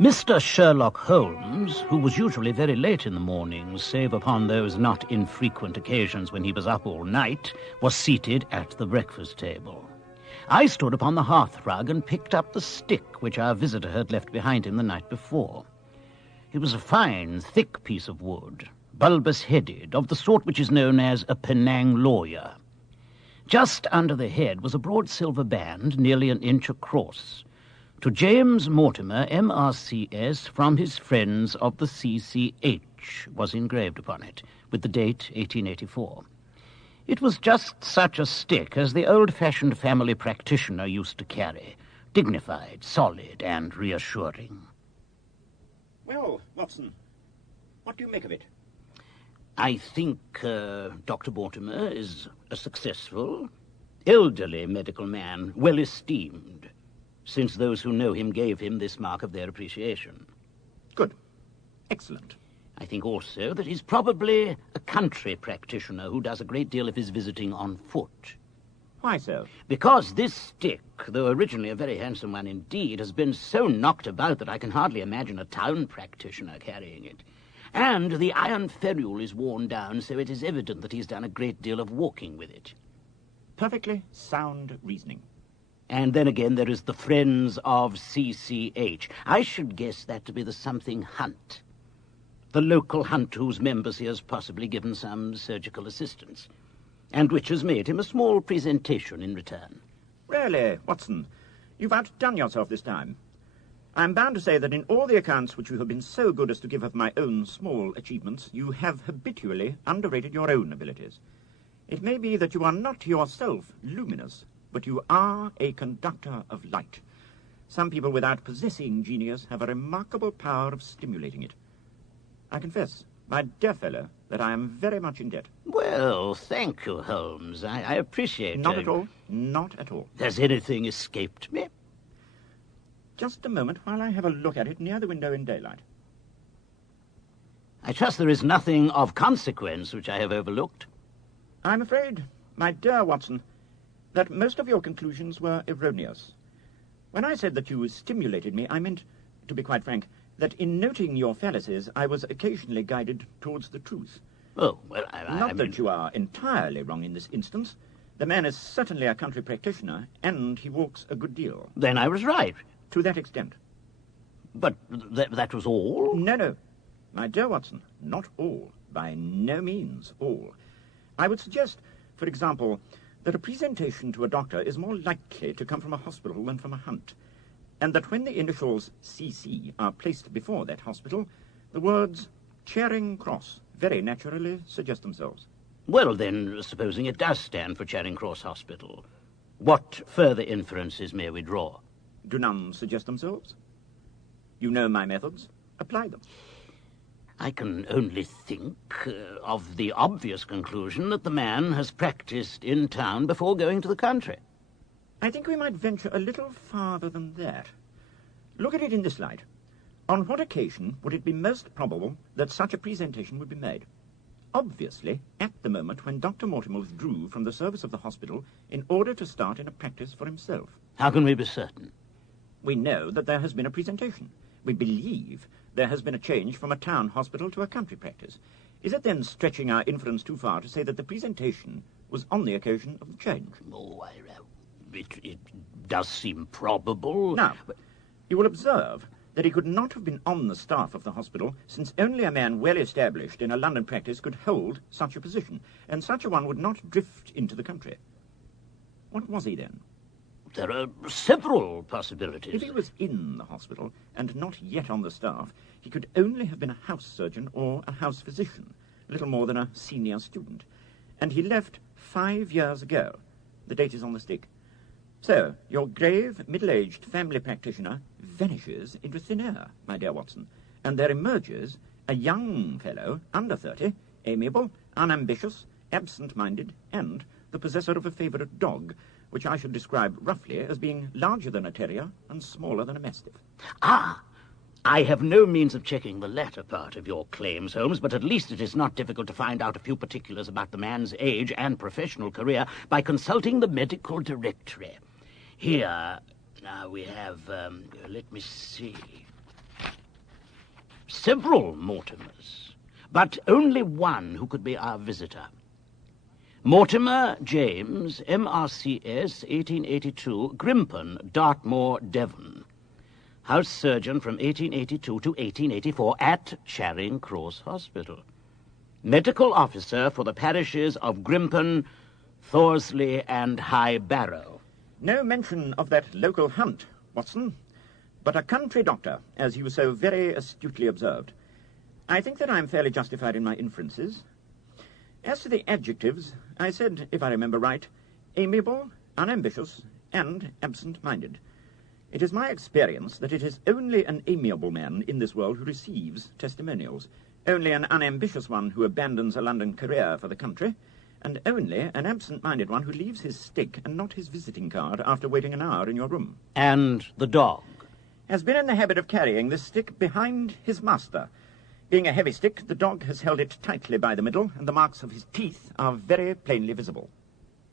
Mr. Sherlock Holmes, who was usually very late in the mornings, save upon those not infrequent occasions when he was up all night, was seated at the breakfast table. I stood upon the hearthrug and picked up the stick which our visitor had left behind him the night before. It was a fine, thick piece of wood, bulbous-headed, of the sort which is known as a Penang lawyer. Just under the head was a broad silver band, nearly an inch across, to James Mortimer, M.R.C.S., from his friends of the C.C.H., was engraved upon it, with the date 1884. It was just such a stick as the old-fashioned family practitioner used to carry, dignified, solid, and reassuring. Well, Watson, what do you make of it? I think Dr. Mortimer is a successful, elderly medical man, well-esteemed, since those who know him gave him this mark of their appreciation. Good. Excellent. I think also that he's probably a country practitioner who does a great deal of his visiting on foot. Why so? Because this stick, though originally a very handsome one indeed, has been so knocked about that I can hardly imagine a town practitioner carrying it. And the iron ferrule is worn down, so it is evident that he's done a great deal of walking with it. Perfectly sound reasoning. And then again there is the Friends of C.C.H. I should guess that to be the something hunt. The local hunt whose members he has possibly given some surgical assistance, and which has made him a small presentation in return. Really, Watson, you've outdone yourself this time. I'm bound to say that in all the accounts which you have been so good as to give of my own small achievements, you have habitually underrated your own abilities. It may be that you are not yourself luminous, but you are a conductor of light. Some people without possessing genius have a remarkable power of stimulating it. I confess, my dear fellow, that I am very much in debt. Well, thank you, Holmes. I appreciate it. Not at all. Not at all. Has anything escaped me? Just a moment while I have a look at it near the window in daylight. I trust there is nothing of consequence which I have overlooked. I'm afraid, my dear Watson, that most of your conclusions were erroneous. When I said that you stimulated me, I meant, to be quite frank, that in noting your fallacies, I was occasionally guided towards the truth. Oh, well, Not that you are entirely wrong in this instance. The man is certainly a country practitioner, and he walks a good deal. Then I was right. To that extent. But that was all? No. My dear Watson, not all. By no means all. I would suggest, for example, that a presentation to a doctor is more likely to come from a hospital than from a hunt, and that when the initials CC are placed before that hospital, the words Charing Cross very naturally suggest themselves. Well, then, supposing it does stand for Charing Cross Hospital, what further inferences may we draw? Do none suggest themselves? You know my methods. Apply them. I can only think of the obvious conclusion that the man has practiced in town before going to the country. I think we might venture a little farther than that. Look at it in this light. On what occasion would it be most probable that such a presentation would be made? Obviously, at the moment when Dr. Mortimer withdrew from the service of the hospital in order to start in a practice for himself. How can we be certain? We know that there has been a presentation. We believe there has been a change from a town hospital to a country practice. Is it then stretching our inference too far to say that the presentation was on the occasion of the change? Oh, it does seem probable. Now, you will observe that he could not have been on the staff of the hospital, since only a man well established in a London practice could hold such a position, and such a one would not drift into the country. What was he then? There are several possibilities. If he was in the hospital and not yet on the staff, he could only have been a house surgeon or a house physician, little more than a senior student. And he left 5 years ago. The date is on the stick. So, your grave, middle-aged family practitioner vanishes into thin air, my dear Watson, and there emerges a young fellow, under 30, amiable, unambitious, absent-minded, and the possessor of a favourite dog, which I should describe roughly as being larger than a terrier and smaller than a mastiff. Ah! I have no means of checking the latter part of your claims, Holmes, but at least it is not difficult to find out a few particulars about the man's age and professional career by consulting the medical directory. Here, now we have, let me see. several Mortimers, but only one who could be our visitor. Mortimer James, MRCS, 1882, Grimpen, Dartmoor, Devon. House surgeon from 1882 to 1884 at Charing Cross Hospital. Medical officer for the parishes of Grimpen, Thorsley, and High Barrow. No mention of that local hunt, Watson, but a country doctor, as you so very astutely observed. I think that I am fairly justified in my inferences. As to the adjectives, I said, if I remember right, amiable, unambitious, and absent-minded. It is my experience that it is only an amiable man in this world who receives testimonials, only an unambitious one who abandons a London career for the country, and only an absent-minded one who leaves his stick and not his visiting card after waiting an hour in your room. And the dog? Has been in the habit of carrying this stick behind his master. Being a heavy stick, the dog has held it tightly by the middle, and the marks of his teeth are very plainly visible.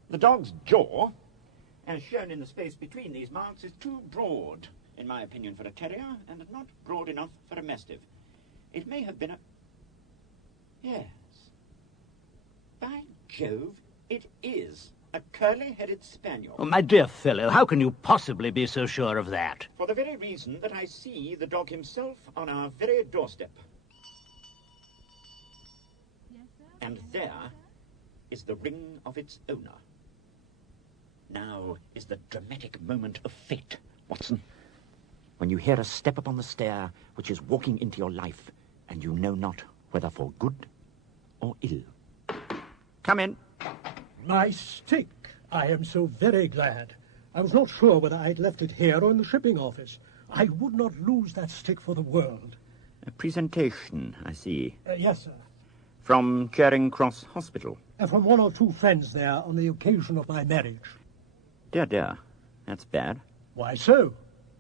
The dog's jaw, as shown in the space between these marks, is too broad, in my opinion, for a terrier, and not broad enough for a mastiff. It may have been a... Yes. By Jove, it is a curly-headed spaniel. Oh, my dear fellow, how can you possibly be so sure of that? For the very reason that I see the dog himself on our very doorstep. And there is the ring of its owner. Now is the dramatic moment of fate, Watson. When you hear a step upon the stair which is walking into your life, and you know not whether for good or ill. Come in. My stick. I am so very glad. I was not sure whether I'd left it here or in the shipping office. I would not lose that stick for the world. A presentation, I see. Yes, sir. From Charing Cross Hospital? From one or two friends there on the occasion of my marriage. Dear, dear, that's bad. Why so?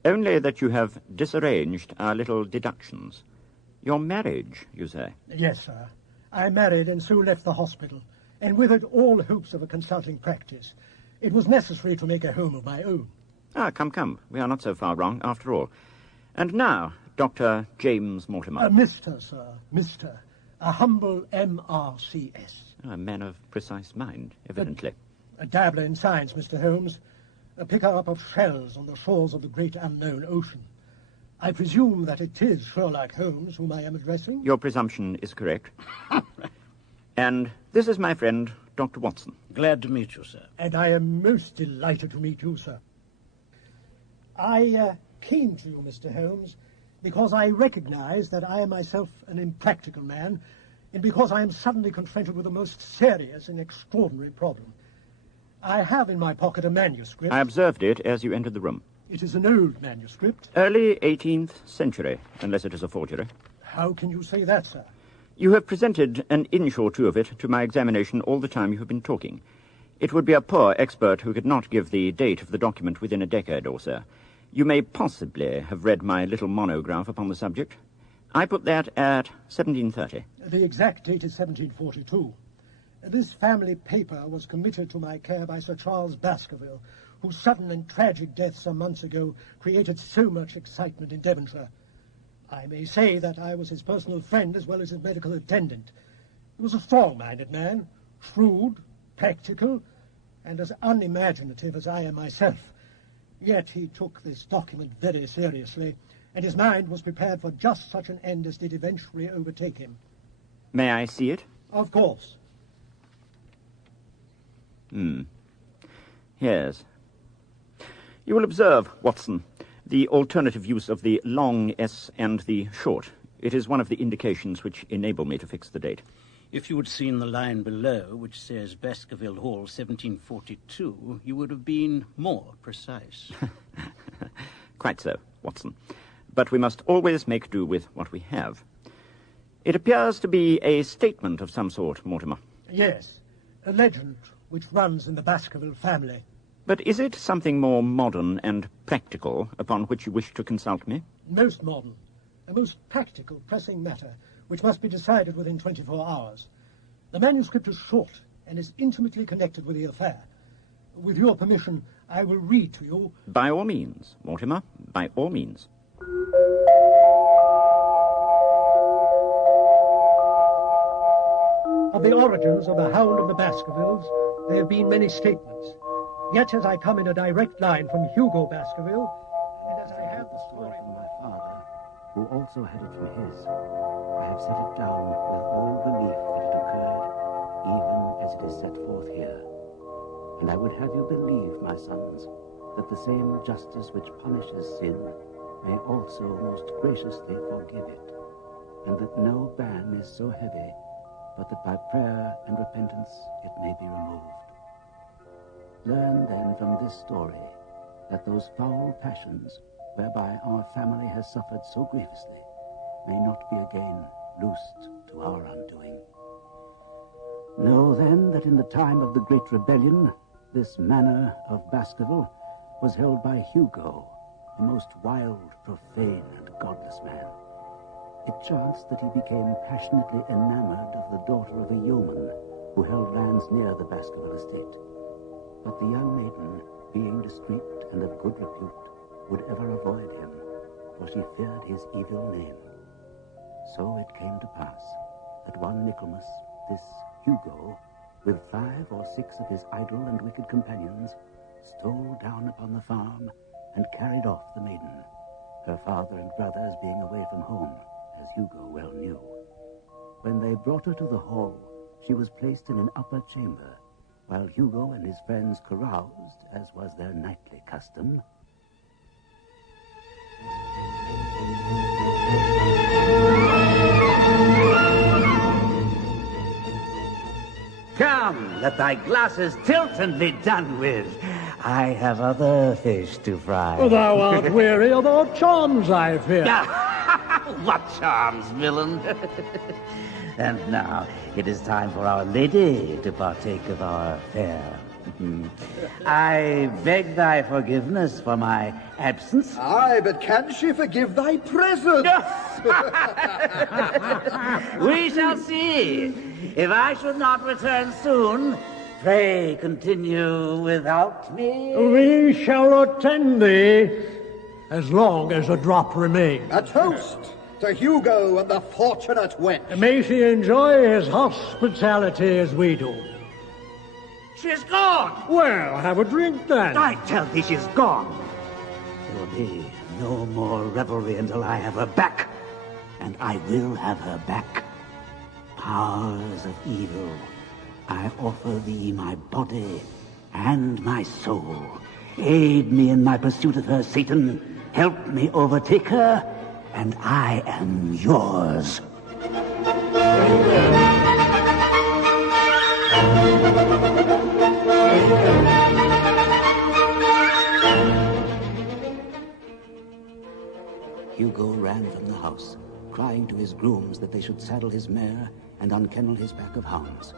Only that you have disarranged our little deductions. Your marriage, you say? Yes, sir. I married and so left the hospital, and with it all hopes of a consulting practice. It was necessary to make a home of my own. Ah, come. We are not so far wrong, after all. And now, Dr. James Mortimer. Mr., sir, Mr. A humble MRCS. A man of precise mind, evidently. A dabbler in science, Mr. Holmes. A picker-up of shells on the shores of the great unknown ocean. I presume that it is Sherlock Holmes whom I am addressing? Your presumption is correct. And this is my friend, Dr. Watson. Glad to meet you, sir. And I am most delighted to meet you, sir. I came to you, Mr. Holmes, because I recognize that I am myself an impractical man, and because I am suddenly confronted with a most serious and extraordinary problem. I have in my pocket a manuscript. I observed it as you entered the room. It is an old manuscript. Early 18th century, unless it is a forgery. How can you say that, sir? You have presented an inch or two of it to my examination all the time you have been talking. It would be a poor expert who could not give the date of the document within a decade or so. You may possibly have read my little monograph upon the subject. I put that at 1730. The exact date is 1742. This family paper was committed to my care by Sir Charles Baskerville, whose sudden and tragic death some months ago created so much excitement in Devonshire. I may say that I was his personal friend as well as his medical attendant. He was a strong-minded man, shrewd, practical, and as unimaginative as I am myself. Yet he took this document very seriously, and his mind was prepared for just such an end as did eventually overtake him. May I see it? Of course. Yes. You will observe, Watson, the alternative use of the long S and the short. It is one of the indications which enable me to fix the date. If you had seen the line below, which says Baskerville Hall, 1742, you would have been more precise. Quite so, Watson. But we must always make do with what we have. It appears to be a statement of some sort, Mortimer. Yes, a legend which runs in the Baskerville family. But is it something more modern and practical upon which you wish to consult me? Most modern. A most practical, pressing matter, which must be decided within 24 hours. The manuscript is short and is intimately connected with the affair. With your permission, I will read to you. By all means, Mortimer, by all means. the origins of the Hound of the Baskervilles, there have been many statements. Yet as I come in a direct line from Hugo Baskerville, and as I have the story from my father, who also had it from his, I have set it down with all belief that it occurred, even as it is set forth here. And I would have you believe, my sons, that the same justice which punishes sin may also most graciously forgive it, and that no ban is so heavy but that by prayer and repentance it may be removed. Learn then from this story that those foul passions whereby our family has suffered so grievously may not be again loosed to our undoing. Know then that in the time of the Great Rebellion, this manor of Baskerville was held by Hugo, a most wild, profane, and godless man. It chanced that he became passionately enamored of the daughter of a yeoman who held lands near the Baskerville estate. But the young maiden, being discreet and of good repute, would ever avoid him, for she feared his evil name. So it came to pass that one Michaelmas, this Hugo, with 5 or 6 of his idle and wicked companions, stole down upon the farm and carried off the maiden, her father and brothers being away from home, as Hugo well knew. When they brought her to the hall, she was placed in an upper chamber, while Hugo and his friends caroused, as was their nightly custom. Come, let thy glasses tilt and be done with. I have other fish to fry. Thou art weary of our charms, I fear. What charms, villain? And now it is time for our lady to partake of our fare. I beg thy forgiveness for my absence. Aye, but can she forgive thy presence? We shall see. If I should not return soon, pray continue without me. We shall attend thee as long as a drop remains. A toast to Hugo and the fortunate wench. May she enjoy his hospitality as we do. She's gone. Well, have a drink then. I tell thee she's gone. There will be no more revelry until I have her back. And I will have her back. Powers of evil, I offer thee my body and my soul. Aid me in my pursuit of her, Satan. Help me overtake her, and I am yours. Hugo ran from the house, crying to his grooms that they should saddle his mare and unkennel his pack of hounds.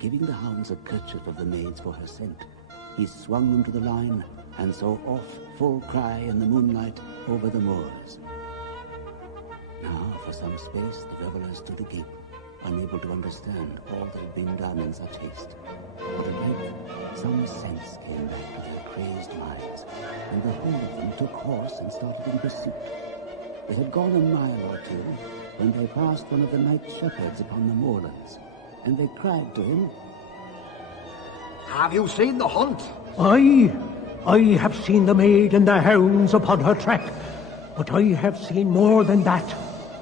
Giving the hounds a kerchief of the maid's for her scent, he swung them to the line, and so off, full cry in the moonlight, over the moors. Now, for some space, the revellers stood agape, unable to understand all that had been done in such haste. But at length, some sense came back to their crazed minds, and the whole of them took horse and started in pursuit. They had gone a mile or two when they passed one of the night shepherds upon the moorlands, and they cried to him, Have you seen the hunt? I have seen the maid and the hounds upon her track, but I have seen more than that.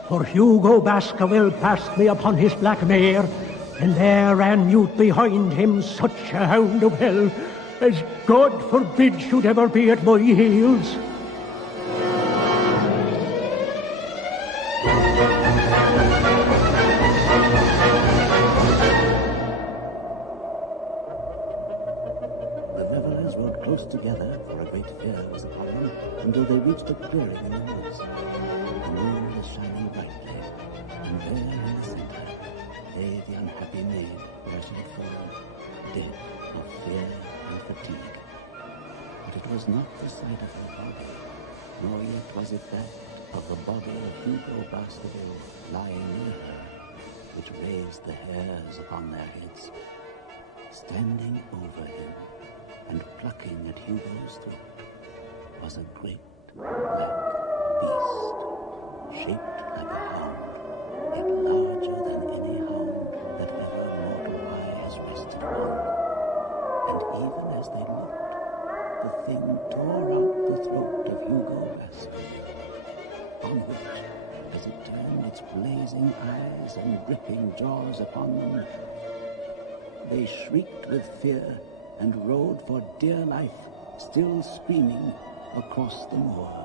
For Hugo Baskerville passed me upon his black mare, and there ran mute behind him such a hound of hell as God forbid should ever be at my heels. together, for a great fear was upon them, until they reached a clearing in the woods. The moon was shining brightly, and there in the center lay the unhappy maid where she had fallen, dead of fear and fatigue. But it was not the sight of her body, nor yet was it that of the body of Hugo Baskerville lying near her, which raised the hairs upon their heads. Standing over him, and plucking at Hugo's throat, was a great black beast, shaped like a hound, yet larger than any hound that ever it turned its blazing eyes and dripping jaws upon them, they shrieked with fear and rode for dear life, still screaming, across the moor.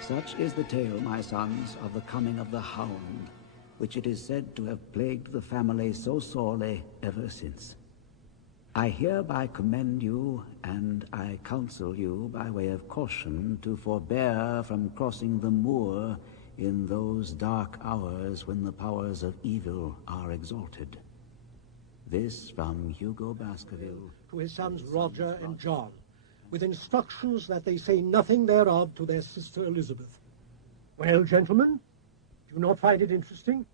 Such is the tale, my sons, of the coming of the Hound, which it is said to have plagued the family so sorely ever since. I hereby commend you, and I counsel you by way of caution to forbear from crossing the moor in those dark hours when the powers of evil are exalted. This from Hugo Baskerville To his sons Roger and John, with instructions that they say nothing thereof to their sister Elizabeth. Well, gentlemen, do you not find it interesting?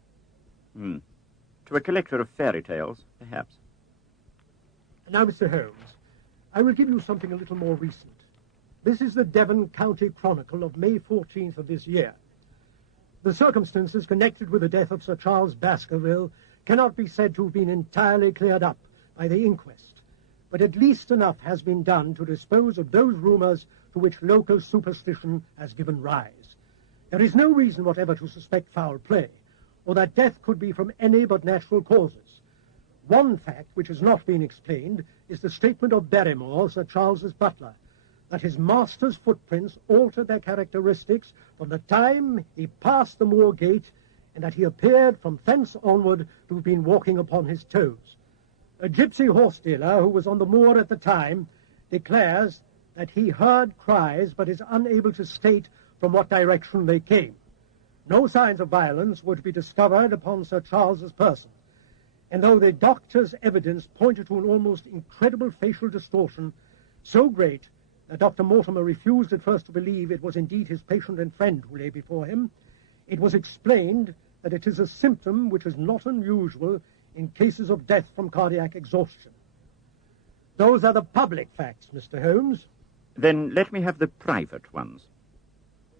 To a collector of fairy tales, perhaps. Now, Mr. Holmes, I will give you something a little more recent. This is the Devon County Chronicle of May 14th of this year. The circumstances connected with the death of Sir Charles Baskerville cannot be said to have been entirely cleared up by the inquest, but at least enough has been done to dispose of those rumors to which local superstition has given rise. There is no reason whatever to suspect foul play, or that death could be from any but natural causes. One fact which has not been explained is the statement of Barrymore, Sir Charles's butler, that his master's footprints altered their characteristics from the time he passed the moor gate, and that he appeared from thence onward to have been walking upon his toes. A gypsy horse dealer who was on the moor at the time declares that he heard cries but is unable to state from what direction they came. No signs of violence were to be discovered upon Sir Charles's person, and though the doctor's evidence pointed to an almost incredible facial distortion, so great that Dr. Mortimer refused at first to believe it was indeed his patient and friend who lay before him, it was explained that it is a symptom which is not unusual in cases of death from cardiac exhaustion. Those are the public facts, Mr. Holmes. Then let me have the private ones.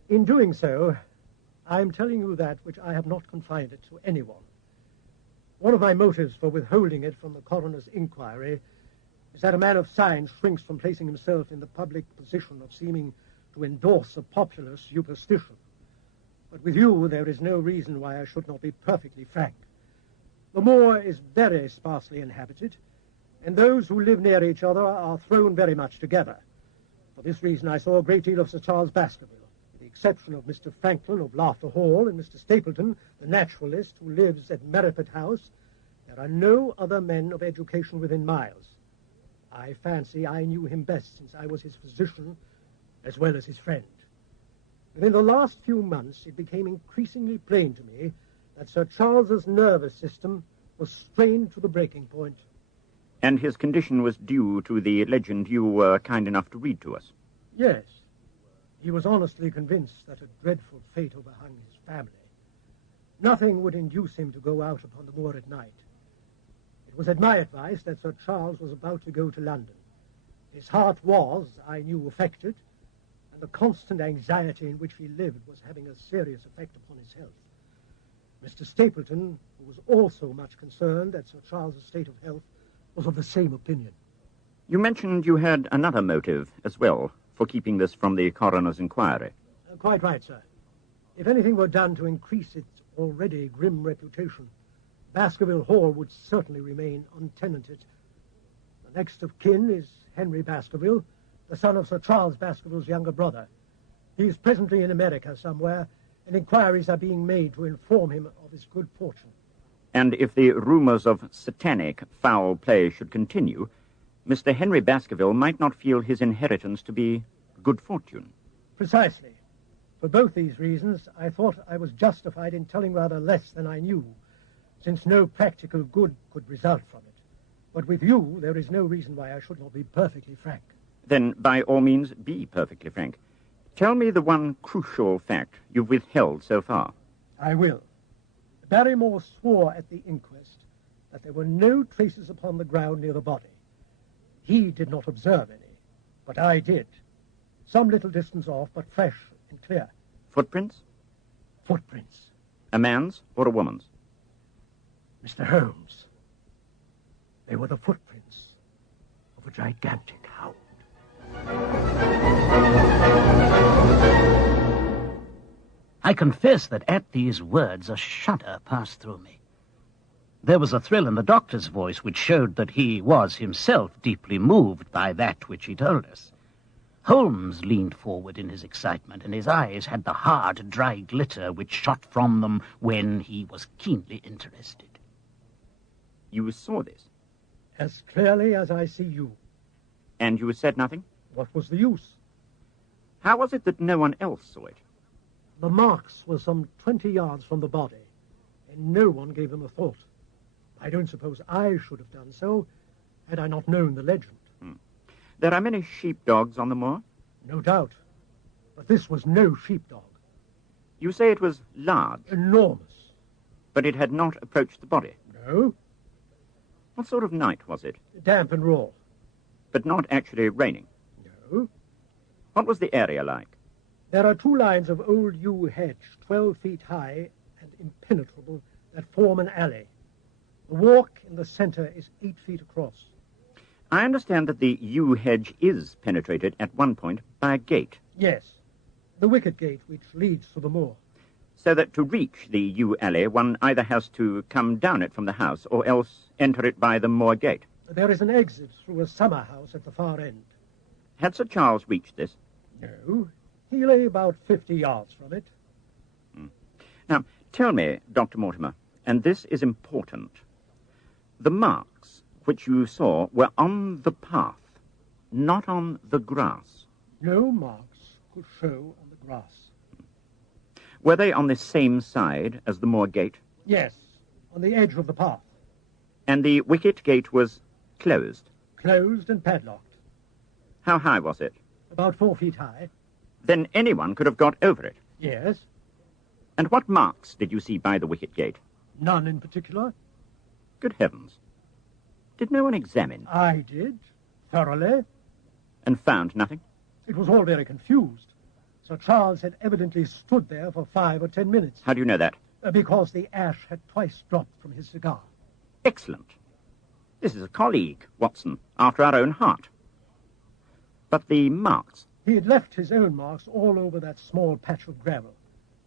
In doing so, I am telling you that which I have not confided to anyone. One of my motives for withholding it from the coroner's inquiry is that a man of science shrinks from placing himself in the public position of seeming to endorse a popular superstition. But with you, there is no reason why I should not be perfectly frank. The moor is very sparsely inhabited, and those who live near each other are thrown very much together. For this reason, I saw a great deal of Sir Charles Baskerville, with the exception of Mr. Franklin of Laughter Hall and Mr. Stapleton, the naturalist who lives at Merripit House. There are no other men of education within miles. I fancy I knew him best since I was his physician as well as his friend. Within the last few months, it became increasingly plain to me that Sir Charles's nervous system was strained to the breaking point. And his condition was due to the legend you were kind enough to read to us. Yes. He was honestly convinced that a dreadful fate overhung his family. Nothing would induce him to go out upon the moor at night. It was at my advice that Sir Charles was about to go to London. His heart was, I knew, affected, and the constant anxiety in which he lived was having a serious effect upon his health. Mr. Stapleton, who was also much concerned at Sir Charles's state of health, was of the same opinion. You mentioned you had another motive as well for keeping this from the coroner's inquiry. Quite right, sir. If anything were done to increase its already grim reputation, Baskerville Hall would certainly remain untenanted. The next of kin is Henry Baskerville, the son of Sir Charles Baskerville's younger brother. He is presently in America somewhere, and inquiries are being made to inform him of his good fortune. And if the rumors of satanic foul play should continue, Mr. Henry Baskerville might not feel his inheritance to be good fortune. Precisely. For both these reasons, I thought I was justified in telling rather less than I knew, since no practical good could result from it. But with you, there is no reason why I should not be perfectly frank. Then, by all means, be perfectly frank. Tell me the one crucial fact you've withheld so far. I will. Barrymore swore at the inquest that there were no traces upon the ground near the body. He did not observe any, but I did. Some little distance off, but fresh and clear. Footprints? Footprints. A man's or a woman's? Mr. Holmes, they were the footprints of a gigantic hound. I confess that at these words a shudder passed through me. There was a thrill in the doctor's voice which showed that he was himself deeply moved by that which he told us. Holmes leaned forward in his excitement, and his eyes had the hard, dry glitter which shot from them when he was keenly interested. You saw this? As clearly as I see you. And you said nothing? What was the use? How was it that no one else saw it? The marks were some 20 yards from the body, and no one gave them a thought. I don't suppose I should have done so, had I not known the legend. There are many sheepdogs on the moor? No doubt. But this was no sheepdog. You say it was large, Enormous. but it had not approached the body. No. What sort of night was it? Damp and raw. But not actually raining. No. What was the area like? There are 2 lines of old yew hedge, 12 feet high and impenetrable, that form an alley. The walk in the center is 8 feet across. I understand that the yew hedge is penetrated at one point by a gate, Yes, the wicket gate which leads to the moor. so that to reach the yew alley one either has to come down it from the house or else enter it by the moor gate. There is an exit through a summer house at the far end. Had Sir Charles reached this? No, he lay about 50 yards from it. Now, tell me, Dr. Mortimer, and this is important, the marks which you saw were on the path, not on the grass. No marks could show on the grass. Were they on the same side as the moor gate? Yes, on the edge of the path. And the wicket gate was closed? Closed and padlocked. How high was it? About 4 feet high. Then anyone could have got over it. Yes, And what marks did you see by the wicket gate? none in particular. Good heavens. Did no one examine I did, thoroughly. and found nothing? It was all very confused. Sir Charles had evidently stood there for 5 or 10 minutes, How do you know that? because the ash had twice dropped from his cigar. Excellent. This is a colleague, Watson, after our own heart. But the marks, He had left his own marks all over that small patch of gravel.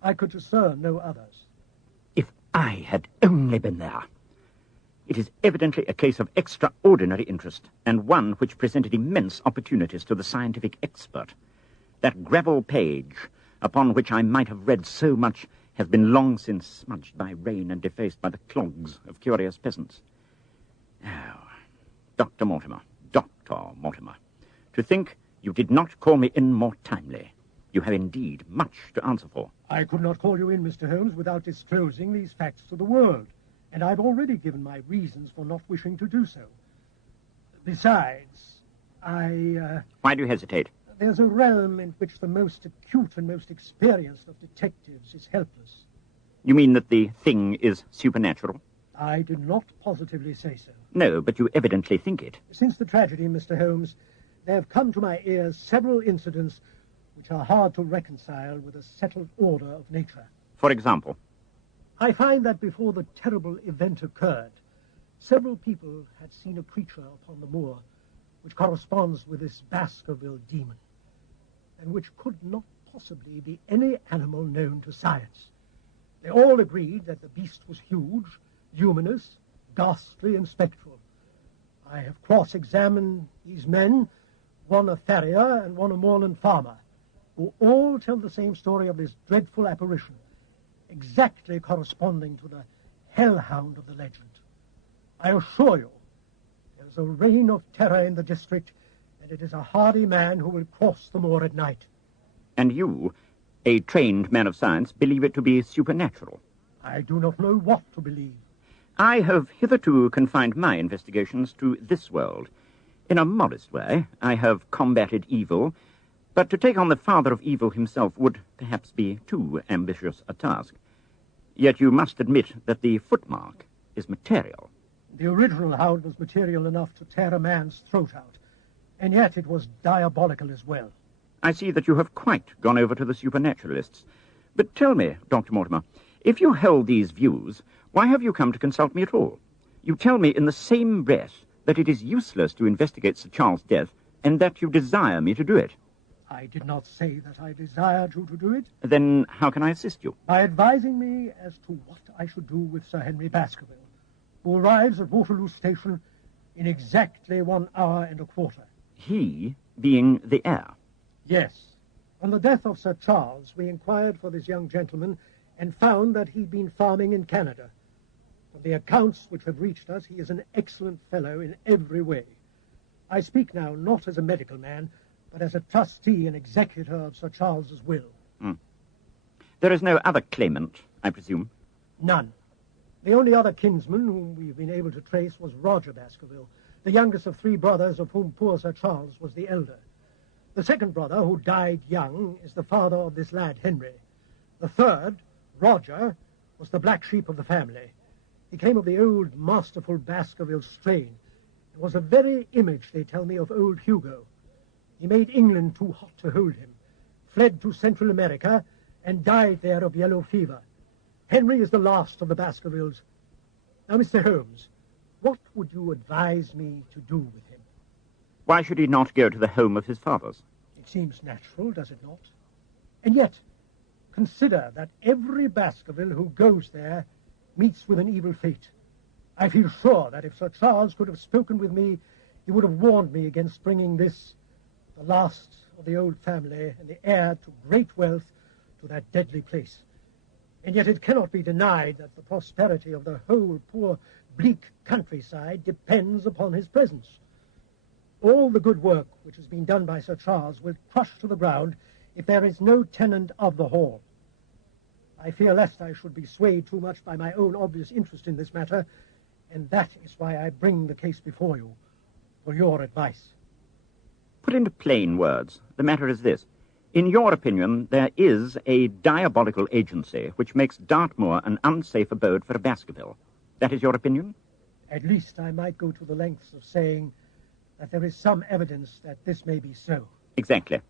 I could discern no others. if I had only been there. It is evidently a case of extraordinary interest, and one which presented immense opportunities to the scientific expert. That gravel page, upon which I might have read so much, has been long since smudged by rain and defaced by the clogs of curious peasants. Oh, Dr. Mortimer, to think you did not call me in more timely. You have indeed much to answer for. I could not call you in, Mr. Holmes, without disclosing these facts to the world, and I've already given my reasons for not wishing to do so. Besides, Why do you hesitate? there's a realm in which the most acute and most experienced of detectives is helpless. You mean that the thing is supernatural? I did not positively say so. No, but you evidently think it. Since the tragedy, Mr. Holmes, there have come to my ears several incidents which are hard to reconcile with a settled order of nature. For example, I find that before the terrible event occurred, several people had seen a creature upon the moor which corresponds with this Baskerville demon, and which could not possibly be any animal known to science. They all agreed that the beast was huge, luminous, ghastly, and spectral. I have cross-examined these men, one a farrier and one a moorland farmer, who all tell the same story of this dreadful apparition, exactly corresponding to the hellhound of the legend. I assure you, there is a reign of terror in the district, and it is a hardy man who will cross the moor at night. and you, a trained man of science, believe it to be supernatural. I do not know what to believe. I have hitherto confined my investigations to this world. In a modest way, I have combated evil, but to take on the father of evil himself would perhaps be too ambitious a task. Yet you must admit that the footmark is material. The original hound was material enough to tear a man's throat out, and yet it was diabolical as well. I see that you have quite gone over to the supernaturalists. But tell me, Dr. Mortimer, If you hold these views, why have you come to consult me at all? You tell me in the same breath that it is useless to investigate Sir Charles' death and that you desire me to do it. I did not say that I desired you to do it. Then how can I assist you? By advising me as to what I should do with Sir Henry Baskerville, who arrives at Waterloo Station in exactly 1 hour and a quarter. He being the heir? Yes. On the death of Sir Charles, we inquired for this young gentleman and found that he'd been farming in Canada. From the accounts which have reached us, he is an excellent fellow in every way. I speak now not as a medical man, but as a trustee and executor of Sir Charles's will. There is no other claimant, I presume? None. The only other kinsman whom we've been able to trace was Roger Baskerville, the youngest of 3 brothers, of whom poor Sir Charles was the elder. The second brother, who died young, is the father of this lad, Henry. The third, Roger, was the black sheep of the family. He came of the old, masterful Baskerville strain, and was a very image, they tell me, of old Hugo. He made England too hot to hold him, fled to Central America, and died there of yellow fever. Henry is the last of the Baskervilles. Now, Mr. Holmes, what would you advise me to do with him? Why should he not go to the home of his fathers? It seems natural, does it not? And yet, consider that every Baskerville who goes there meets with an evil fate. I feel sure that if Sir Charles could have spoken with me, he would have warned me against bringing this, the last of the old family and the heir to great wealth, to that deadly place. And yet it cannot be denied that the prosperity of the whole poor, bleak countryside depends upon his presence. All the good work which has been done by Sir Charles will crush to the ground if there is no tenant of the hall. I fear lest I should be swayed too much by my own obvious interest in this matter, and that is why I bring the case before you, for your advice. Put into plain words, the matter is this. In your opinion, there is a diabolical agency which makes Dartmoor an unsafe abode for a Baskerville. That is your opinion? At least I might go to the lengths of saying that there is some evidence that this may be so. Exactly.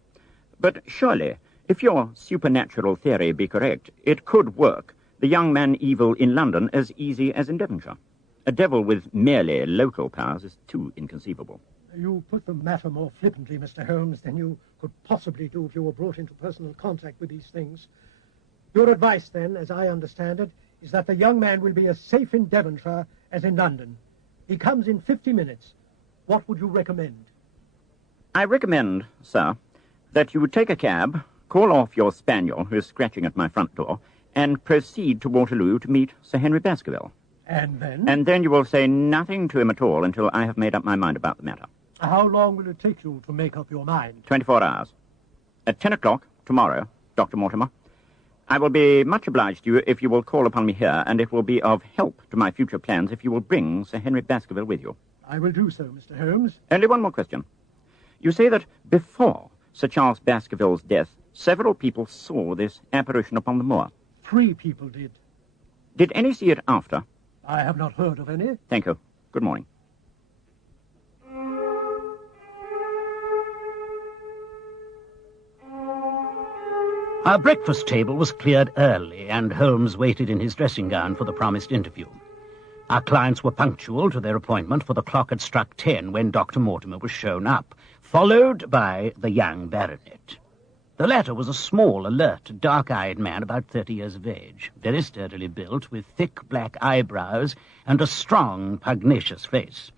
But surely, if your supernatural theory be correct, it could work, the young man evil in London as easy as in Devonshire. A devil with merely local powers is too inconceivable. You put the matter more flippantly, Mr. Holmes, than you could possibly do if you were brought into personal contact with these things. Your advice, then, as I understand it, is that the young man will be as safe in Devonshire as in London. He comes in 50 minutes. What would you recommend? I recommend, sir, that you take a cab, call off your spaniel, who is scratching at my front door, and proceed to Waterloo to meet Sir Henry Baskerville. And then? And then you will say nothing to him at all until I have made up my mind about the matter. How long will it take you to make up your mind? 24 hours. At 10 o'clock tomorrow, Dr. Mortimer. I will be much obliged to you if you will call upon me here, and it will be of help to my future plans if you will bring Sir Henry Baskerville with you. I will do so, Mr. Holmes. Only one more question. You say that before Sir Charles Baskerville's death, several people saw this apparition upon the moor. 3 people did. Did any see it after? I have not heard of any. Thank you. Good morning. Our breakfast table was cleared early, and Holmes waited in his dressing gown for the promised interview. Our clients were punctual to their appointment, for the clock had struck 10 when Dr. Mortimer was shown up, followed by the young baronet. The latter was a small, alert, dark-eyed man about 30 years of age, very sturdily built, with thick black eyebrows and a strong, pugnacious face.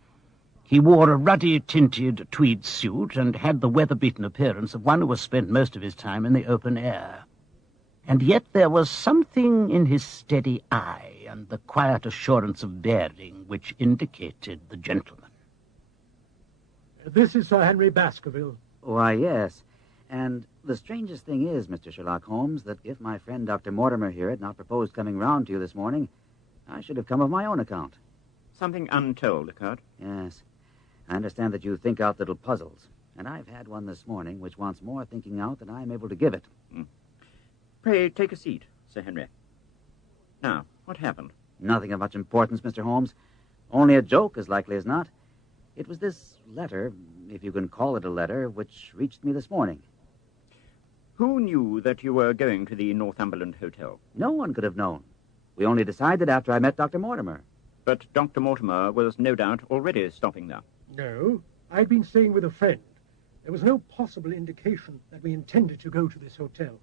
He wore a ruddy-tinted tweed suit and had the weather-beaten appearance of one who has spent most of his time in the open air. And yet there was something in his steady eye and the quiet assurance of bearing which indicated the gentleman. This is Sir Henry Baskerville. Why, yes. And the strangest thing is, Mr. Sherlock Holmes, that if my friend Dr. Mortimer here had not proposed coming round to you this morning, I should have come of my own account. Something untold occurred? Yes. I understand that you think out little puzzles, and I've had one this morning which wants more thinking out than I'm able to give it. Pray, take a seat, Sir Henry. Now, what happened? Nothing of much importance, Mr. Holmes. Only a joke, as likely as not. It was this letter, if you can call it a letter, which reached me this morning. Who knew that you were going to the Northumberland Hotel? No one could have known. We only decided after I met Dr. Mortimer. But Dr. Mortimer was no doubt already stopping there. No, I'd been staying with a friend. There was no possible indication that we intended to go to this hotel.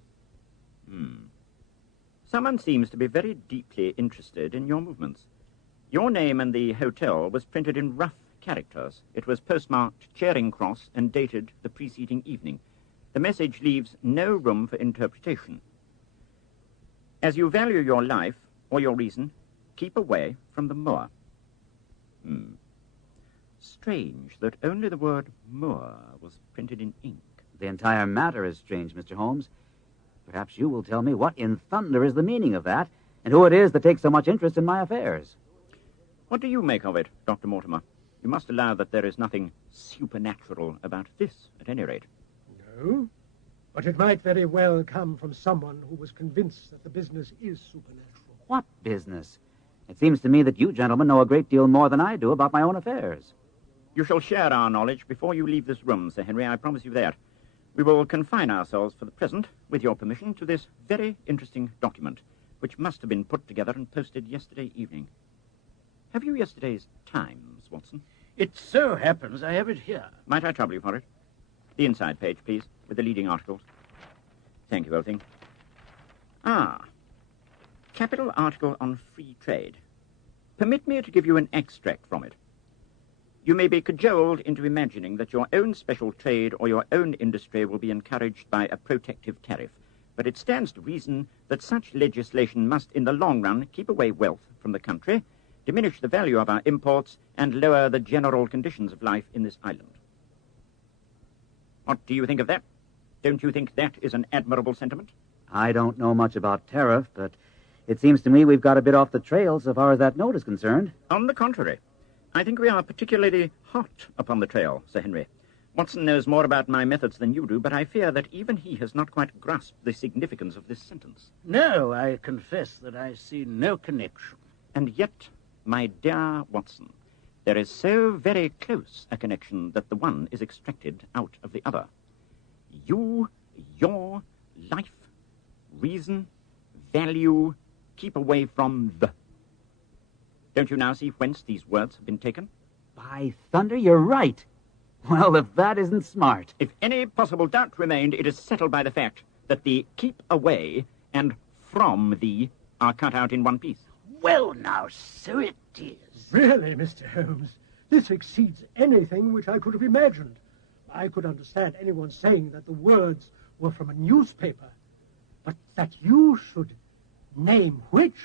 Someone seems to be very deeply interested in your movements. Your name and the hotel was printed in rough characters. It was postmarked Charing Cross and dated the preceding evening. The message leaves no room for interpretation. As you value your life or your reason, keep away from the moor. Strange that only the word moor was printed in ink. The entire matter is strange, Mr. Holmes. Perhaps you will tell me what in thunder is the meaning of that, and who it is that takes so much interest in my affairs. What do you make of it, Dr. Mortimer? You must allow that there is nothing supernatural about this, at any rate. No, but it might very well come from someone who was convinced that the business is supernatural. What business? It seems to me that you gentlemen know a great deal more than I do about my own affairs. You shall share our knowledge before you leave this room, Sir Henry, I promise you that. We will confine ourselves for the present, with your permission, to this very interesting document, which must have been put together and posted yesterday evening. Have you yesterday's Times, Watson? It so happens I have it here. Might I trouble you for it? The inside page, please, with the leading articles. Thank you, old thing. Capital article on free trade. Permit me to give you an extract from it. You may be cajoled into imagining that your own special trade or your own industry will be encouraged by a protective tariff, but it stands to reason that such legislation must, in the long run, keep away wealth from the country, diminish the value of our imports, and lower the general conditions of life in this island. What do you think of that? Don't you think that is an admirable sentiment? I don't know much about tariff, but it seems to me we've got a bit off the trail so far as that note is concerned. On the contrary. I think we are particularly hot upon the trail, Sir Henry. Watson knows more about my methods than you do, but I fear that even he has not quite grasped the significance of this sentence. No, I confess that I see no connection. And yet, my dear Watson, there is so very close a connection that the one is extracted out of the other. You, your life, reason, value, keep away from the. Don't you now see whence these words have been taken? By thunder, you're right. Well, if that isn't smart. If any possible doubt remained, it is settled by the fact that the keep away and from the are cut out in one piece. Well, now, so it is. Really, Mr. Holmes, this exceeds anything which I could have imagined. I could understand anyone saying that the words were from a newspaper, but that you should name which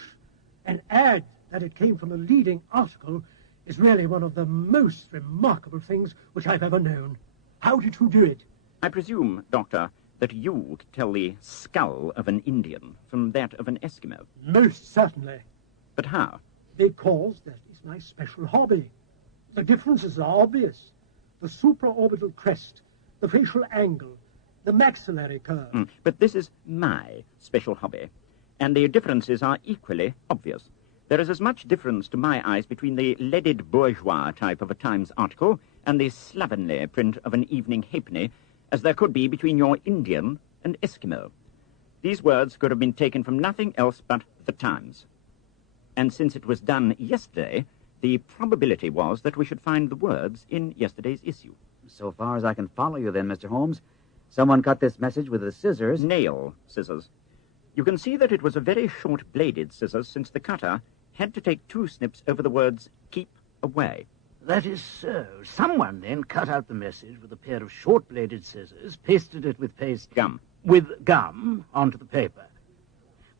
and add that it came from a leading article is really one of the most remarkable things which I've ever known. How did you do it? I presume, Doctor, that you could tell the skull of an Indian from that of an Eskimo. Most certainly. But how? Because that is my special hobby. The differences are obvious. The supraorbital crest, the facial angle, the maxillary curve. But this is my special hobby, and the differences are equally obvious. There is as much difference to my eyes between the leaded bourgeois type of a Times article and the slovenly print of an evening halfpenny as there could be between your Indian and Eskimo. These words could have been taken from nothing else but the Times. And since it was done yesterday, the probability was that we should find the words in yesterday's issue. So far as I can follow you then, Mr. Holmes, someone cut this message with the scissors. Nail scissors. You can see that it was a very short-bladed scissors, since the cutter had to take 2 snips over the words, keep away. That is so. Someone then cut out the message with a pair of short-bladed scissors, pasted it with Gum. With gum onto the paper.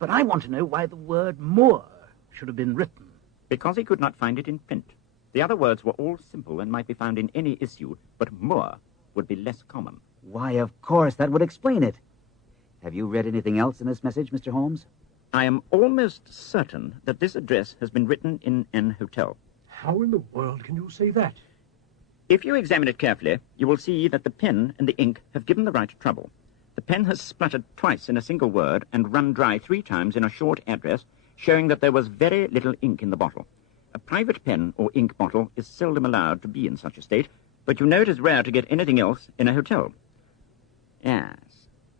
But I want to know why the word moor should have been written. Because he could not find it in print. The other words were all simple and might be found in any issue, but moor would be less common. Why, of course, that would explain it. Have you read anything else in this message, Mr. Holmes? I am almost certain that this address has been written in an hotel. How in the world can you say that? If you examine it carefully, you will see that the pen and the ink have given the right trouble. The pen has spluttered twice in a single word and run dry 3 times in a short address, showing that there was very little ink in the bottle. A private pen or ink bottle is seldom allowed to be in such a state, but you know it is rare to get anything else in a hotel. Yes,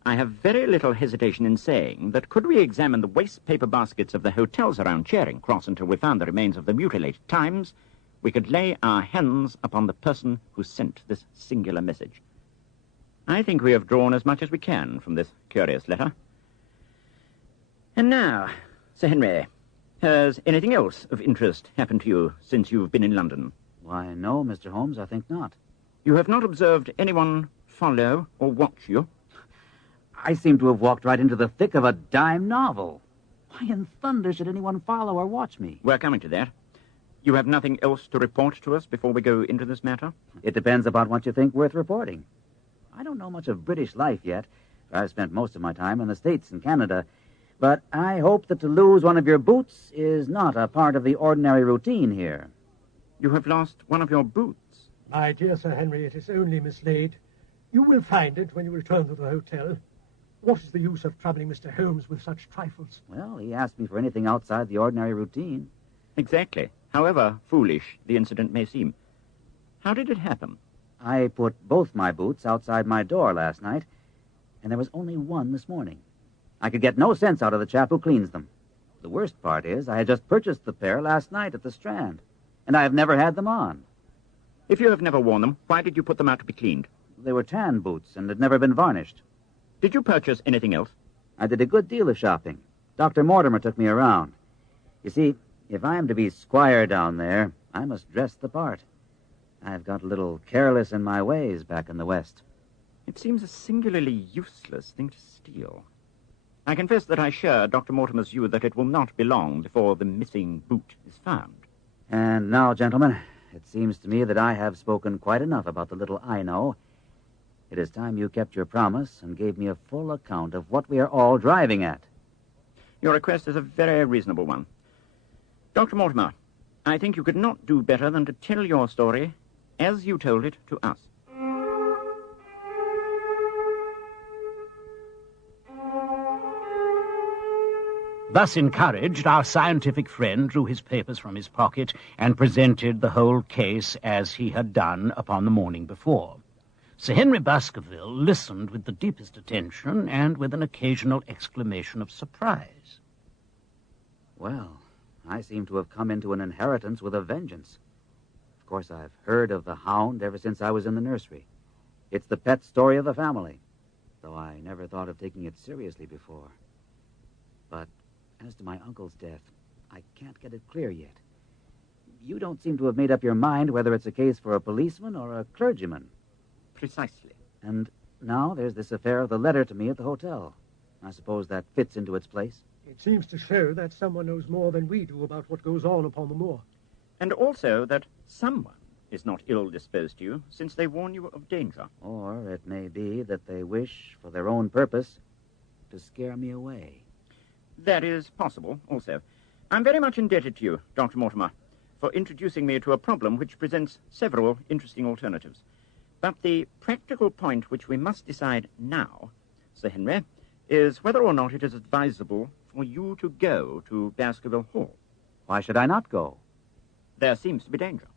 I have very little hesitation in saying that could we examine the waste paper baskets of the hotels around Charing Cross until we found the remains of the mutilated Times, we could lay our hands upon the person who sent this singular message. I think we have drawn as much as we can from this curious letter. And now, Sir Henry, has anything else of interest happened to you since you've been in London? Why, no, Mr. Holmes, I think not. You have not observed anyone follow or watch you? I seem to have walked right into the thick of a dime novel. Why in thunder should anyone follow or watch me? We're coming to that. You have nothing else to report to us before we go into this matter? It depends upon what you think worth reporting. I don't know much of British life yet. I've spent most of my time in the States and Canada. But I hope that to lose one of your boots is not a part of the ordinary routine here. You have lost one of your boots? My dear Sir Henry, it is only mislaid. You will find it when you return to the hotel. What is the use of troubling Mr. Holmes with such trifles? Well, he asked me for anything outside the ordinary routine. Exactly. However foolish the incident may seem. How did it happen? I put both my boots outside my door last night, and there was only one this morning. I could get no sense out of the chap who cleans them. The worst part is I had just purchased the pair last night at the Strand, and I have never had them on. If you have never worn them, why did you put them out to be cleaned? They were tan boots and had never been varnished. Did you purchase anything else? I did a good deal of shopping. Dr. Mortimer took me around. You see, if I am to be squire down there, I must dress the part. I've got a little careless in my ways back in the West. It seems a singularly useless thing to steal. I confess that I share Dr. Mortimer's view that it will not be long before the missing boot is found. And now, gentlemen, it seems to me that I have spoken quite enough about the little I know. It is time you kept your promise and gave me a full account of what we are all driving at. Your request is a very reasonable one. Dr. Mortimer, I think you could not do better than to tell your story as you told it to us. Thus encouraged, our scientific friend drew his papers from his pocket and presented the whole case as he had done upon the morning before. Sir Henry Baskerville listened with the deepest attention and with an occasional exclamation of surprise. Well, I seem to have come into an inheritance with a vengeance. Of course, I've heard of the Hound ever since I was in the nursery. It's the pet story of the family, though I never thought of taking it seriously before. But as to my uncle's death, I can't get it clear yet. You don't seem to have made up your mind whether it's a case for a policeman or a clergyman. Precisely. And now there's this affair of the letter to me at the hotel. I suppose that fits into its place. It seems to show that someone knows more than we do about what goes on upon the moor. And also that someone is not ill-disposed to you, since they warn you of danger. Or it may be that they wish, for their own purpose, to scare me away. That is possible, also. I'm very much indebted to you, Dr. Mortimer, for introducing me to a problem which presents several interesting alternatives. But the practical point which we must decide now, Sir Henry, is whether or not it is advisable for you to go to Baskerville Hall. Why should I not go? There seems to be danger.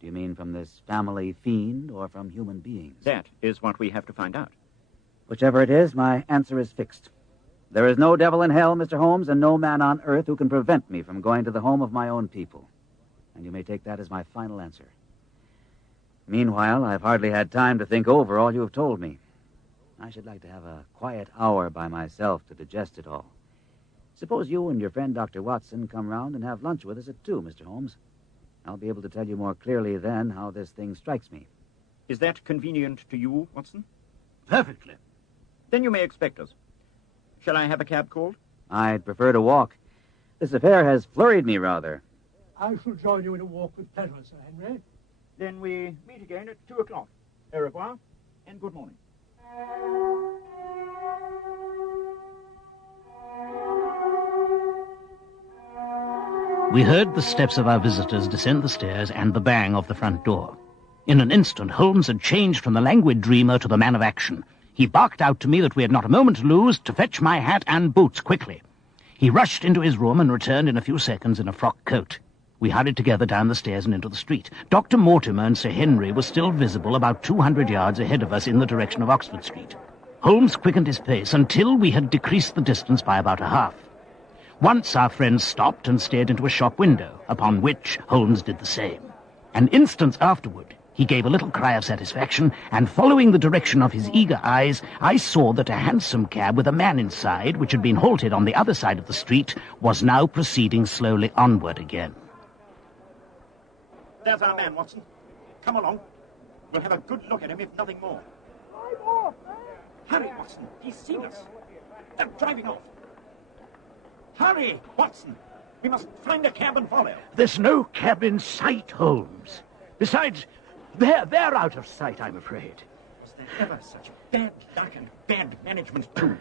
Do you mean from this family fiend or from human beings? That is what we have to find out. Whichever it is, my answer is fixed. There is no devil in hell, Mr. Holmes, and no man on earth who can prevent me from going to the home of my own people. And you may take that as my final answer. Meanwhile, I've hardly had time to think over all you have told me. I should like to have a quiet hour by myself to digest it all. Suppose you and your friend Dr. Watson come round and have lunch with us at 2, Mr. Holmes. I'll be able to tell you more clearly then how this thing strikes me. Is that convenient to you, Watson? Perfectly. Then you may expect us. Shall I have a cab called? I'd prefer to walk. This affair has flurried me rather. I shall join you in a walk with pleasure, Sir Henry. Then we meet again at 2 o'clock. Au revoir, and good morning. We heard the steps of our visitors descend the stairs and the bang of the front door. In an instant, Holmes had changed from the languid dreamer to the man of action. He barked out to me that we had not a moment to lose, to fetch my hat and boots quickly. He rushed into his room and returned in a few seconds in a frock coat. We hurried together down the stairs and into the street. Dr. Mortimer and Sir Henry were still visible about 200 yards ahead of us in the direction of Oxford Street. Holmes quickened his pace until we had decreased the distance by about a half. Once our friend stopped and stared into a shop window, upon which Holmes did the same. An instant afterward, he gave a little cry of satisfaction, and following the direction of his eager eyes, I saw that a hansom cab with a man inside, which had been halted on the other side of the street, was now proceeding slowly onward again. There's our man, Watson. Come along. We'll have a good look at him, if nothing more. Hurry, Watson. He's seen us. They're driving off. Hurry, Watson. We must find a cab and follow. There's no cab in sight, Holmes. Besides, they're out of sight, I'm afraid. Was there ever such bad luck and bad management, too?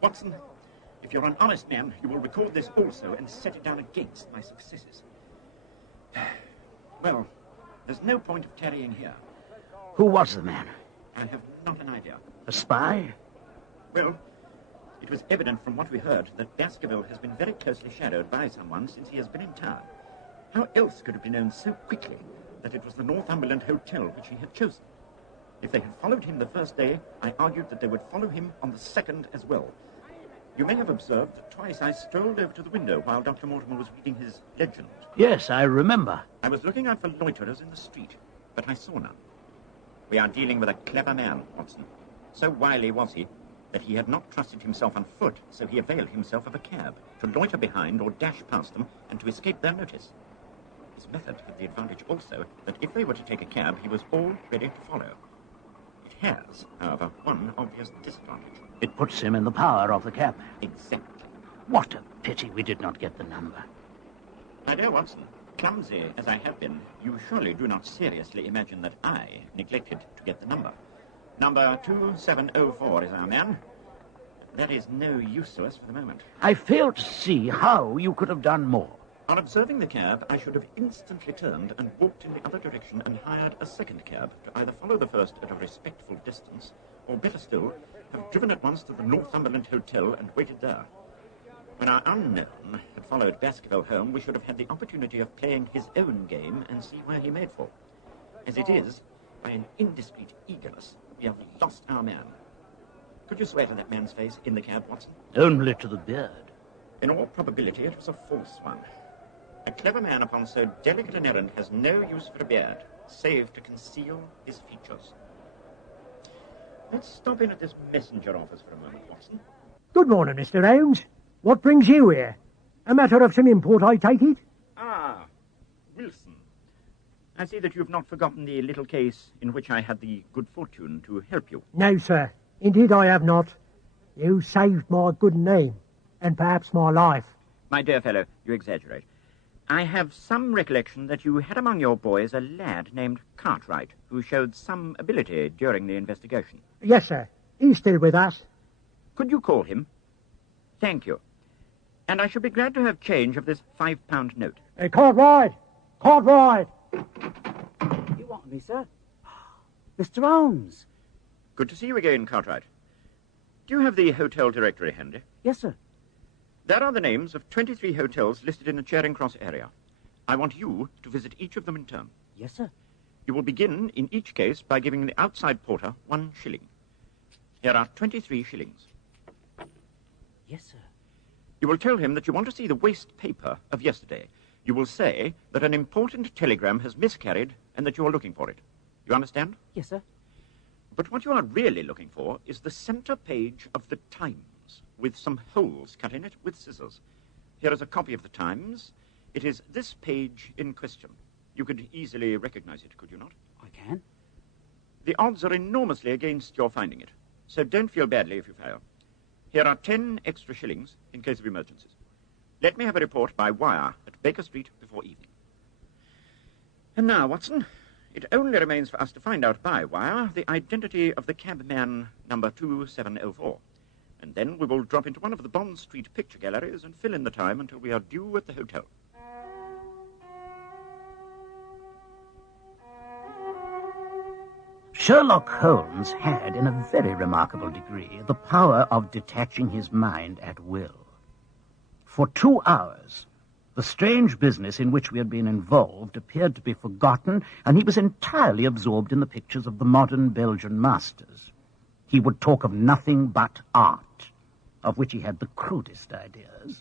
Watson, if you're an honest man, you will record this also and set it down against my successes. Well, there's no point of tarrying here. Who was the man? I have not an idea. A spy? Well, it was evident from what we heard that Baskerville has been very closely shadowed by someone since he has been in town. How else could it be known so quickly that it was the Northumberland Hotel which he had chosen? If they had followed him the first day, I argued that they would follow him on the second as well. You may have observed that twice I strolled over to the window while Dr. Mortimer was reading his legend. Yes, I remember. I was looking out for loiterers in the street, but I saw none. We are dealing with a clever man, Watson. So wily was he that he had not trusted himself on foot, so he availed himself of a cab to loiter behind or dash past them and to escape their notice. His method had the advantage also that if they were to take a cab, he was all ready to follow. It has, however, one obvious disadvantage. It puts him in the power of the cabman. Exactly. What a pity we did not get the number. My dear Watson, clumsy as I have been, you surely do not seriously imagine that I neglected to get the number. Number 2704 is our man. That is no use to us for the moment. I fail to see how you could have done more. On observing the cab, I should have instantly turned and walked in the other direction and hired a second cab to either follow the first at a respectful distance, or better still, have driven at once to the Northumberland Hotel and waited there. When our unknown had followed Baskerville home, we should have had the opportunity of playing his own game and see where he made for. As it is, by an indiscreet eagerness, we have lost our man. Could you swear to that man's face in the cab, Watson? Only to the beard. In all probability, it was a false one. A clever man upon so delicate an errand has no use for a beard, save to conceal his features. Let's stop in at this messenger office for a moment, Watson. Good morning, Mr. Holmes. What brings you here? A matter of some import, I take it? Ah, Wilson. I see that you've not forgotten the little case in which I had the good fortune to help you. No, sir. Indeed I have not. You saved my good name, and perhaps my life. My dear fellow, you exaggerate. I have some recollection that you had among your boys a lad named Cartwright, who showed some ability during the investigation. Yes, sir. He's still with us. Could you call him? Thank you. And I should be glad to have change of this £5 note. Cartwright! Cartwright! You want me, sir? Mr. Holmes. Good to see you again, Cartwright. Do you have the hotel directory handy? Yes, sir. There are the names of 23 hotels listed in the Charing Cross area. I want you to visit each of them in turn. Yes, sir. You will begin, in each case, by giving the outside porter 1 shilling. Here are 23 shillings. Yes, sir. You will tell him that you want to see the waste paper of yesterday. You will say that an important telegram has miscarried and that you are looking for it. You understand? Yes, sir. But what you are really looking for is the center page of the Times, with some holes cut in it with scissors. Here is a copy of the Times. It is this page in question. You could easily recognize it, could you not? I can. The odds are enormously against your finding it, so don't feel badly if you fail. Here are 10 extra shillings in case of emergencies. Let me have a report by wire at Baker Street before evening. And now, Watson, it only remains for us to find out by wire the identity of the cabman number 2704. And then we will drop into one of the Bond Street picture galleries and fill in the time until we are due at the hotel. Sherlock Holmes had, in a very remarkable degree, the power of detaching his mind at will. For 2 hours, the strange business in which we had been involved appeared to be forgotten, and he was entirely absorbed in the pictures of the modern Belgian masters. he would talk of nothing but art, of which he had the crudest ideas.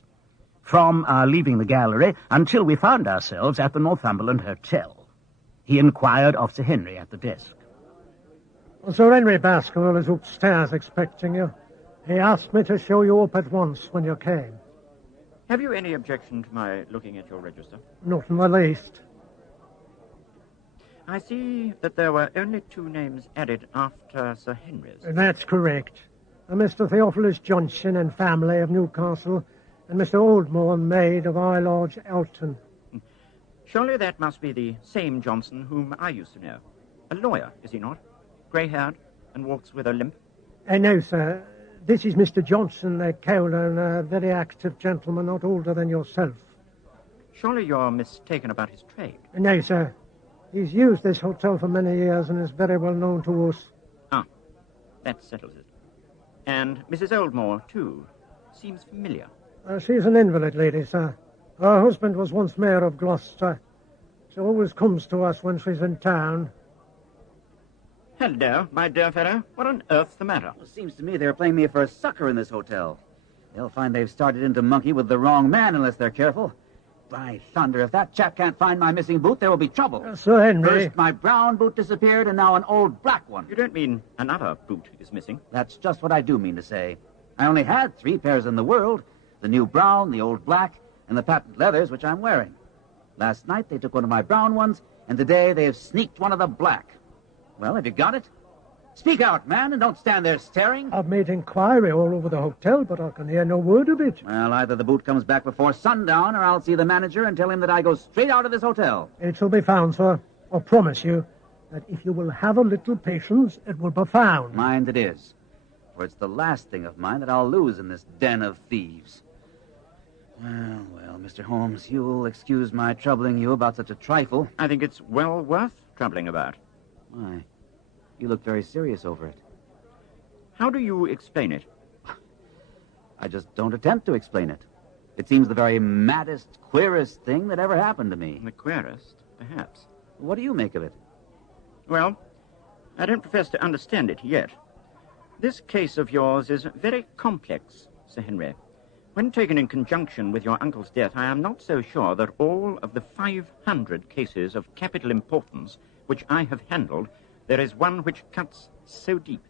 From our leaving the gallery until we found ourselves at the Northumberland Hotel, he inquired of Sir Henry at the desk. Sir Henry Baskerville is upstairs expecting you. He asked me to show you up at once when you came. Have you any objection to my looking at your register? Not in the least. I see that there were only 2 names added after Sir Henry's. That's correct. Mr. Theophilus Johnson and family of Newcastle, and Mr. Oldmore, maid of High Lodge, Elton. Surely that must be the same Johnson whom I used to know. A lawyer, is he not? Grey-haired and walks with a limp? No, sir. This is Mr. Johnson, a Colon, a very active gentleman, not older than yourself. Surely you're mistaken about his trade. No, sir. He's used this hotel for many years and is very well known to us. Ah, that settles it. And Mrs. Oldmore, too, seems familiar. She's an invalid lady, sir. Her husband was once mayor of Gloucester. She always comes to us when she's in town. Hello, my dear fellow. What on earth's the matter? Well, it seems to me they're playing me for a sucker in this hotel. They'll find they've started in to monkey with the wrong man unless they're careful. By thunder, if that chap can't find my missing boot, there will be trouble. Sir Henry... First, my brown boot disappeared, and now an old black one. You don't mean another boot is missing? That's just what I do mean to say. I only had 3 pairs in the world. The new brown, the old black, and the patent leathers, which I'm wearing. Last night, they took one of my brown ones, and today they have sneaked one of the black. Well, have you got it? Speak out, man, and don't stand there staring. I've made inquiry all over the hotel, but I can hear no word of it. Well, either the boot comes back before sundown, or I'll see the manager and tell him that I go straight out of this hotel. It shall be found, sir. I promise you that if you will have a little patience, it will be found. Mind it is. For it's the last thing of mine that I'll lose in this den of thieves. Well, Mr. Holmes, you'll excuse my troubling you about such a trifle. I think it's well worth troubling about. Why? You look very serious over it. How do you explain it? I just don't attempt to explain it. It seems the very maddest, queerest thing that ever happened to me. The queerest, perhaps. What do you make of it? Well, I don't profess to understand it yet. This case of yours is very complex, Sir Henry. When taken in conjunction with your uncle's death, I am not so sure that all of the 500 cases of capital importance which I have handled, there is one which cuts so deep.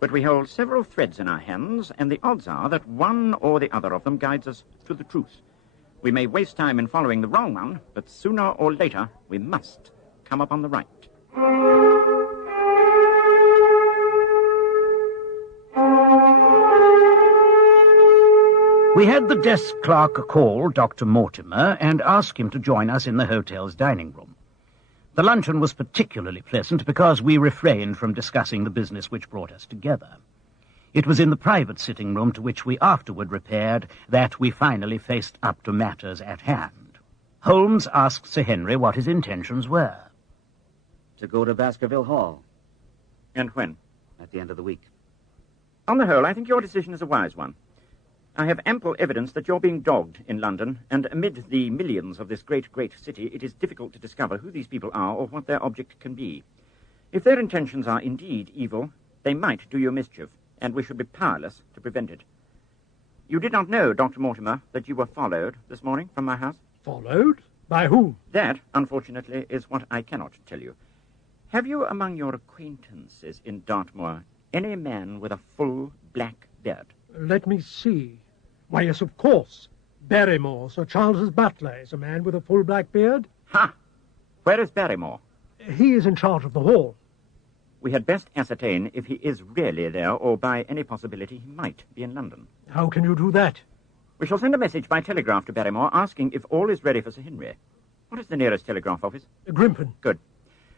But we hold several threads in our hands, and the odds are that one or the other of them guides us to the truth. We may waste time in following the wrong one, but sooner or later we must come upon the right. We had the desk clerk call Dr. Mortimer and ask him to join us in the hotel's dining room. The luncheon was particularly pleasant because we refrained from discussing the business which brought us together. It was in the private sitting room to which we afterward repaired that we finally faced up to matters at hand. Holmes asked Sir Henry what his intentions were. To go to Baskerville Hall. And when? At the end of the week. On the whole, I think your decision is a wise one. I have ample evidence that you're being dogged in London, and amid the millions of this great, great city, it is difficult to discover who these people are or what their object can be. If their intentions are indeed evil, they might do you mischief, and we should be powerless to prevent it. You did not know, Dr. Mortimer, that you were followed this morning from my house? Followed? By whom? That, unfortunately, is what I cannot tell you. Have you among your acquaintances in Dartmoor any man with a full black beard? Let me see. Why, yes, of course. Barrymore, Sir Charles's butler, is a man with a full black beard. Ha! Where is Barrymore? He is in charge of the hall. We had best ascertain if he is really there, or by any possibility he might be in London. How can you do that? We shall send a message by telegraph to Barrymore asking if all is ready for Sir Henry. What is the nearest telegraph office? Grimpen. Good.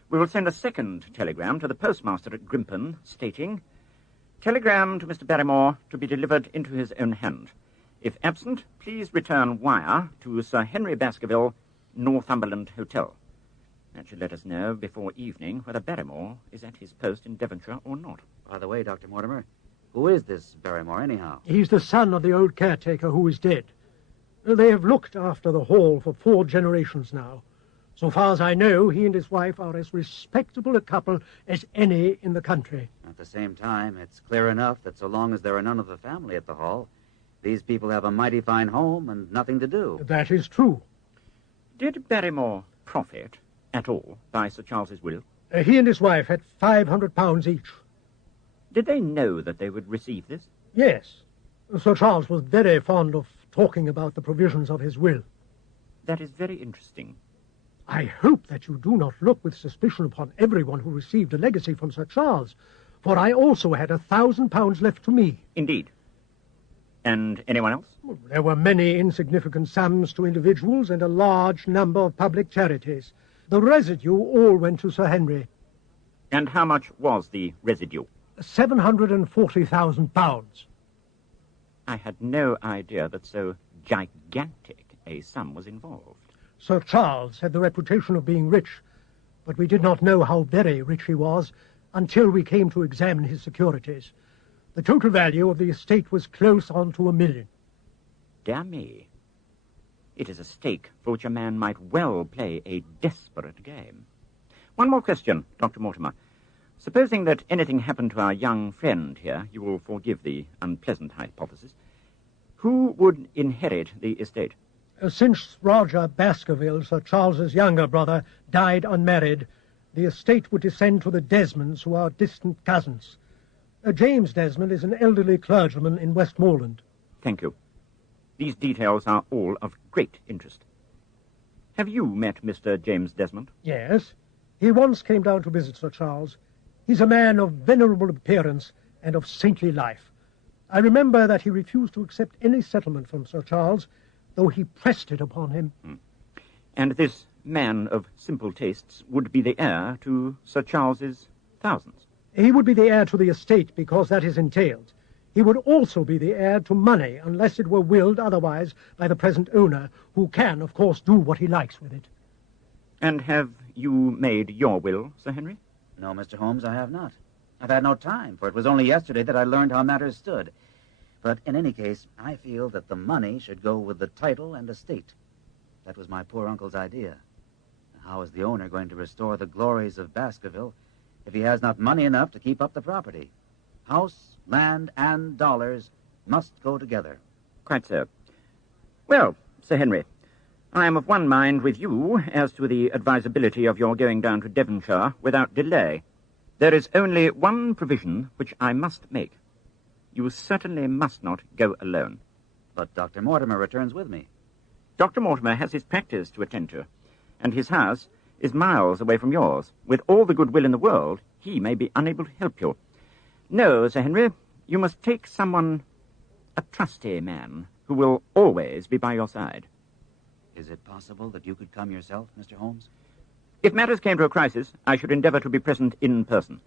We will send a second telegram to the postmaster at Grimpen, stating, telegram to Mr. Barrymore to be delivered into his own hand. If absent, please return wire to Sir Henry Baskerville, Northumberland Hotel. That should let us know before evening whether Barrymore is at his post in Devonshire or not. By the way, Dr. Mortimer, who is this Barrymore, anyhow? He's the son of the old caretaker who is dead. They have looked after the hall for 4 generations now. So far as I know, he and his wife are as respectable a couple as any in the country. At the same time, it's clear enough that so long as there are none of the family at the Hall, these people have a mighty fine home and nothing to do. That is true. Did Barrymore profit at all by Sir Charles's will? He and his wife had £500 each. Did they know that they would receive this? Yes. Sir Charles was very fond of talking about the provisions of his will. That is very interesting. I hope that you do not look with suspicion upon everyone who received a legacy from Sir Charles, for I also had £1,000 left to me. Indeed. And anyone else? There were many insignificant sums to individuals and a large number of public charities. The residue all went to Sir Henry. And how much was the residue? £740,000. I had no idea that so gigantic a sum was involved. Sir Charles had the reputation of being rich, but we did not know how very rich he was until we came to examine his securities. The total value of the estate was close on to £1 million. Dear me. It is a stake for which a man might well play a desperate game. One more question, Dr. Mortimer. Supposing that anything happened to our young friend here, you will forgive the unpleasant hypothesis, who would inherit the estate? Since Roger Baskerville, Sir Charles's younger brother, died unmarried, the estate would descend to the Desmonds, who are distant cousins. James Desmond is an elderly clergyman in Westmoreland. Thank you. These details are all of great interest. Have you met Mr. James Desmond? Yes. He once came down to visit Sir Charles. He's a man of venerable appearance and of saintly life. I remember that he refused to accept any settlement from Sir Charles, though he pressed it upon him. And this man of simple tastes would be the heir to Sir Charles's thousands? He would be the heir to the estate because that is entailed. He would also be the heir to money unless it were willed otherwise by the present owner, who can, of course, do what he likes with it. And have you made your will, Sir Henry? No, Mr. Holmes, I have not. I've had no time, for it was only yesterday that I learned how matters stood. But in any case, I feel that the money should go with the title and estate. That was my poor uncle's idea. How is the owner going to restore the glories of Baskerville if he has not money enough to keep up the property? House, land, and dollars must go together. Quite so. Well, Sir Henry, I am of one mind with you as to the advisability of your going down to Devonshire without delay. There is only one provision which I must make. You certainly must not go alone. But Dr. Mortimer returns with me. Dr. Mortimer has his practice to attend to, and his house is miles away from yours. With all the goodwill in the world, he may be unable to help you. No, Sir Henry, you must take someone, a trusty man, who will always be by your side. Is it possible that you could come yourself, Mr. Holmes? If matters came to a crisis, I should endeavour to be present in person.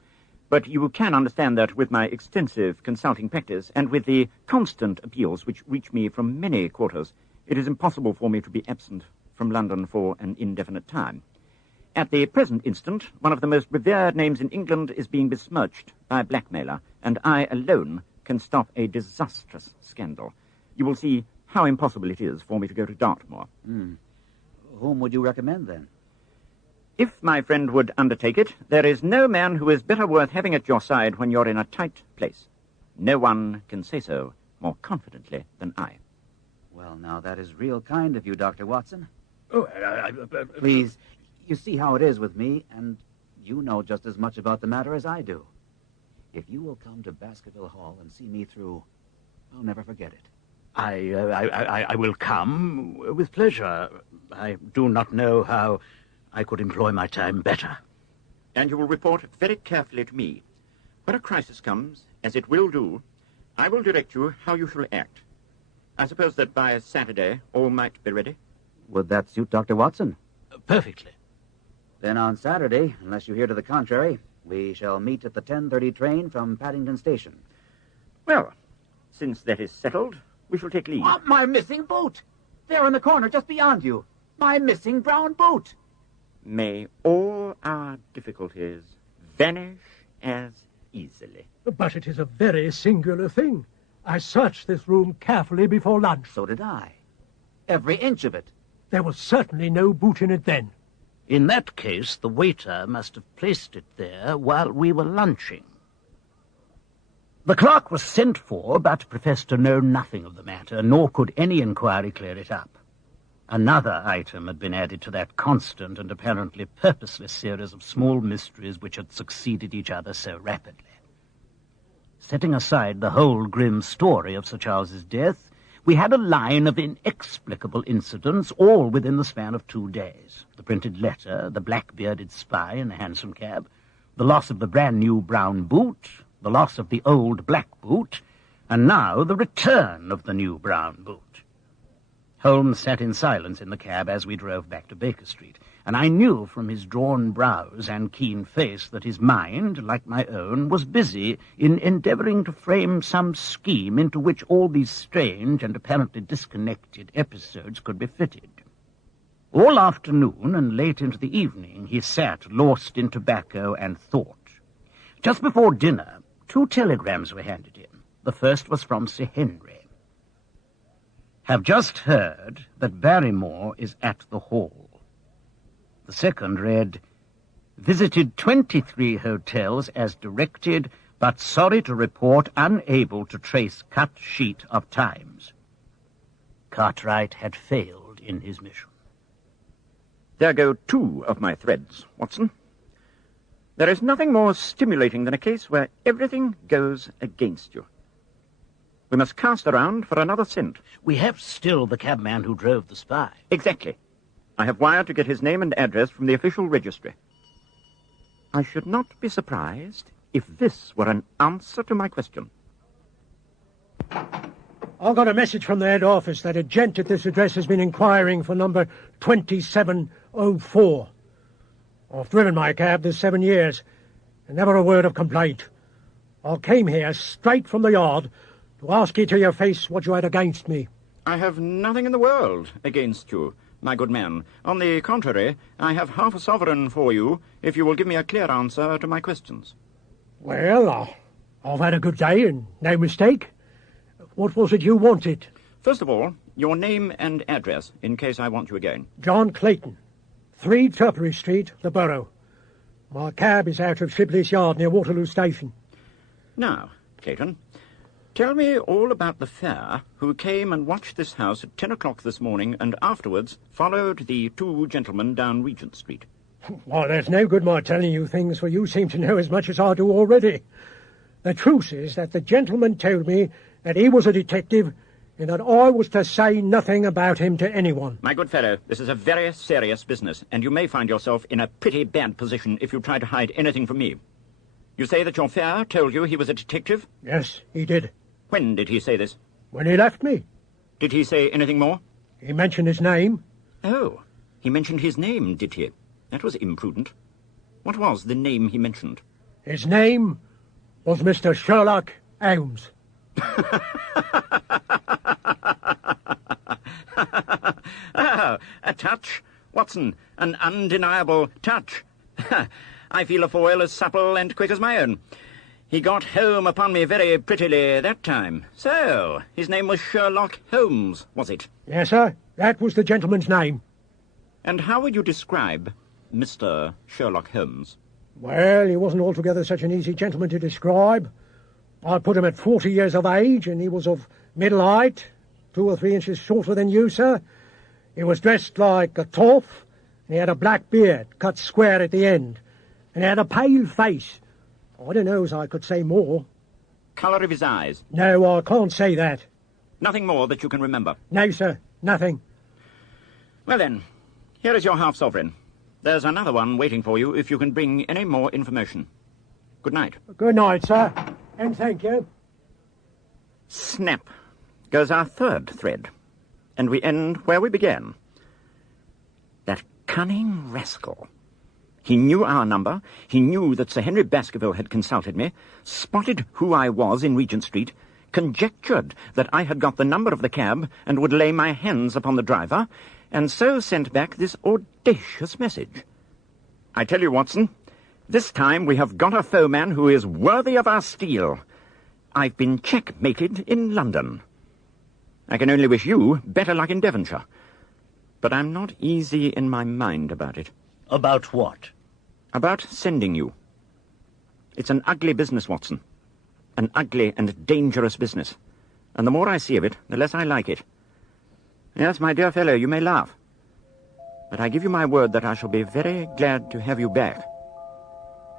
But you can understand that with my extensive consulting practice and with the constant appeals which reach me from many quarters, it is impossible for me to be absent from London for an indefinite time. At the present instant, one of the most revered names in England is being besmirched by a blackmailer, and I alone can stop a disastrous scandal. You will see how impossible it is for me to go to Dartmoor. Whom would you recommend, then? If my friend would undertake it, there is no man who is better worth having at your side when you're in a tight place. No one can say so more confidently than I. Well, now, that is real kind of you, Dr. Watson. Oh, Please, you see how it is with me, and you know just as much about the matter as I do. If you will come to Baskerville Hall and see me through, I'll never forget it. I will come with pleasure. I do not know how I could employ my time better. And you will report very carefully to me. When a crisis comes, as it will do, I will direct you how you shall act. I suppose that by Saturday all might be ready. Would that suit Dr. Watson? Perfectly. Then on Saturday, unless you hear to the contrary, we shall meet at the 10:30 train from Paddington Station. Well, since that is settled, we shall take leave. Oh, my missing boot! There in the corner, just beyond you. My missing brown boot! May all our difficulties vanish as easily. But it is a very singular thing. I searched this room carefully before lunch. So did I. Every inch of it. There was certainly no boot in it then. In that case, the waiter must have placed it there while we were lunching. The clerk was sent for, but professed to know nothing of the matter, nor could any inquiry clear it up. Another item had been added to that constant and apparently purposeless series of small mysteries which had succeeded each other so rapidly. Setting aside the whole grim story of Sir Charles's death, we had a line of inexplicable incidents, all within the span of 2 days. The printed letter, the black-bearded spy in the hansom cab, the loss of the brand-new brown boot, the loss of the old black boot, and now the return of the new brown boot. Holmes sat in silence in the cab as we drove back to Baker Street, and I knew from his drawn brows and keen face that his mind, like my own, was busy in endeavouring to frame some scheme into which all these strange and apparently disconnected episodes could be fitted. All afternoon and late into the evening he sat lost in tobacco and thought. Just before dinner, 2 telegrams were handed him. The first was from Sir Henry. Have just heard that Barrymore is at the Hall. The second read, visited 23 hotels as directed, but sorry to report unable to trace cut sheet of times. Cartwright had failed in his mission. There go 2 of my threads, Watson. There is nothing more stimulating than a case where everything goes against you. We must cast around for another scent. We have still the cabman who drove the spy. Exactly. I have wired to get his name and address from the official registry. I should not be surprised if this were an answer to my question. I've got a message from the head office that a gent at this address has been inquiring for number 2704. I've driven my cab this 7 years, and never a word of complaint. I came here straight from the yard to ask you to your face what you had against me. I have nothing in the world against you, my good man. On the contrary, I have half a sovereign for you if you will give me a clear answer to my questions. Well, I've had a good day and no mistake. What was it you wanted? First of all, your name and address, in case I want you again. John Clayton, 3 Turpery Street, the Borough. My cab is out of Shipley's Yard near Waterloo Station. Now, Clayton, tell me all about the fair who came and watched this house at 10 o'clock this morning and afterwards followed the 2 gentlemen down Regent Street. Why, there's no good my telling you things, for you seem to know as much as I do already. The truth is that the gentleman told me that he was a detective and that I was to say nothing about him to anyone. My good fellow, this is a very serious business, and you may find yourself in a pretty bad position if you try to hide anything from me. You say that your fare told you he was a detective? Yes, he did. When did he say this? When he left me. Did he say anything more? He mentioned his name. Oh, he mentioned his name, did he? That was imprudent. What was the name he mentioned? His name was Mr. Sherlock Holmes. Oh, a touch, Watson, an undeniable touch. I feel a foil as supple and quick as my own. He got home upon me very prettily that time. So, his name was Sherlock Holmes, was it? Yes, sir. That was the gentleman's name. And how would you describe Mr. Sherlock Holmes? Well, he wasn't altogether such an easy gentleman to describe. I put him at 40 years of age, and he was of middle height, 2 or 3 inches shorter than you, sir. He was dressed like a toff, and he had a black beard, cut square at the end, and he had a pale face. I don't know as I could say more. Colour of his eyes? No, I can't say that. Nothing more that you can remember? No, sir, nothing. Well then, here is your half-sovereign. There's another one waiting for you if you can bring any more information. Good night. Good night, sir, and thank you. Snap goes our 3rd thread, and we end where we began. That cunning rascal. He knew our number, he knew that Sir Henry Baskerville had consulted me, spotted who I was in Regent Street, conjectured that I had got the number of the cab and would lay my hands upon the driver, and so sent back this audacious message. I tell you, Watson, this time we have got a foeman who is worthy of our steel. I've been checkmated in London. I can only wish you better luck in Devonshire, but I'm not easy in my mind about it. About what? About sending you. It's an ugly business, Watson. An ugly and dangerous business. And the more I see of it, the less I like it. Yes, my dear fellow, you may laugh. But I give you my word that I shall be very glad to have you back.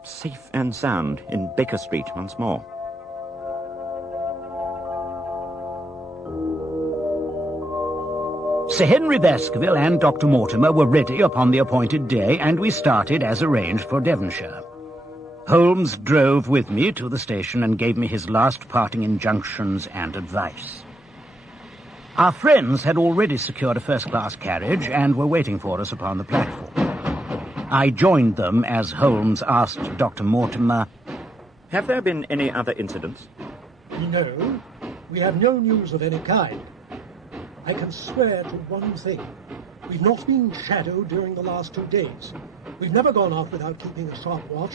Safe and sound in Baker Street once more. Sir Henry Baskerville and Dr. Mortimer were ready upon the appointed day, and we started, as arranged, for Devonshire. Holmes drove with me to the station and gave me his last parting injunctions and advice. Our friends had already secured a first-class carriage and were waiting for us upon the platform. I joined them as Holmes asked Dr. Mortimer, Have there been any other incidents? No, we have no news of any kind. I can swear to one thing. We've not been shadowed during the last 2 days. We've never gone off without keeping a sharp watch,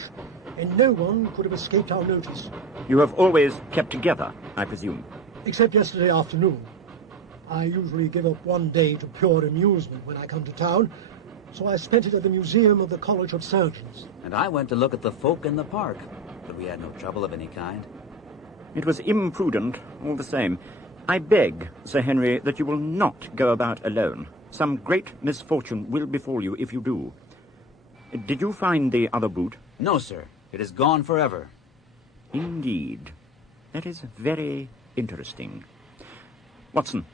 and no one could have escaped our notice. You have always kept together, I presume. Except yesterday afternoon. I usually give up 1 day to pure amusement when I come to town, so I spent it at the Museum of the College of Surgeons. And I went to look at the folk in the park, but we had no trouble of any kind. It was imprudent, all the same. I beg, Sir Henry, that you will not go about alone. Some great misfortune will befall you if you do. Did you find the other boot? No, sir. It is gone forever. Indeed. That is very interesting. Watson,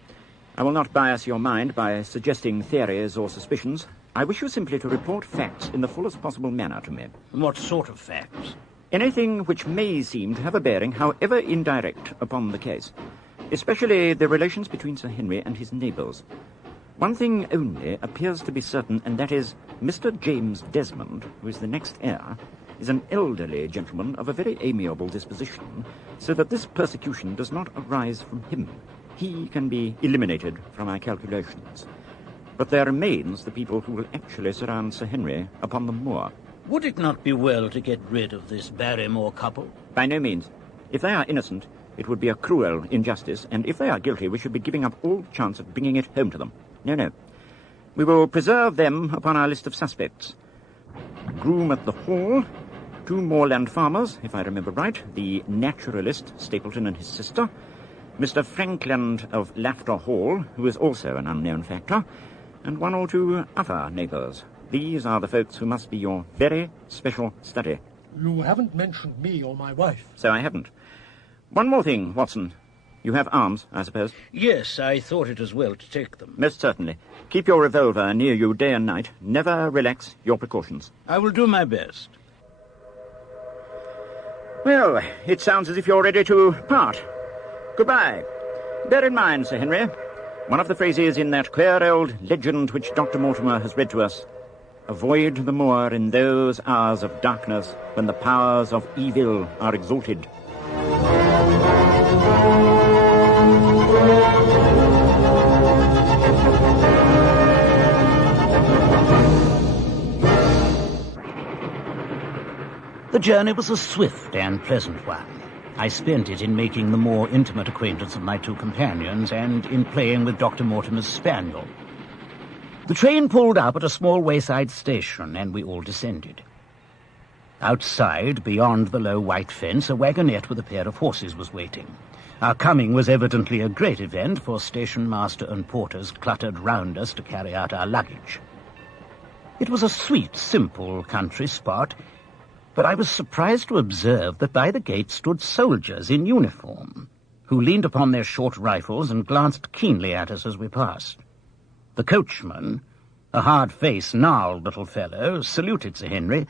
I will not bias your mind by suggesting theories or suspicions. I wish you simply to report facts in the fullest possible manner to me. What sort of facts? Anything which may seem to have a bearing, however indirect, upon the case. Especially the relations between Sir Henry and his neighbours. One thing only appears to be certain, and that is Mr. James Desmond, who is the next heir, is an elderly gentleman of a very amiable disposition, so that this persecution does not arise from him. He can be eliminated from our calculations. But there remains the people who will actually surround Sir Henry upon the moor. Would it not be well to get rid of this Barrymore couple? By no means. If they are innocent, it would be a cruel injustice, and if they are guilty, we should be giving up all chance of bringing it home to them. No. We will preserve them upon our list of suspects. Groom at the Hall, 2 moorland farmers, if I remember right, the naturalist, Stapleton and his sister, Mr. Frankland of Lafter Hall, who is also an unknown factor, and 1 or 2 other neighbours. These are the folks who must be your very special study. You haven't mentioned me or my wife. So I haven't. One more thing, Watson. You have arms, I suppose? Yes, I thought it as well to take them. Most certainly. Keep your revolver near you day and night. Never relax your precautions. I will do my best. Well, it sounds as if you're ready to part. Goodbye. Bear in mind, Sir Henry, one of the phrases in that queer old legend which Dr. Mortimer has read to us. Avoid the moor in those hours of darkness when the powers of evil are exalted. The journey was a swift and pleasant one. I spent it in making the more intimate acquaintance of my 2 companions and in playing with Dr. Mortimer's spaniel. The train pulled up at a small wayside station, and we all descended. Outside, beyond the low white fence, a wagonette with a pair of horses was waiting. Our coming was evidently a great event, for station master and porters cluttered round us to carry out our luggage. It was a sweet, simple country spot, but I was surprised to observe that by the gate stood soldiers in uniform, who leaned upon their short rifles and glanced keenly at us as we passed. The coachman, a hard-faced, gnarled little fellow, saluted Sir Henry,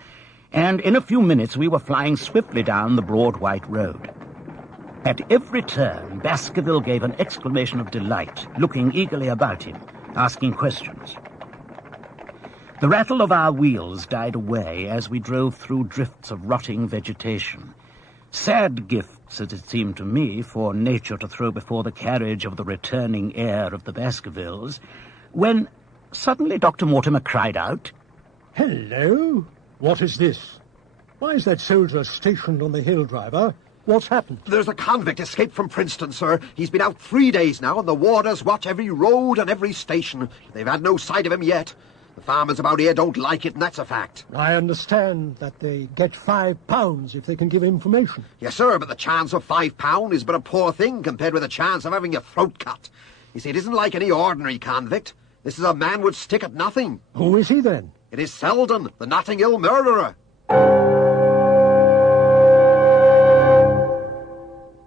and in a few minutes we were flying swiftly down the broad white road. At every turn, Baskerville gave an exclamation of delight, looking eagerly about him, asking questions. The rattle of our wheels died away as we drove through drifts of rotting vegetation. Sad gifts, as it seemed to me, for nature to throw before the carriage of the returning heir of the Baskervilles, when suddenly Dr. Mortimer cried out, Hello? What is this? Why is that soldier stationed on the hill, driver? What's happened? There's a convict escaped from Princeton, sir. He's been out 3 days now, and the warders watch every road and every station. They've had no sight of him yet. The farmers about here don't like it, and that's a fact. I understand that they get £5 if they can give information. Yes, sir, but the chance of £5 is but a poor thing compared with the chance of having your throat cut. You see, it isn't like any ordinary convict. This is a man would stick at nothing. Who is he, then? It is Selden, the Notting Hill murderer.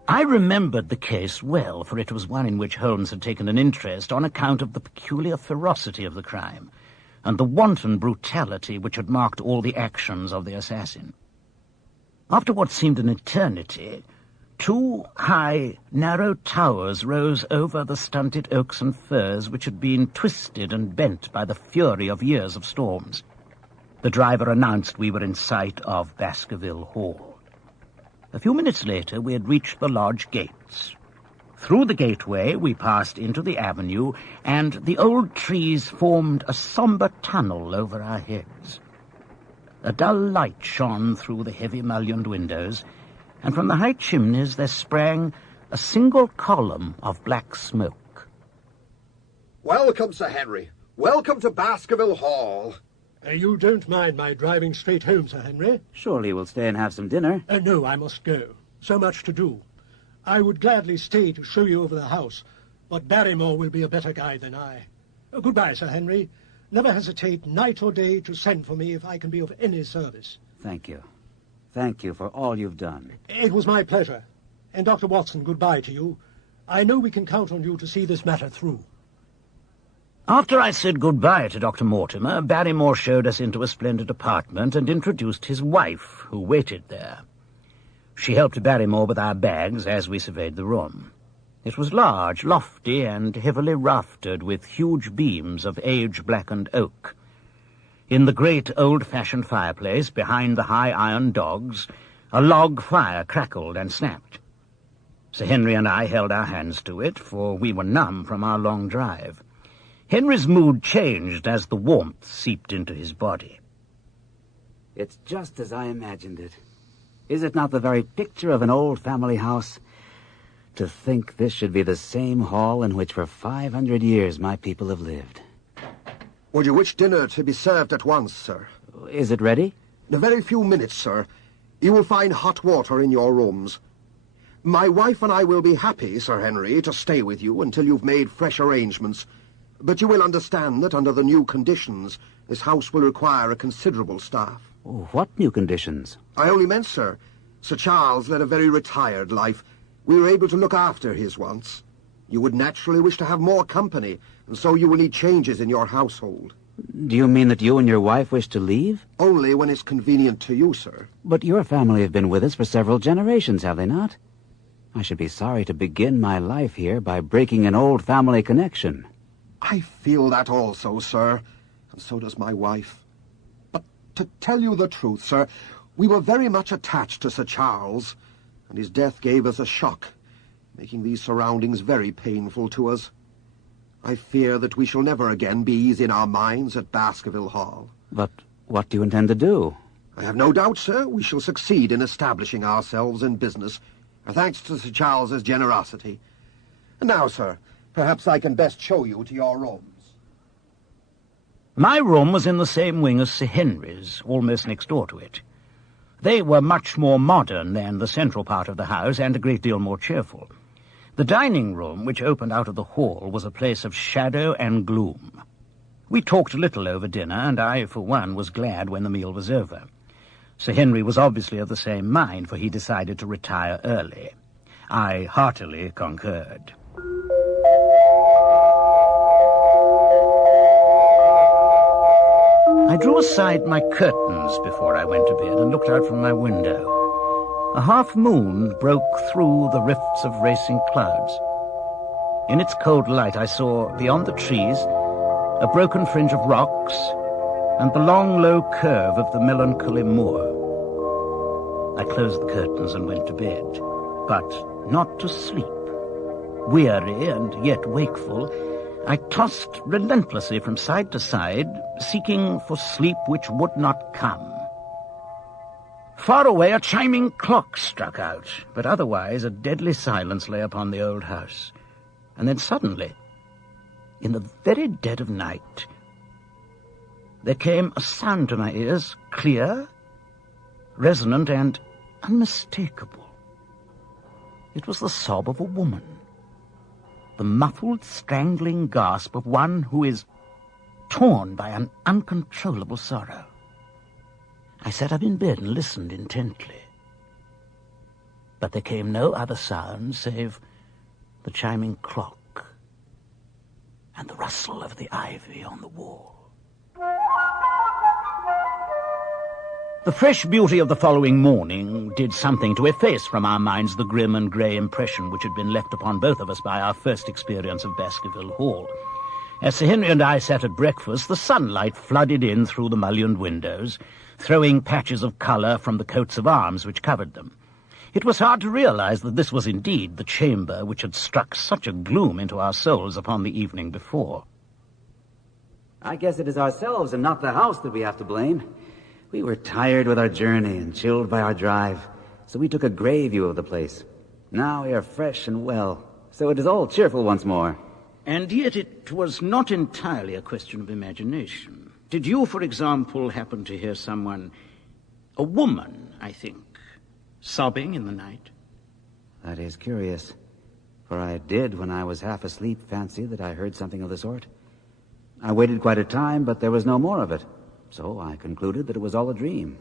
I remembered the case well, for it was one in which Holmes had taken an interest on account of the peculiar ferocity of the crime and the wanton brutality which had marked all the actions of the assassin. After what seemed an eternity, 2 high, narrow towers rose over the stunted oaks and firs which had been twisted and bent by the fury of years of storms. The driver announced we were in sight of Baskerville Hall. A few minutes later, we had reached the lodge gates. Through the gateway, we passed into the avenue, and the old trees formed a sombre tunnel over our heads. A dull light shone through the heavy mullioned windows, and from the high chimneys there sprang a single column of black smoke. Welcome, Sir Henry. Welcome to Baskerville Hall. You don't mind my driving straight home, Sir Henry? Surely we'll stay and have some dinner. No, I must go. So much to do. I would gladly stay to show you over the house, but Barrymore will be a better guide than I. Goodbye, Sir Henry. Never hesitate, night or day, to send for me if I can be of any service. Thank you. Thank you for all you've done. It was my pleasure. And Dr. Watson, goodbye to you. I know we can count on you to see this matter through. After I said goodbye to Dr. Mortimer, Barrymore showed us into a splendid apartment and introduced his wife, who waited there. She helped Barrymore with our bags as we surveyed the room. It was large, lofty, and heavily raftered with huge beams of age-blackened oak. In the great old-fashioned fireplace, behind the high iron dogs, a log fire crackled and snapped. Sir Henry and I held our hands to it, for we were numb from our long drive. Henry's mood changed as the warmth seeped into his body. It's just as I imagined it. Is it not the very picture of an old family house? To think this should be the same hall in which for 500 years my people have lived. Would you wish dinner to be served at once, sir? Is it ready? In a very few minutes, sir. You will find hot water in your rooms. My wife and I will be happy, Sir Henry, to stay with you until you've made fresh arrangements. But you will understand that under the new conditions, this house will require a considerable staff. Oh, what new conditions? I only meant, sir, Sir Charles led a very retired life. We were able to look after his wants. You would naturally wish to have more company, and so you will need changes in your household. Do you mean that you and your wife wish to leave? Only when it's convenient to you, sir. But your family have been with us for several generations, have they not? I should be sorry to begin my life here by breaking an old family connection. I feel that also, sir, and so does my wife. But to tell you the truth, sir, we were very much attached to Sir Charles, and his death gave us a shock, making these surroundings very painful to us. I fear that we shall never again be easy in our minds at Baskerville Hall. But what do you intend to do? I have no doubt, sir, we shall succeed in establishing ourselves in business, thanks to Sir Charles's generosity. And now, sir, perhaps I can best show you to your rooms. My room was in the same wing as Sir Henry's, almost next door to it. They were much more modern than the central part of the house, and a great deal more cheerful. The dining room, which opened out of the hall, was a place of shadow and gloom. We talked a little over dinner, and I, for one, was glad when the meal was over. Sir Henry was obviously of the same mind, for he decided to retire early. I heartily concurred. I drew aside my curtains before I went to bed and looked out from my window. A half-moon broke through the rifts of racing clouds. In its cold light I saw, beyond the trees, a broken fringe of rocks and the long, low curve of the melancholy moor. I closed the curtains and went to bed, but not to sleep. Weary and yet wakeful, I tossed relentlessly from side to side, seeking for sleep which would not come. Far away, a chiming clock struck out, but otherwise a deadly silence lay upon the old house. And then suddenly, in the very dead of night, there came a sound to my ears, clear, resonant, and unmistakable. It was the sob of a woman, the muffled, strangling gasp of one who is torn by an uncontrollable sorrow. I sat up in bed and listened intently. But there came no other sound save the chiming clock and the rustle of the ivy on the wall. The fresh beauty of the following morning did something to efface from our minds the grim and grey impression which had been left upon both of us by our first experience of Baskerville Hall. As Sir Henry and I sat at breakfast, the sunlight flooded in through the mullioned windows, throwing patches of colour from the coats of arms which covered them. It was hard to realize that this was indeed the chamber which had struck such a gloom into our souls upon the evening before. I guess it is ourselves and not the house that we have to blame. We were tired with our journey and chilled by our drive, so we took a grey view of the place. Now we are fresh and well, so it is all cheerful once more. And yet it was not entirely a question of imagination. Did you, for example, happen to hear someone, a woman, I think, sobbing in the night? That is curious, for I did, when I was half asleep, fancy that I heard something of the sort. I waited quite a time, but there was no more of it. So I concluded that it was all a dream.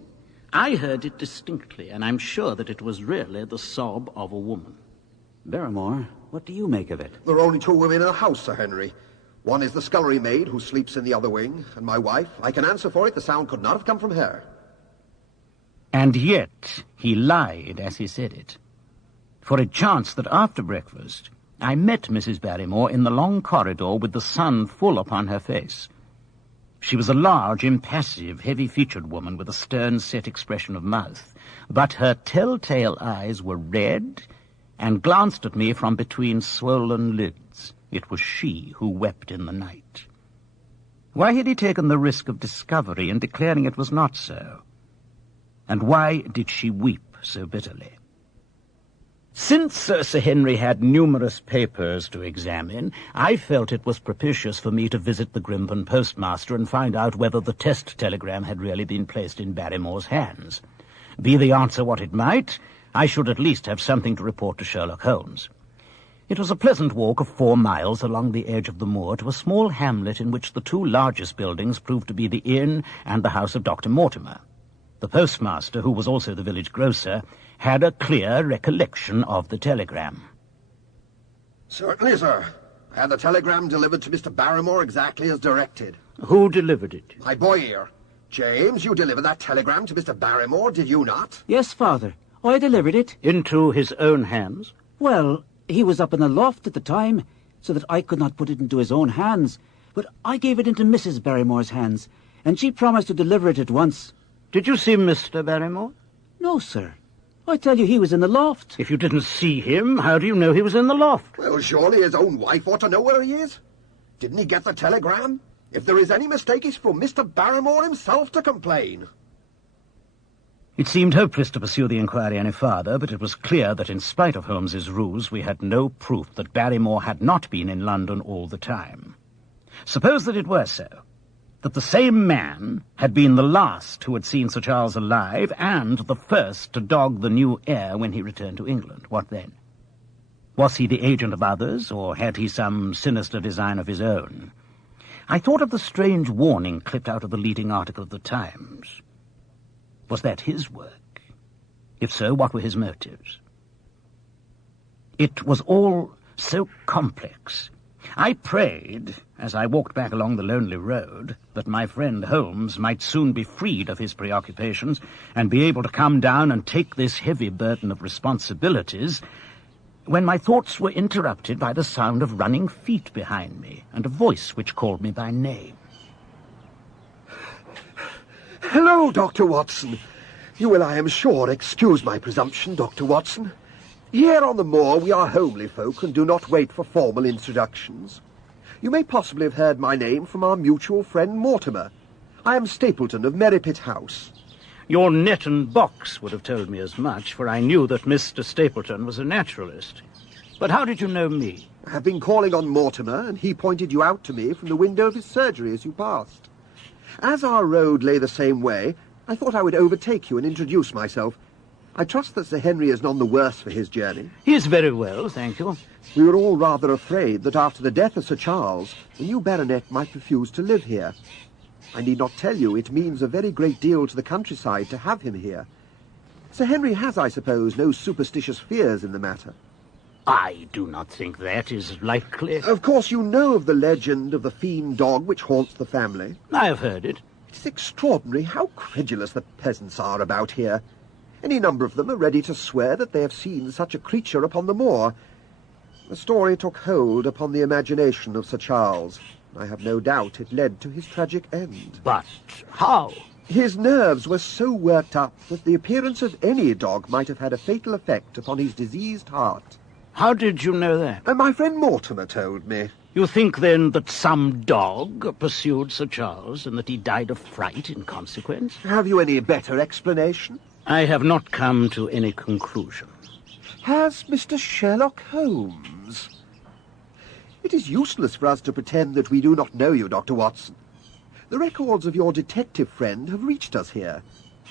I heard it distinctly, and I'm sure that it was really the sob of a woman. Barrymore, what do you make of it? There are only two women in the house, Sir Henry. One is the scullery maid, who sleeps in the other wing, and my wife. I can answer for it, the sound could not have come from her. And yet he lied as he said it. For it chanced that after breakfast I met Mrs. Barrymore in the long corridor with the sun full upon her face. She was a large, impassive, heavy-featured woman with a stern, set expression of mouth, but her telltale eyes were red and glanced at me from between swollen lids. It was she who wept in the night. Why had he taken the risk of discovery in declaring it was not so? And why did she weep so bitterly? Since Sir Henry had numerous papers to examine, I felt it was propitious for me to visit the Grimpen postmaster and find out whether the test telegram had really been placed in Barrymore's hands. Be the answer what it might, I should at least have something to report to Sherlock Holmes. It was a pleasant walk of 4 miles along the edge of the moor to a small hamlet in which the 2 largest buildings proved to be the inn and the house of Dr. Mortimer. The postmaster, who was also the village grocer, had a clear recollection of the telegram. Certainly, sir. I had the telegram delivered to Mr. Barrymore exactly as directed. Who delivered it? My boy here. James, you delivered that telegram to Mr. Barrymore, did you not? Yes, Father. I delivered it. Into his own hands? Well, he was up in the loft at the time, so that I could not put it into his own hands. But I gave it into Mrs. Barrymore's hands, and she promised to deliver it at once. Did you see Mr. Barrymore? No, sir. I tell you, he was in the loft. If you didn't see him, how do you know he was in the loft? Well, surely his own wife ought to know where he is. Didn't he get the telegram? If there is any mistake, it's for Mr. Barrymore himself to complain. It seemed hopeless to pursue the inquiry any farther, but it was clear that in spite of Holmes's ruse, we had no proof that Barrymore had not been in London all the time. Suppose that it were so, that the same man had been the last who had seen Sir Charles alive and the first to dog the new heir when he returned to England. What then? Was he the agent of others, or had he some sinister design of his own? I thought of the strange warning clipped out of the leading article of the Times. Was that his work? If so, what were his motives? It was all so complex. I prayed, as I walked back along the lonely road, that my friend Holmes might soon be freed of his preoccupations and be able to come down and take this heavy burden of responsibilities, when my thoughts were interrupted by the sound of running feet behind me and a voice which called me by name. Hello, Dr. Watson. You will, I am sure, excuse my presumption, Dr. Watson. Here on the moor we are homely folk and do not wait for formal introductions. You may possibly have heard my name from our mutual friend Mortimer. I am Stapleton of Merripit House. Your net and box would have told me as much, for I knew that Mr. Stapleton was a naturalist. But how did you know me? I have been calling on Mortimer, and he pointed you out to me from the window of his surgery as you passed. As our road lay the same way, I thought I would overtake you and introduce myself. I trust that Sir Henry is none the worse for his journey. He is very well, thank you. We were all rather afraid that after the death of Sir Charles, the new baronet might refuse to live here. I need not tell you it means a very great deal to the countryside to have him here. Sir Henry has, I suppose, no superstitious fears in the matter. I do not think that is likely. Of course you know of the legend of the fiend dog which haunts the family. I have heard it. It is extraordinary how credulous the peasants are about here. Any number of them are ready to swear that they have seen such a creature upon the moor. The story took hold upon the imagination of Sir Charles. I have no doubt it led to his tragic end. But how? His nerves were so worked up that the appearance of any dog might have had a fatal effect upon his diseased heart. How did you know that? My friend Mortimer told me. You think, then, that some dog pursued Sir Charles and that he died of fright in consequence? Have you any better explanation? I have not come to any conclusion. Has Mr. Sherlock Holmes? It is useless for us to pretend that we do not know you, Dr. Watson. The records of your detective friend have reached us here,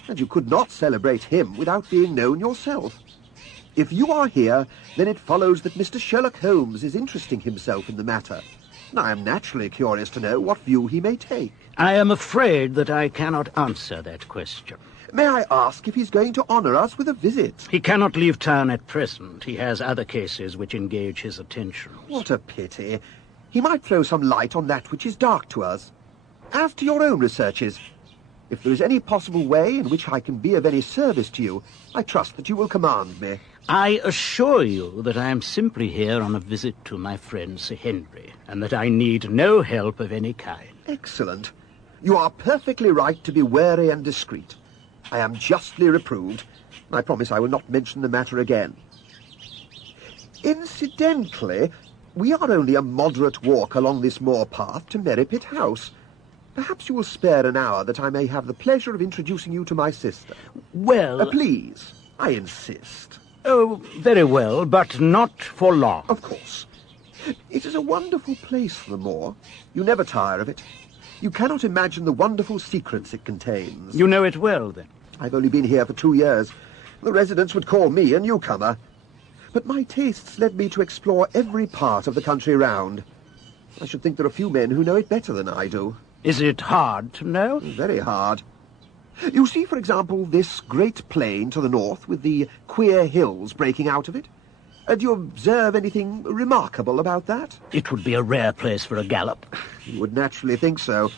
and you could not celebrate him without being known yourself. If you are here, then it follows that Mr. Sherlock Holmes is interesting himself in the matter. And I am naturally curious to know what view he may take. I am afraid that I cannot answer that question. May I ask if he's going to honour us with a visit? He cannot leave town at present. He has other cases which engage his attention. What a pity. He might throw some light on that which is dark to us. As to your own researches, if there is any possible way in which I can be of any service to you, I trust that you will command me. I assure you that I am simply here on a visit to my friend Sir Henry, and that I need no help of any kind. Excellent. You are perfectly right to be wary and discreet. I am justly reproved. I promise I will not mention the matter again. Incidentally, we are only a moderate walk along this moor path to Merripit House. Perhaps you will spare an hour that I may have the pleasure of introducing you to my sister. Well... Please, I insist. Oh, very well, but not for long. Of course. It is a wonderful place, the moor. You never tire of it. You cannot imagine the wonderful secrets it contains. You know it well, then? I've only been here for 2 years. The residents would call me a newcomer. But my tastes led me to explore every part of the country round. I should think there are few men who know it better than I do. Is it hard to know? Very hard. You see, for example, this great plain to the north with the queer hills breaking out of it? Do you observe anything remarkable about that? It would be a rare place for a gallop. You would naturally think so.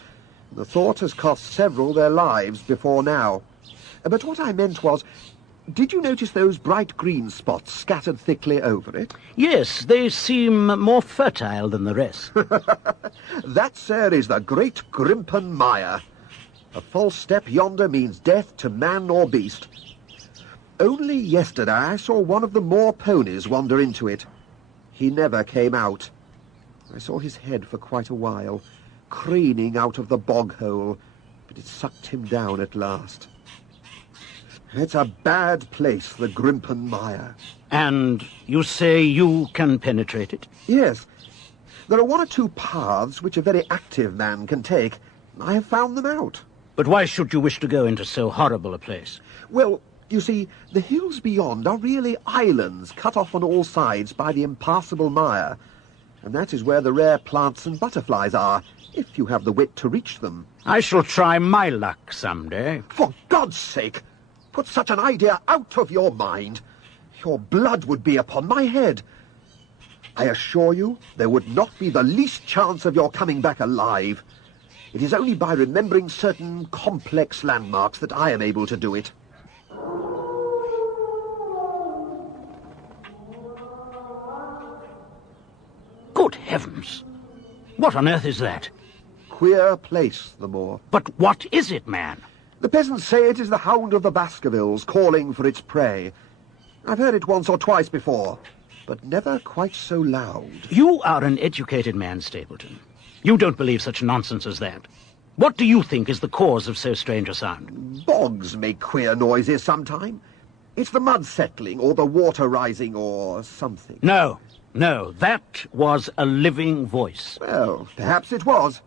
The thought has cost several their lives before now. But what I meant was, did you notice those bright green spots scattered thickly over it? Yes, they seem more fertile than the rest. That, sir, is the great Grimpen Mire. A false step yonder means death to man or beast. Only yesterday I saw one of the moor ponies wander into it. He never came out. I saw his head for quite a while, craning out of the bog hole, but it sucked him down at last. It's a bad place, the Grimpen Mire. And you say you can penetrate it? Yes. There are 1 or 2 paths which a very active man can take. I have found them out. But why should you wish to go into so horrible a place? Well, you see, the hills beyond are really islands cut off on all sides by the impassable mire. And that is where the rare plants and butterflies are, if you have the wit to reach them. I shall try my luck some day. For God's sake, put such an idea out of your mind. Your blood would be upon my head. I assure you, there would not be the least chance of your coming back alive. It is only by remembering certain complex landmarks that I am able to do it. Good heavens! What on earth is that? Queer place, the moor. But what is it, man? The peasants say it is the Hound of the Baskervilles calling for its prey. I've heard it once or twice before, but never quite so loud. You are an educated man, Stapleton. You don't believe such nonsense as that. What do you think is the cause of so strange a sound? Bogs make queer noises sometime. It's the mud settling, or the water rising, or something. No, that was a living voice. Well, perhaps it was.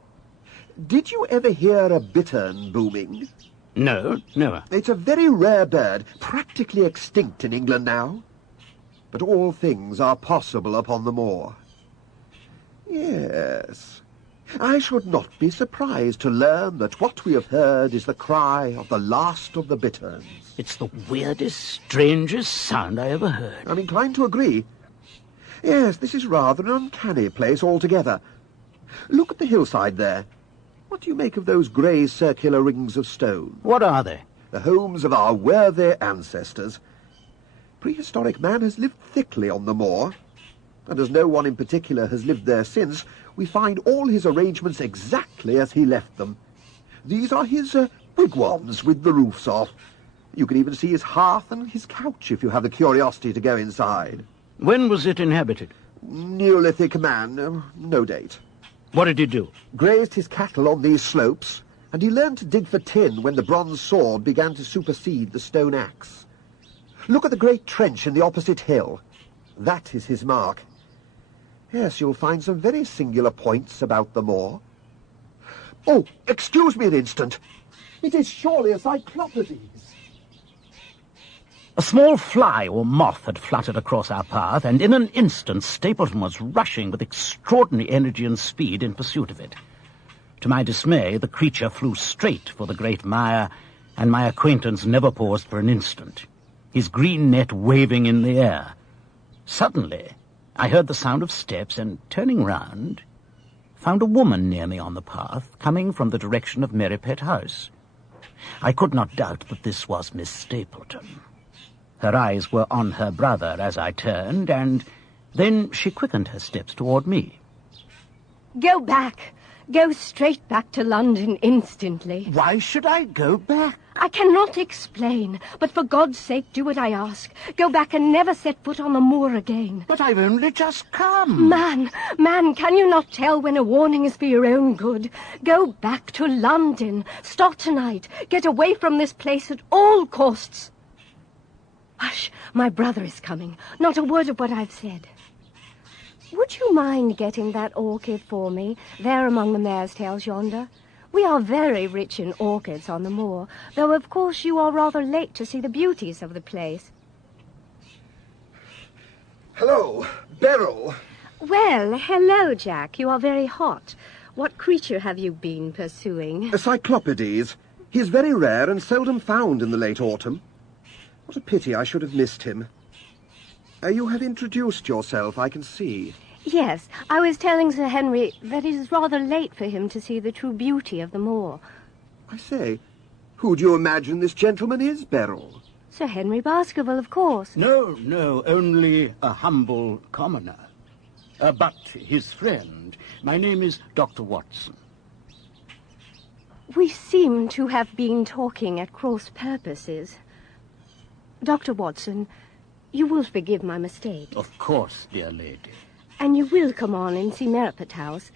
Did you ever hear a bittern booming? No, never. It's a very rare bird, practically extinct in England now. But all things are possible upon the moor. Yes. I should not be surprised to learn that what we have heard is the cry of the last of the bitterns. It's the weirdest, strangest sound I ever heard. I'm inclined to agree. Yes, this is rather an uncanny place altogether. Look at the hillside there. What do you make of those grey circular rings of stone? What are they? The homes of our worthy ancestors. Prehistoric man has lived thickly on the moor, and as no one in particular has lived there since, we find all his arrangements exactly as he left them. These are his wigwams with the roofs off. You can even see his hearth and his couch if you have the curiosity to go inside. When was it inhabited? Neolithic man, no date. What did he do? Grazed his cattle on these slopes, and he learned to dig for tin when the bronze sword began to supersede the stone axe. Look at the great trench in the opposite hill. That is his mark. Yes, you'll find some very singular points about the moor. Oh, excuse me an instant. It is surely a cyclopedes. A small fly or moth had fluttered across our path, and in an instant Stapleton was rushing with extraordinary energy and speed in pursuit of it. To my dismay, the creature flew straight for the great mire, and my acquaintance never paused for an instant, his green net waving in the air. Suddenly, I heard the sound of steps, and, turning round, found a woman near me on the path, coming from the direction of Merrypet House. I could not doubt that this was Miss Stapleton. Her eyes were on her brother as I turned, and then she quickened her steps toward me. Go back. Go straight back to London instantly. Why should I go back? I cannot explain, but for God's sake do what I ask. Go back and never set foot on the moor again. But I've only just come. Man, can you not tell when a warning is for your own good? Go back to London. Start tonight. Get away from this place at all costs. Hush, my brother is coming. Not a word of what I've said. Would you mind getting that orchid for me, there among the mare's tails yonder? We are very rich in orchids on the moor, though of course you are rather late to see the beauties of the place. Hello, Beryl. Well, hello, Jack. You are very hot. What creature have you been pursuing? A cyclopedes. He is very rare and seldom found in the late autumn. What a pity I should have missed him. You have introduced yourself, I can see. Yes, I was telling Sir Henry that it is rather late for him to see the true beauty of the moor. I say, who do you imagine this gentleman is, Beryl? Sir Henry Baskerville, of course. No, only a humble commoner. But his friend. My name is Dr. Watson. We seem to have been talking at cross purposes. Dr. Watson, you will forgive my mistake. Of course, dear lady. And you will come on and see Merripet House.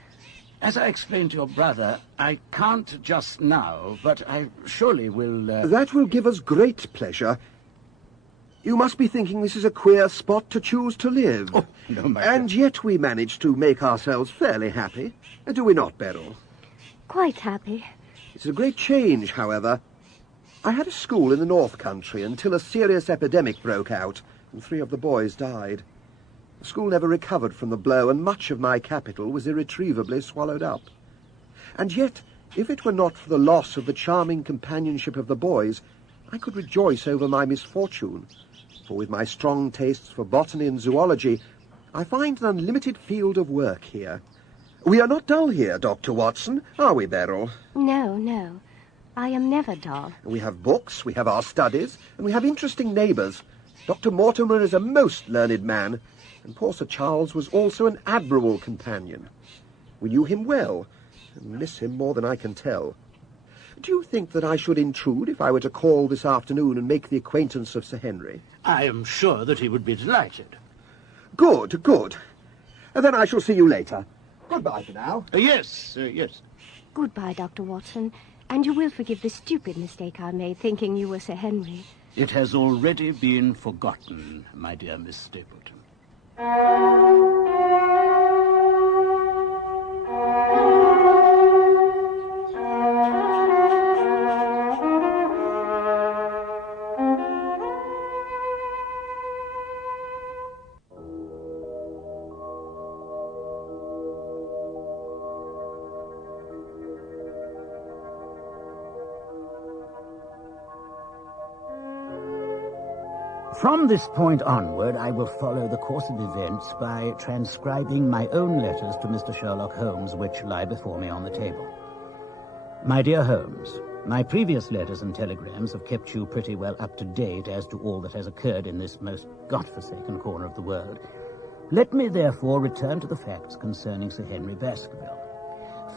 As I explained to your brother, I can't just now, but I surely will... That will give us great pleasure. You must be thinking this is a queer spot to choose to live. Oh, no, my And dear. yet we manage to make ourselves fairly happy. Do we not, Beryl? Quite happy. It's a great change, however. I had a school in the North Country until a serious epidemic broke out, and 3 of the boys died. The school never recovered from the blow, and much of my capital was irretrievably swallowed up. And yet, if it were not for the loss of the charming companionship of the boys, I could rejoice over my misfortune, for with my strong tastes for botany and zoology, I find an unlimited field of work here. We are not dull here, Dr. Watson, are we, Beryl? No. I am never dull. We have books, we have our studies, and we have interesting neighbours. Dr. Mortimer is a most learned man, and poor Sir Charles was also an admirable companion. We knew him well, and miss him more than I can tell. Do you think that I should intrude if I were to call this afternoon and make the acquaintance of Sir Henry? I am sure that he would be delighted. Good. Then I shall see you later. Goodbye for now. Yes. Goodbye, Dr. Watson. And you will forgive the stupid mistake I made thinking you were Sir Henry. It has already been forgotten, my dear Miss Stapleton. From this point onward, I will follow the course of events by transcribing my own letters to Mr. Sherlock Holmes, which lie before me on the table. My dear Holmes, my previous letters and telegrams have kept you pretty well up to date as to all that has occurred in this most godforsaken corner of the world. Let me therefore return to the facts concerning Sir Henry Baskerville.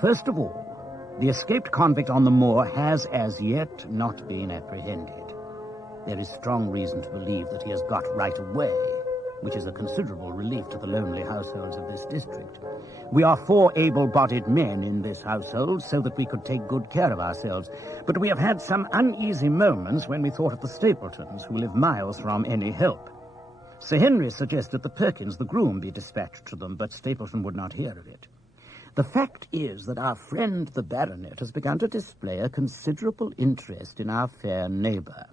First of all, the escaped convict on the moor has as yet not been apprehended. There is strong reason to believe that he has got right away, which is a considerable relief to the lonely households of this district. We are 4 able-bodied men in this household, so that we could take good care of ourselves. But we have had some uneasy moments when we thought of the Stapletons, who live miles from any help. Sir Henry suggested that Perkins, the groom, be dispatched to them, but Stapleton would not hear of it. The fact is that our friend, the baronet, has begun to display a considerable interest in our fair neighbour.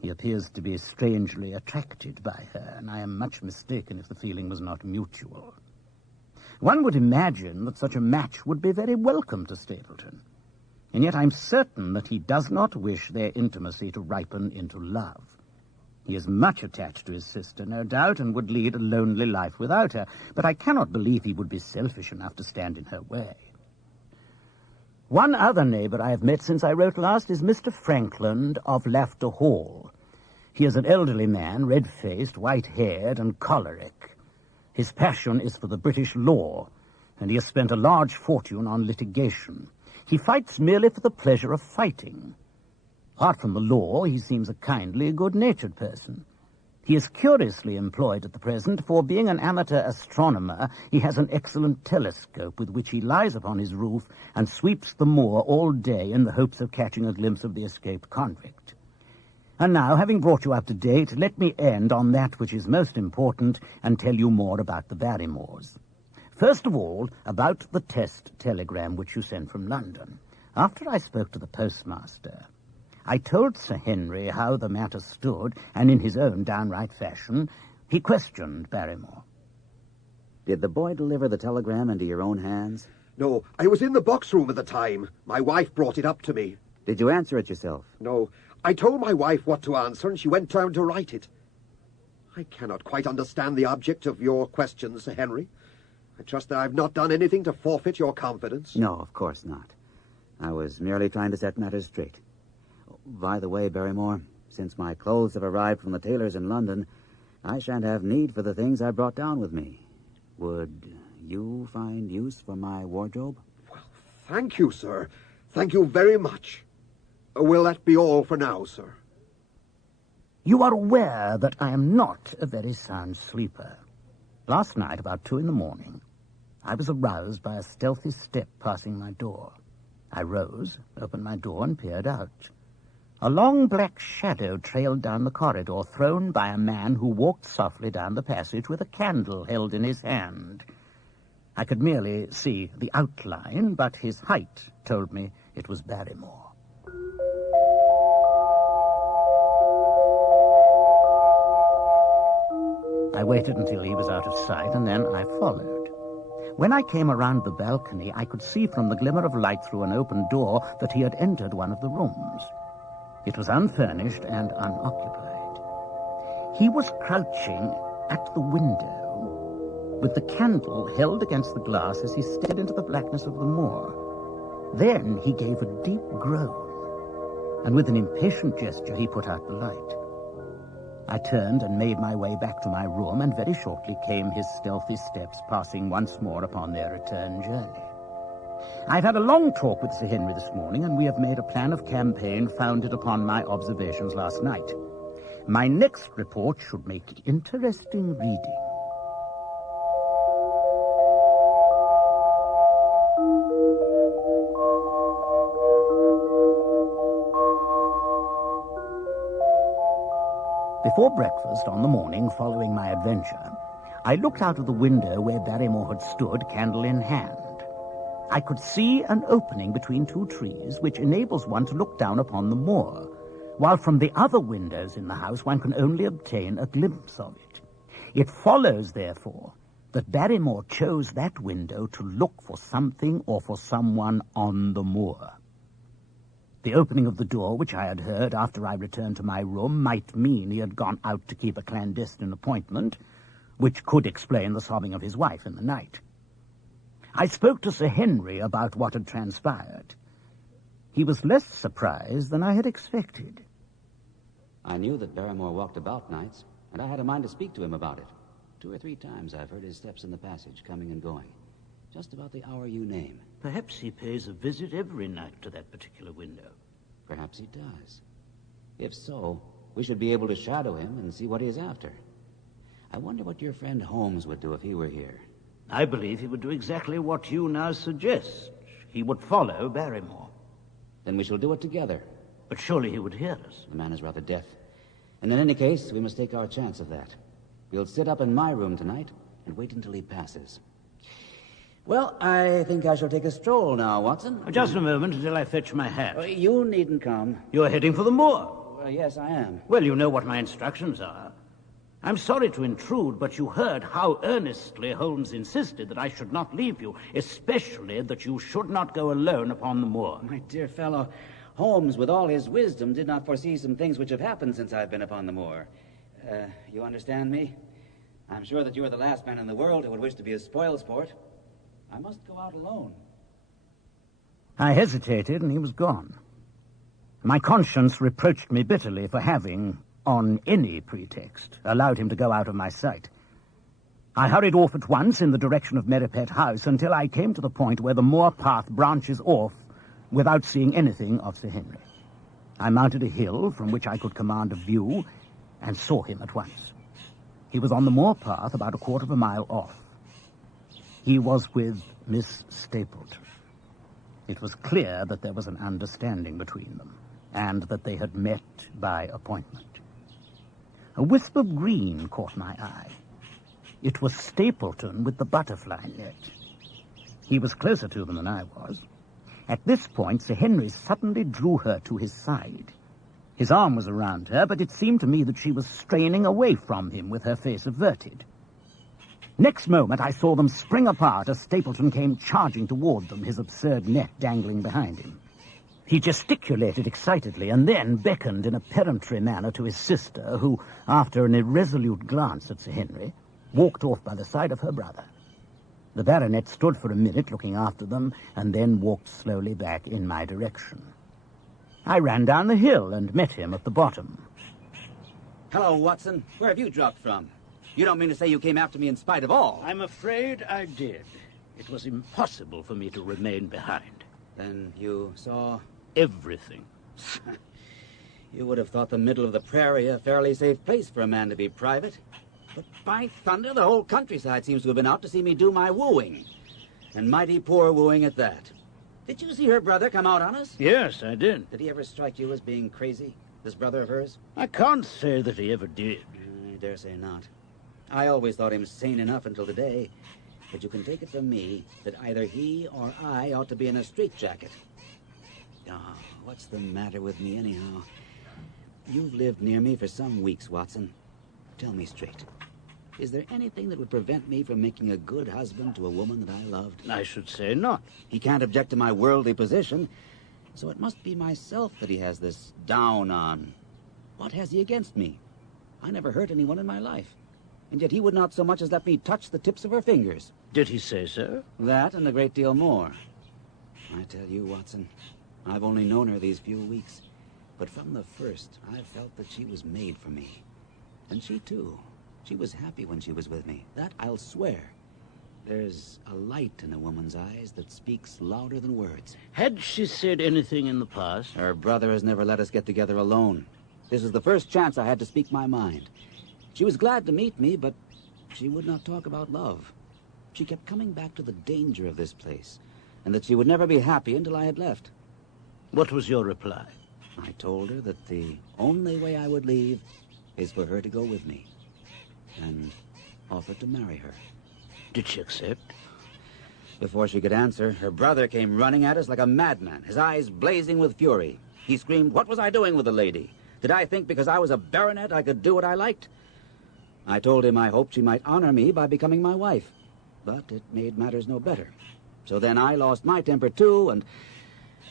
He appears to be strangely attracted by her, and I am much mistaken if the feeling was not mutual. One would imagine that such a match would be very welcome to Stapleton, and yet I'm certain that he does not wish their intimacy to ripen into love. He is much attached to his sister, no doubt, and would lead a lonely life without her, but I cannot believe he would be selfish enough to stand in her way. One other neighbour I have met since I wrote last is Mr. Frankland of Laughter Hall. He is an elderly man, red-faced, white-haired, and choleric. His passion is for the British law, and he has spent a large fortune on litigation. He fights merely for the pleasure of fighting. Apart from the law, he seems a kindly, good-natured person. He is curiously employed at the present, for being an amateur astronomer, he has an excellent telescope with which he lies upon his roof and sweeps the moor all day in the hopes of catching a glimpse of the escaped convict. And now, having brought you up to date, let me end on that which is most important and tell you more about the Barrymores. First of all, about the test telegram which you sent from London. After I spoke to the postmaster, I told Sir Henry how the matter stood, and in his own downright fashion, he questioned Barrymore. Did the boy deliver the telegram into your own hands? No, I was in the box room at the time. My wife brought it up to me. Did you answer it yourself? No, I told my wife what to answer, and she went down to write it. I cannot quite understand the object of your questions, Sir Henry. I trust that I've not done anything to forfeit your confidence. No, of course not. I was merely trying to set matters straight. By the way, Barrymore, since my clothes have arrived from the tailor's in London, I shan't have need for the things I brought down with me. Would you find use for my wardrobe? Well, thank you, sir. Thank you very much. Will that be all for now, sir? You are aware that I am not a very sound sleeper. Last night, about 2 a.m, I was aroused by a stealthy step passing my door. I rose, opened my door, and peered out. A long black shadow trailed down the corridor, thrown by a man who walked softly down the passage with a candle held in his hand. I could merely see the outline, but his height told me it was Barrymore. I waited until he was out of sight, and then I followed. When I came around the balcony, I could see from the glimmer of light through an open door that he had entered one of the rooms. It was unfurnished and unoccupied. He was crouching at the window, with the candle held against the glass as he stared into the blackness of the moor. Then he gave a deep groan, and with an impatient gesture he put out the light. I turned and made my way back to my room, and very shortly came his stealthy steps, passing once more upon their return journey. I've had a long talk with Sir Henry this morning, and we have made a plan of campaign founded upon my observations last night. My next report should make interesting reading. Before breakfast on the morning following my adventure, I looked out of the window where Barrymore had stood, candle in hand. I could see an opening between 2 trees which enables one to look down upon the moor, while from the other windows in the house one can only obtain a glimpse of it. It follows, therefore, that Barrymore chose that window to look for something or for someone on the moor. The opening of the door, which I had heard after I returned to my room, might mean he had gone out to keep a clandestine appointment, which could explain the sobbing of his wife in the night. I spoke to Sir Henry about what had transpired. He was less surprised than I had expected. I knew that Barrymore walked about nights, and I had a mind to speak to him about it. 2 or 3 times I've heard his steps in the passage, coming and going, just about the hour you name. Perhaps he pays a visit every night to that particular window. Perhaps he does. If so, we should be able to shadow him and see what he is after. I wonder what your friend Holmes would do if he were here. I believe he would do exactly what you now suggest. He would follow Barrymore. Then we shall do it together. But surely he would hear us. The man is rather deaf. And in any case, we must take our chance of that. We'll sit up in my room tonight and wait until he passes. Well, I think I shall take a stroll now, Watson. Just a moment until I fetch my hat. You needn't come. You're heading for the moor. Yes, I am. Well, you know what my instructions are. I'm sorry to intrude, but you heard how earnestly Holmes insisted that I should not leave you, especially that you should not go alone upon the moor. My dear fellow, Holmes, with all his wisdom, did not foresee some things which have happened since I've been upon the moor. You understand me? I'm sure that you are the last man in the world who would wish to be a spoil sport. I must go out alone. I hesitated, and he was gone. My conscience reproached me bitterly for having, on any pretext, allowed him to go out of my sight. I hurried off at once in the direction of Merripet House until I came to the point where the moor path branches off without seeing anything of Sir Henry. I mounted a hill from which I could command a view and saw him at once. He was on the moor path about 1/4 mile off. He was with Miss Stapleton. It was clear that there was an understanding between them, and that they had met by appointment. A wisp of green caught my eye. It was Stapleton with the butterfly net. He was closer to them than I was. At this point, Sir Henry suddenly drew her to his side. His arm was around her, but it seemed to me that she was straining away from him with her face averted. Next moment, I saw them spring apart as Stapleton came charging toward them, his absurd net dangling behind him. He gesticulated excitedly and then beckoned in a peremptory manner to his sister, who, after an irresolute glance at Sir Henry, walked off by the side of her brother. The baronet stood for a minute looking after them and then walked slowly back in my direction. I ran down the hill and met him at the bottom. Hello, Watson. Where have you dropped from? You don't mean to say you came after me in spite of all? I'm afraid I did. It was impossible for me to remain behind. Then you saw everything. You would have thought the middle of the prairie a fairly safe place for a man to be private. But by thunder, the whole countryside seems to have been out to see me do my wooing. And mighty poor wooing at that. Did you see her brother come out on us? Yes, I did. Did he ever strike you as being crazy, this brother of hers? I can't say that he ever did. I dare say not. I always thought him sane enough until today. But you can take it from me that either he or I ought to be in a straitjacket. Oh, what's the matter with me anyhow? You've lived near me for some weeks, Watson. Tell me straight. Is there anything that would prevent me from making a good husband to a woman that I loved? I should say not. He can't object to my worldly position, so it must be myself that he has this down on. What has he against me? I never hurt anyone in my life, and yet he would not so much as let me touch the tips of her fingers. Did he say so? That and a great deal more. I tell you, Watson, I've only known her these few weeks, but from the first I felt that she was made for me. And she, too. She was happy when she was with me. That I'll swear. There's a light in a woman's eyes that speaks louder than words. Had she said anything in the past? Her brother has never let us get together alone. This is the first chance I had to speak my mind. She was glad to meet me, but she would not talk about love. She kept coming back to the danger of this place, and that she would never be happy until I had left. What was your reply? I told her that the only way I would leave is for her to go with me, and offered to marry her. Did she accept? Before she could answer, her brother came running at us like a madman, his eyes blazing with fury. He screamed, "What was I doing with the lady? Did I think because I was a baronet I could do what I liked?" I told him I hoped she might honor me by becoming my wife, but it made matters no better. So then I lost my temper too, and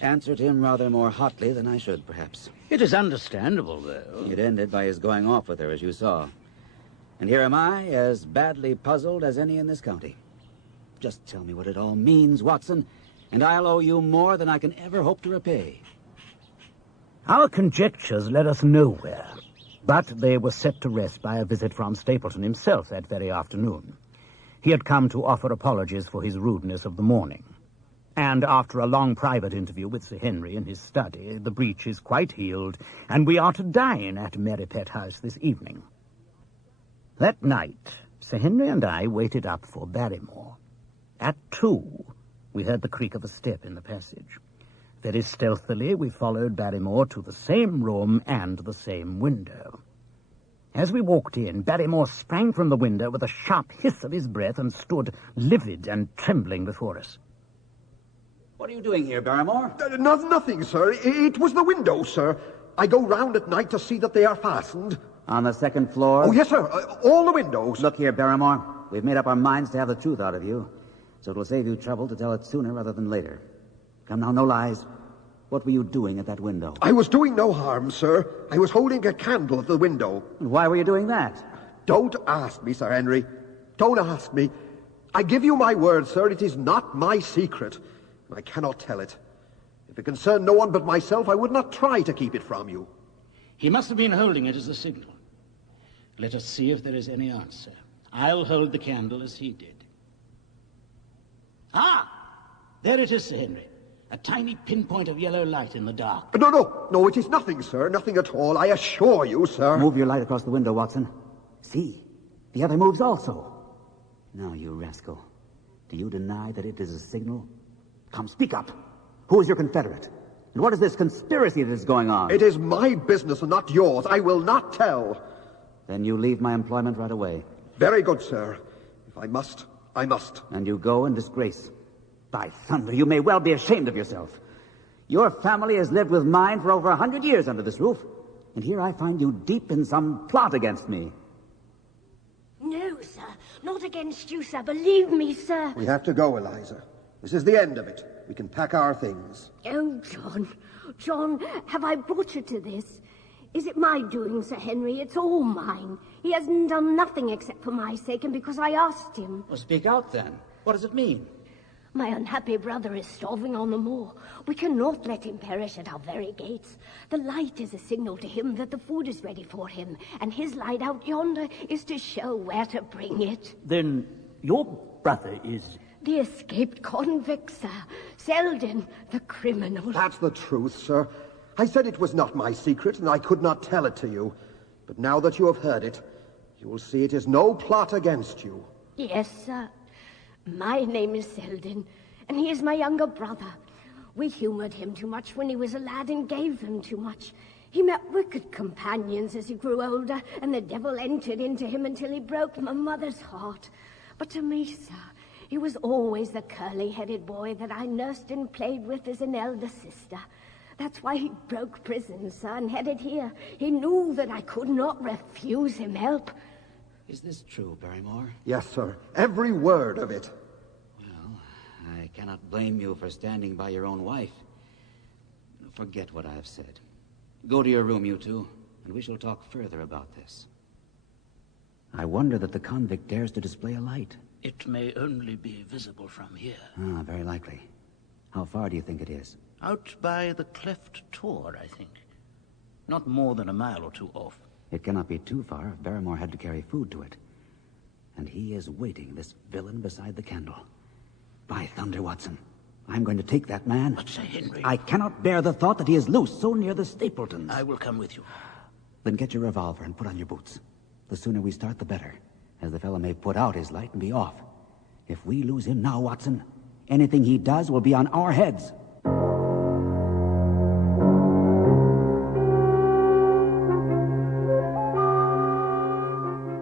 answered him rather more hotly than I should, perhaps. It is understandable, though. It ended by his going off with her, as you saw. And here am I, as badly puzzled as any in this county. Just tell me what it all means, Watson, and I'll owe you more than I can ever hope to repay. Our conjectures led us nowhere, but they were set to rest by a visit from Stapleton himself that very afternoon. He had come to offer apologies for his rudeness of the morning. And after a long private interview with Sir Henry in his study, the breach is quite healed, and we are to dine at Merripet House this evening. That night, Sir Henry and I waited up for Barrymore. At 2, we heard the creak of a step in the passage. Very stealthily, we followed Barrymore to the same room and the same window. As we walked in, Barrymore sprang from the window with a sharp hiss of his breath and stood livid and trembling before us. What are you doing here, Barrymore? Nothing, sir. It was the window, sir. I go round at night to see that they are fastened. On the second floor? Oh, yes, sir. All the windows. Look here, Barrymore. We've made up our minds to have the truth out of you, so it'll save you trouble to tell it sooner rather than later. Come now, no lies. What were you doing at that window? I was doing no harm, sir. I was holding a candle at the window. And why were you doing that? Don't ask me, Sir Henry. Don't ask me. I give you my word, sir, it is not my secret. I cannot tell it. If it concerned no one but myself, I would not try to keep it from you. He must have been holding it as a signal. Let us see if there is any answer. I'll hold the candle as he did. Ah! There it is, Sir Henry. A tiny pinpoint of yellow light in the dark. No, it is nothing, sir. Nothing at all. I assure you, sir. Move your light across the window, Watson. See, the other moves also. Now, you rascal, do you deny that it is a signal? Come, speak up. Who is your confederate? And what is this conspiracy that is going on? It is my business and not yours. I will not tell. Then you leave my employment right away. Very good, sir. If I must, I must. And you go in disgrace. By thunder, you may well be ashamed of yourself. Your family has lived with mine for over 100 years under this roof, and here I find you deep in some plot against me. No, sir. Not against you, sir. Believe me, sir. We have to go, Eliza. This is the end of it. We can pack our things. Oh, John, have I brought you to this? Is it my doing, Sir Henry? It's all mine. He hasn't done nothing except for my sake and because I asked him. Well, speak out, then. What does it mean? My unhappy brother is starving on the moor. We cannot let him perish at our very gates. The light is a signal to him that the food is ready for him, and his light out yonder is to show where to bring it. Then your brother is... The escaped convict, sir. Selden, the criminal. That's the truth, sir. I said it was not my secret, and I could not tell it to you. But now that you have heard it, you will see it is no plot against you. Yes, sir. My name is Selden, and he is my younger brother. We humoured him too much when he was a lad and gave him too much. He met wicked companions as he grew older, and the devil entered into him until he broke my mother's heart. But to me, sir, he was always the curly-headed boy that I nursed and played with as an elder sister. That's why he broke prison, sir, and headed here. He knew that I could not refuse him help. Is this true, Barrymore? Yes, sir. Every word of it. Well, I cannot blame you for standing by your own wife. Forget what I have said. Go to your room, you two, and we shall talk further about this. I wonder that the convict dares to display a light. It may only be visible from here. Ah, very likely. How far do you think it is? Out by the cleft tor, I think. Not more than a mile or two off. It cannot be too far if Barrymore had to carry food to it. And he is waiting, this villain, beside the candle. By thunder, Watson, I'm going to take that man. But, Sir Henry... I cannot bear the thought that he is loose so near the Stapletons. I will come with you. Then get your revolver and put on your boots. The sooner we start, the better, as the fellow may put out his light and be off. If we lose him now, Watson, anything he does will be on our heads.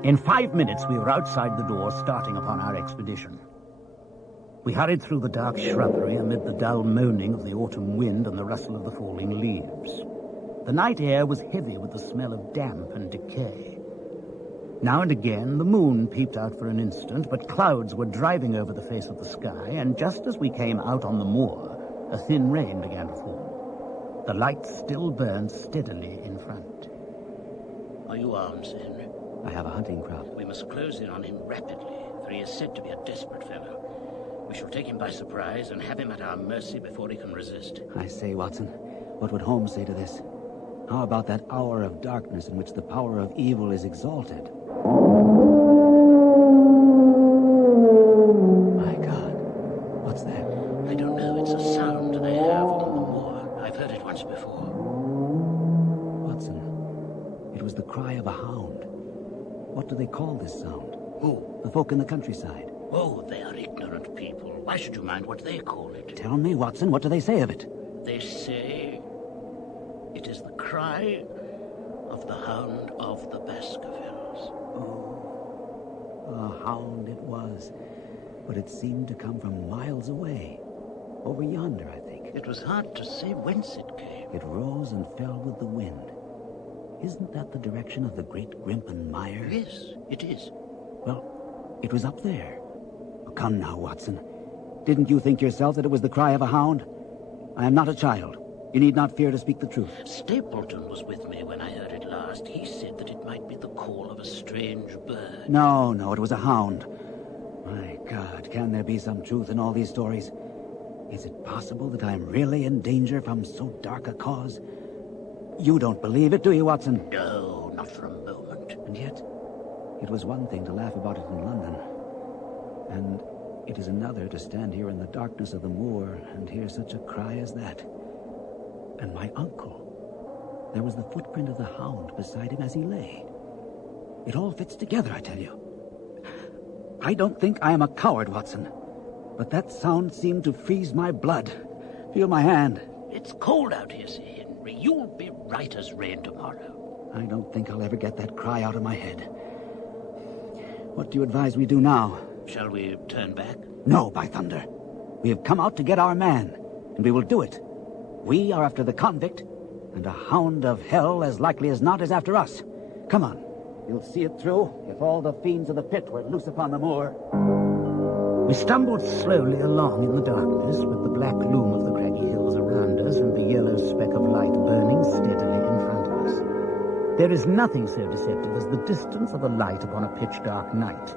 In 5 minutes, we were outside the door, starting upon our expedition. We hurried through the dark shrubbery amid the dull moaning of the autumn wind and the rustle of the falling leaves. The night air was heavy with the smell of damp and decay. Now and again, the moon peeped out for an instant, but clouds were driving over the face of the sky, and just as we came out on the moor, A thin rain began to fall. The light still burned steadily in front. Are you armed, Sir Henry? I have a hunting crop. We must close in on him rapidly, for he is said to be a desperate fellow. We shall take him by surprise and have him at our mercy before he can resist. I say, Watson, what would Holmes say to this? How about that hour of darkness in which the power of evil is exalted? My God, what's that? I don't know. It's a sound they have on the moor. I've heard it once before. Watson, it was the cry of a hound. What do they call this sound? Who? The folk in the countryside. Oh, they are ignorant people. Why should you mind what they call it? Tell me, Watson, what do they say of it? They say it is the cry of the Hound of the Baskervilles. Oh, a hound it was. But it seemed to come from miles away. Over yonder, I think. It was hard to say whence it came. It rose and fell with the wind. Isn't that the direction of the great Grimpen Mire? Yes, it is. Well, it was up there. Oh, come now, Watson. Didn't you think yourself that it was the cry of a hound? I am not a child. You need not fear to speak the truth. Stapleton was with me when I heard it last. He said that it might be the call of a strange bird. No, it was a hound. My God, can there be some truth in all these stories? Is it possible that I'm really in danger from so dark a cause? You don't believe it, do you, Watson? No, not for a moment. And yet, it was one thing to laugh about it in London. And it is another to stand here in the darkness of the moor and hear such a cry as that. And my uncle. There was the footprint of the hound beside him as he lay. It all fits together, I tell you. I don't think I am a coward, Watson. But that sound seemed to freeze my blood. Feel my hand. It's cold out here, Sir Henry. You'll be right as rain tomorrow. I don't think I'll ever get that cry out of my head. What do you advise we do now? Shall we turn back? No, by thunder. We have come out to get our man, and we will do it. We are after the convict, and a hound of hell, as likely as not, is after us. Come on. You'll see it through if all the fiends of the pit were loose upon the moor. We stumbled slowly along in the darkness, with the black loom of the craggy hills around us and the yellow speck of light burning steadily in front of us. There is nothing so deceptive as the distance of a light upon a pitch-dark night.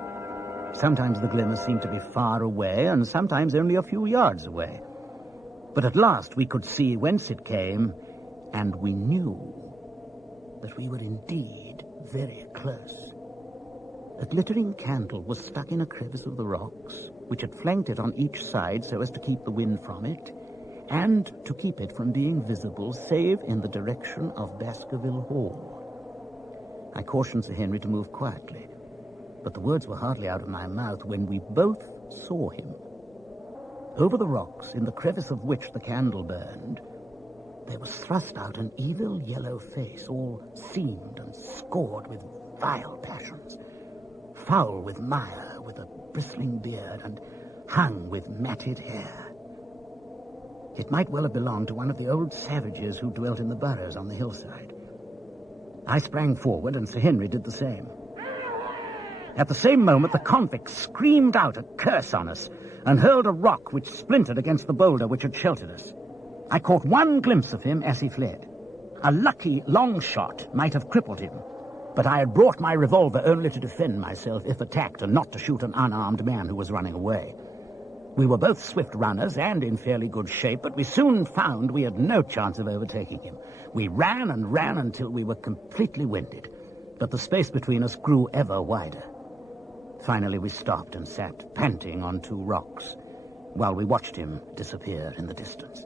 Sometimes the glimmers seem to be far away, and sometimes only a few yards away. But at last we could see whence it came, and we knew that we were indeed very close. A glittering candle was stuck in a crevice of the rocks, which had flanked it on each side so as to keep the wind from it, and to keep it from being visible save in the direction of Baskerville Hall. I cautioned Sir Henry to move quietly, but the words were hardly out of my mouth when we both saw him. Over the rocks, in the crevice of which the candle burned, there was thrust out an evil yellow face, all seamed and scored with vile passions, foul with mire, with a bristling beard, and hung with matted hair. It might well have belonged to one of the old savages who dwelt in the burrows on the hillside. I sprang forward, and Sir Henry did the same. At the same moment, the convict screamed out a curse on us and hurled a rock which splintered against the boulder which had sheltered us. I caught one glimpse of him as he fled. A lucky long shot might have crippled him, but I had brought my revolver only to defend myself if attacked and not to shoot an unarmed man who was running away. We were both swift runners and in fairly good shape, but we soon found we had no chance of overtaking him. We ran and ran until we were completely winded, but the space between us grew ever wider. Finally, we stopped and sat panting on two rocks while we watched him disappear in the distance.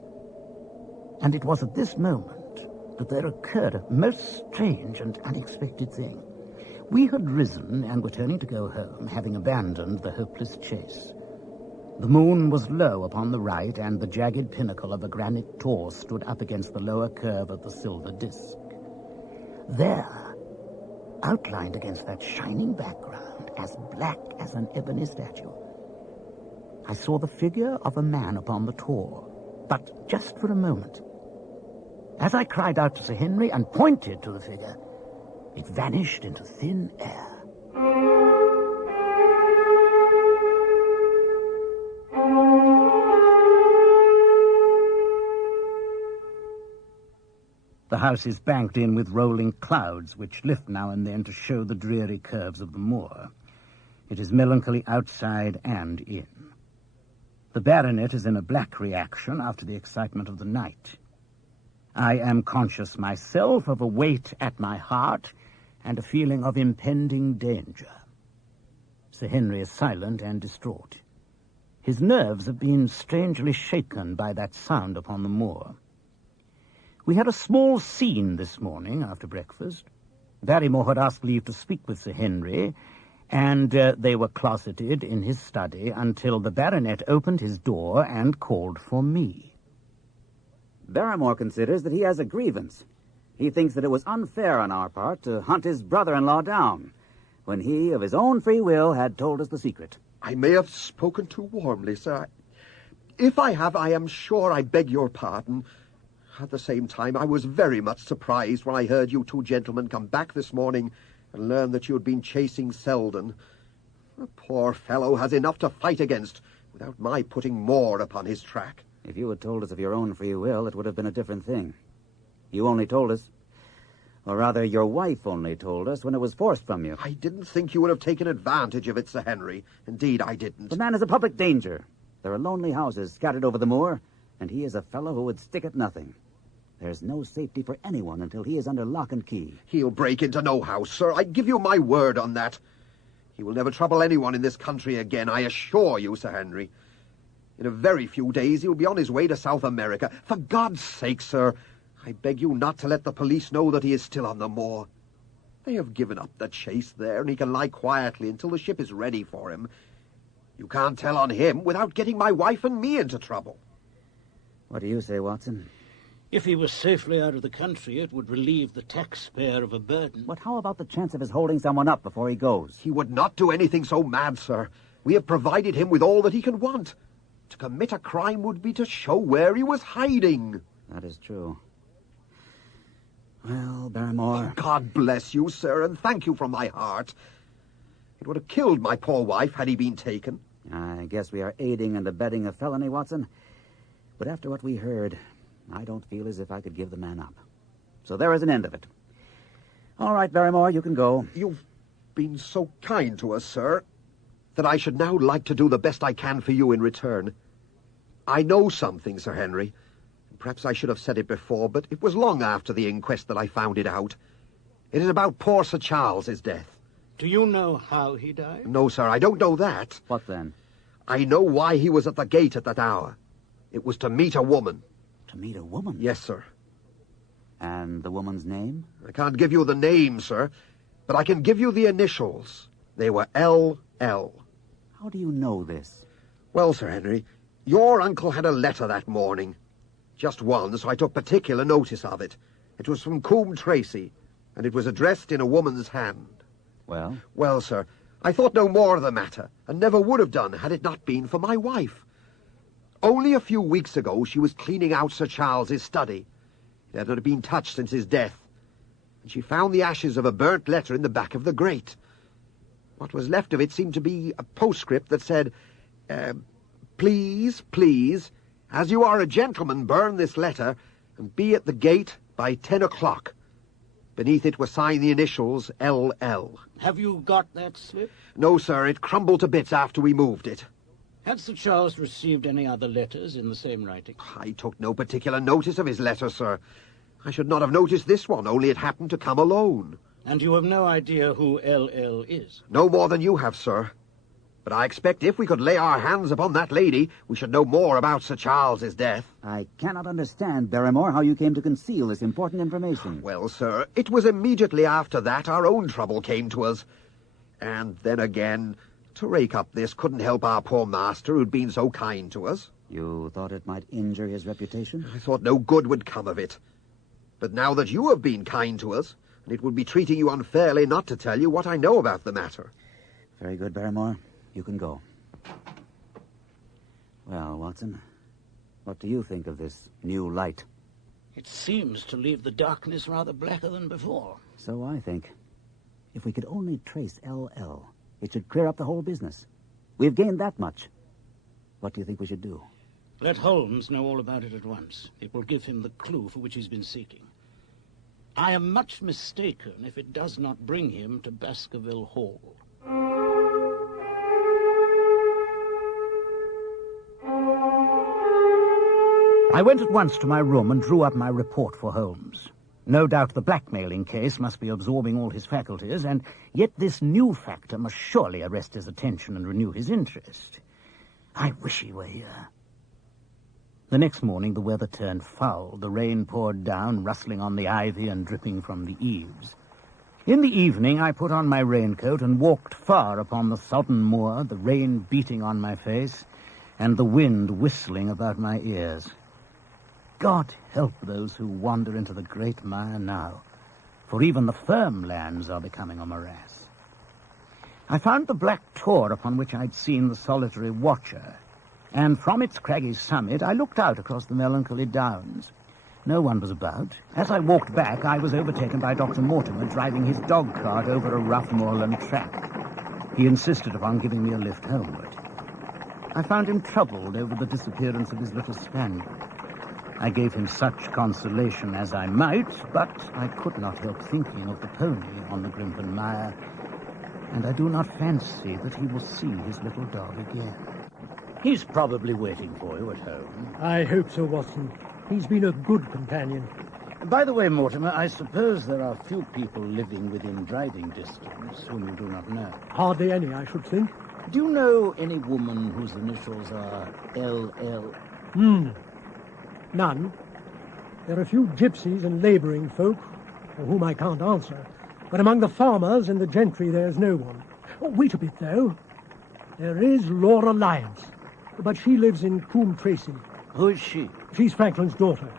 And it was at this moment that there occurred a most strange and unexpected thing. We had risen and were turning to go home, having abandoned the hopeless chase. The moon was low upon the right, and the jagged pinnacle of a granite tor stood up against the lower curve of the silver disk. There, outlined against that shining background, as black as an ebony statue, I saw the figure of a man upon the tor, but just for a moment. As I cried out to Sir Henry and pointed to the figure, it vanished into thin air. The house is banked in with rolling clouds, which lift now and then to show the dreary curves of the moor. It is melancholy outside and in. The baronet is in a black reaction after the excitement of the night. I am conscious myself of a weight at my heart and a feeling of impending danger. Sir Henry is silent and distraught. His nerves have been strangely shaken by that sound upon the moor. We had a small scene this morning after breakfast. Barrymore had asked leave to speak with Sir Henry, and they were closeted in his study until the baronet opened his door and called for me. Barrymore considers that he has a grievance. He thinks that it was unfair on our part to hunt his brother-in-law down, when he, of his own free will, had told us the secret. I may have spoken too warmly, sir. If I have, I am sure I beg your pardon. At the same time, I was very much surprised when I heard you two gentlemen come back this morning and learn that you had been chasing Selden. The poor fellow has enough to fight against, without my putting more upon his track. If you had told us of your own free will, it would have been a different thing. You only told us, or rather, your wife only told us when it was forced from you. I didn't think you would have taken advantage of it, Sir Henry. Indeed, I didn't. The man is a public danger. There are lonely houses scattered over the moor, and he is a fellow who would stick at nothing. There's no safety for anyone until he is under lock and key. He'll break into no house, sir. I give you my word on that. He will never trouble anyone in this country again, I assure you, Sir Henry. In a very few days, he'll be on his way to South America. For God's sake, sir, I beg you not to let the police know that he is still on the moor. They have given up the chase there, and he can lie quietly until the ship is ready for him. You can't tell on him without getting my wife and me into trouble. What do you say, Watson? If he was safely out of the country, it would relieve the taxpayer of a burden. But how about the chance of his holding someone up before he goes? He would not do anything so mad, sir. We have provided him with all that he can want. To commit a crime would be to show where he was hiding. That is true. Well, Barrymore... God bless you, sir, and thank you from my heart. It would have killed my poor wife had he been taken. I guess we are aiding and abetting a felony, Watson. But after what we heard, I don't feel as if I could give the man up. So there is an end of it. All right, Barrymore, you can go. You've been so kind to us, sir, that I should now like to do the best I can for you in return. I know something, Sir Henry. Perhaps I should have said it before, but it was long after the inquest that I found it out. It is about poor Sir Charles's death. Do you know how he died? No, sir, I don't know that. What then? I know why he was at the gate at that hour. It was to meet a woman. To meet a woman? Yes, sir. And the woman's name? I can't give you the name, sir, but I can give you the initials. They were L.L. How do you know this? Well, Sir Henry, your uncle had a letter that morning. Just one, so I took particular notice of it. It was from Coombe Tracy, and it was addressed in a woman's hand. Well? Well, sir, I thought no more of the matter, and never would have done had it not been for my wife. Only a few weeks ago, she was cleaning out Sir Charles's study. It had not been touched since his death, and she found the ashes of a burnt letter in the back of the grate. What was left of it seemed to be a postscript that said, please, please, as you are a gentleman, burn this letter and be at the gate by 10 o'clock. Beneath it were signed the initials L.L. Have you got that slip? No, sir, it crumbled to bits after we moved it. Had Sir Charles received any other letters in the same writing? I took no particular notice of his letter, sir. I should not have noticed this one, only it happened to come alone. And you have no idea who L.L. is? No more than you have, sir. But I expect if we could lay our hands upon that lady, we should know more about Sir Charles's death. I cannot understand, Barrymore, how you came to conceal this important information. Well, sir, it was immediately after that our own trouble came to us. And then again, to rake up this couldn't help our poor master who'd been so kind to us. You thought it might injure his reputation? I thought no good would come of it. But now that you have been kind to us, and it would be treating you unfairly not to tell you what I know about the matter. Very good, Barrymore. You can go. Well, Watson, what do you think of this new light? It seems to leave the darkness rather blacker than before. So I think. If we could only trace L.L., it should clear up the whole business. We've gained that much. What do you think we should do? Let Holmes know all about it at once. It will give him the clue for which he's been seeking. I am much mistaken if it does not bring him to Baskerville Hall. I went at once to my room and drew up my report for Holmes. No doubt the blackmailing case must be absorbing all his faculties, and yet this new factor must surely arrest his attention and renew his interest. I wish he were here. The next morning the weather turned foul. The rain poured down, rustling on the ivy and dripping from the eaves. In the evening I put on my raincoat and walked far upon the sodden moor, the rain beating on my face and the wind whistling about my ears. God help those who wander into the great mire now, for even the firm lands are becoming a morass. I found the black tor upon which I'd seen the solitary watcher, and from its craggy summit I looked out across the melancholy downs. No one was about. As I walked back, I was overtaken by Dr. Mortimer driving his dog-cart over a rough moorland track. He insisted upon giving me a lift homeward. I found him troubled over the disappearance of his little spaniel. I gave him such consolation as I might, but I could not help thinking of the pony on the Grimpen Mire, and I do not fancy that he will see his little dog again. He's probably waiting for you at home. I hope so, Watson. He's been a good companion. By the way, Mortimer, I suppose there are few people living within driving distance whom you do not know. Hardly any, I should think. Do you know any woman whose initials are L.L.? None. There are a few gypsies and labouring folk, for whom I can't answer. But among the farmers and the gentry there's no one. Oh, wait a bit, though. There is Laura Lyons, but she lives in Coombe Tracy. Who is she? She's Franklin's daughter.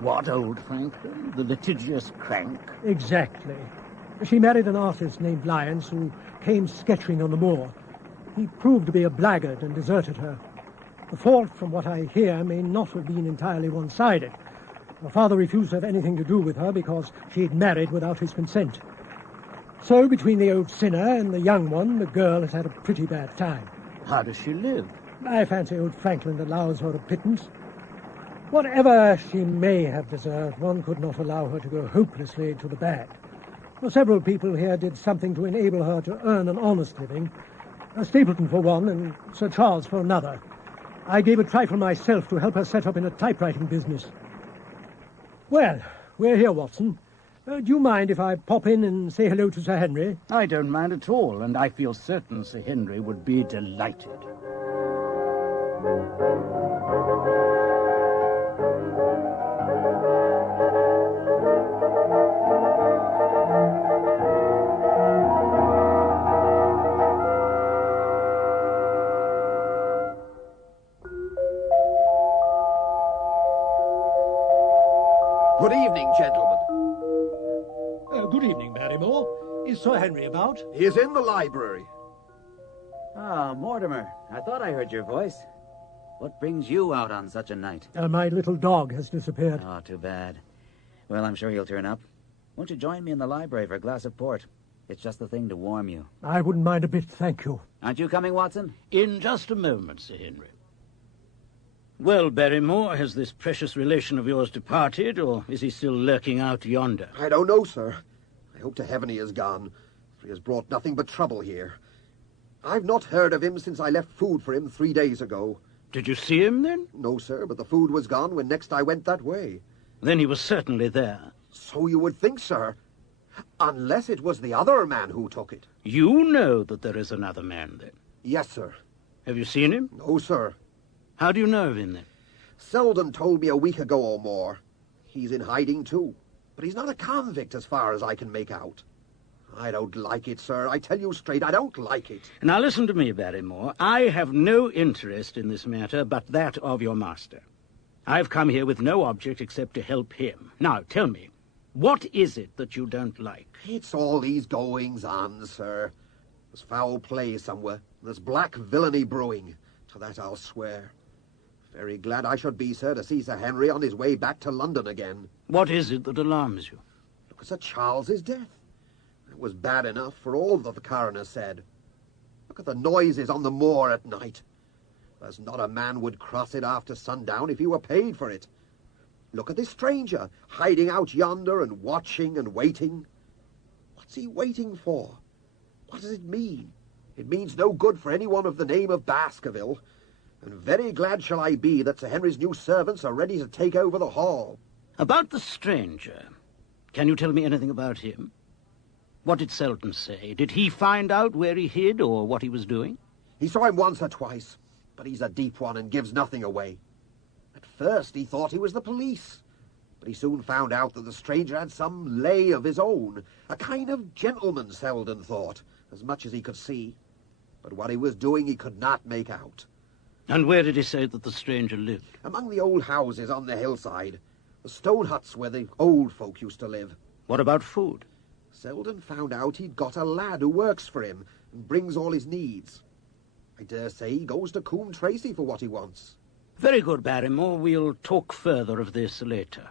What, old Franklin? The litigious crank? Exactly. She married an artist named Lyons who came sketching on the moor. He proved to be a blackguard and deserted her. The fault, from what I hear, may not have been entirely one-sided. Her father refused to have anything to do with her because she had married without his consent. So, between the old sinner and the young one, the girl has had a pretty bad time. How does she live? I fancy old Franklin allows her a pittance. Whatever she may have deserved, one could not allow her to go hopelessly to the bad. Well, several people here did something to enable her to earn an honest living. Stapleton for one, and Sir Charles for another. I gave a trifle myself to help her set up in a typewriting business. Well, we're here, Watson. Do you mind if I pop in and say hello to Sir Henry? I don't mind at all, and I feel certain Sir Henry would be delighted. Good evening, gentlemen. Good evening, Barrymore. Is Sir Henry about? He is in the library. Ah, Mortimer, I thought I heard your voice. What brings you out on such a night? My little dog has disappeared. Oh, too bad. Well, I'm sure he'll turn up. Won't you join me in the library for a glass of port? It's just the thing to warm you. I wouldn't mind a bit, thank you. Aren't you coming, Watson? In just a moment, Sir Henry. Well, Barrymore, has this precious relation of yours departed, or is he still lurking out yonder? I don't know, sir. I hope to heaven he is gone, for he has brought nothing but trouble here. I've not heard of him since I left food for him 3 days ago. Did you see him, then? No, sir, but the food was gone when next I went that way. Then he was certainly there. So you would think, sir. Unless it was the other man who took it. You know that there is another man, then? Yes, sir. Have you seen him? No, sir. How do you know of him, then? Selden told me a week ago or more. He's in hiding, too. But he's not a convict as far as I can make out. I don't like it, sir. I tell you straight, I don't like it. Now listen to me, Barrymore. I have no interest in this matter but that of your master. I've come here with no object except to help him. Now, tell me, what is it that you don't like? It's all these goings-on, sir. There's foul play somewhere. There's black villainy brewing. To that I'll swear. Very glad I should be, sir, to see Sir Henry on his way back to London again. What is it that alarms you? Look at Sir Charles's death. It was bad enough for all that the coroner said. Look at the noises on the moor at night. There's not a man would cross it after sundown if he were paid for it. Look at this stranger, hiding out yonder and watching and waiting. What's he waiting for? What does it mean? It means no good for anyone of the name of Baskerville. And very glad shall I be that Sir Henry's new servants are ready to take over the hall. About the stranger, can you tell me anything about him? What did Selden say? Did he find out where he hid or what he was doing? He saw him once or twice, but he's a deep one and gives nothing away. At first he thought he was the police, but he soon found out that the stranger had some lay of his own, a kind of gentleman, Selden thought, as much as he could see. But what he was doing he could not make out. And where did he say that the stranger lived? Among the old houses on the hillside, the stone huts where the old folk used to live. What about food? Selden found out he'd got a lad who works for him and brings all his needs. I dare say he goes to Coombe Tracy for what he wants. Very good, Barrymore. We'll talk further of this later.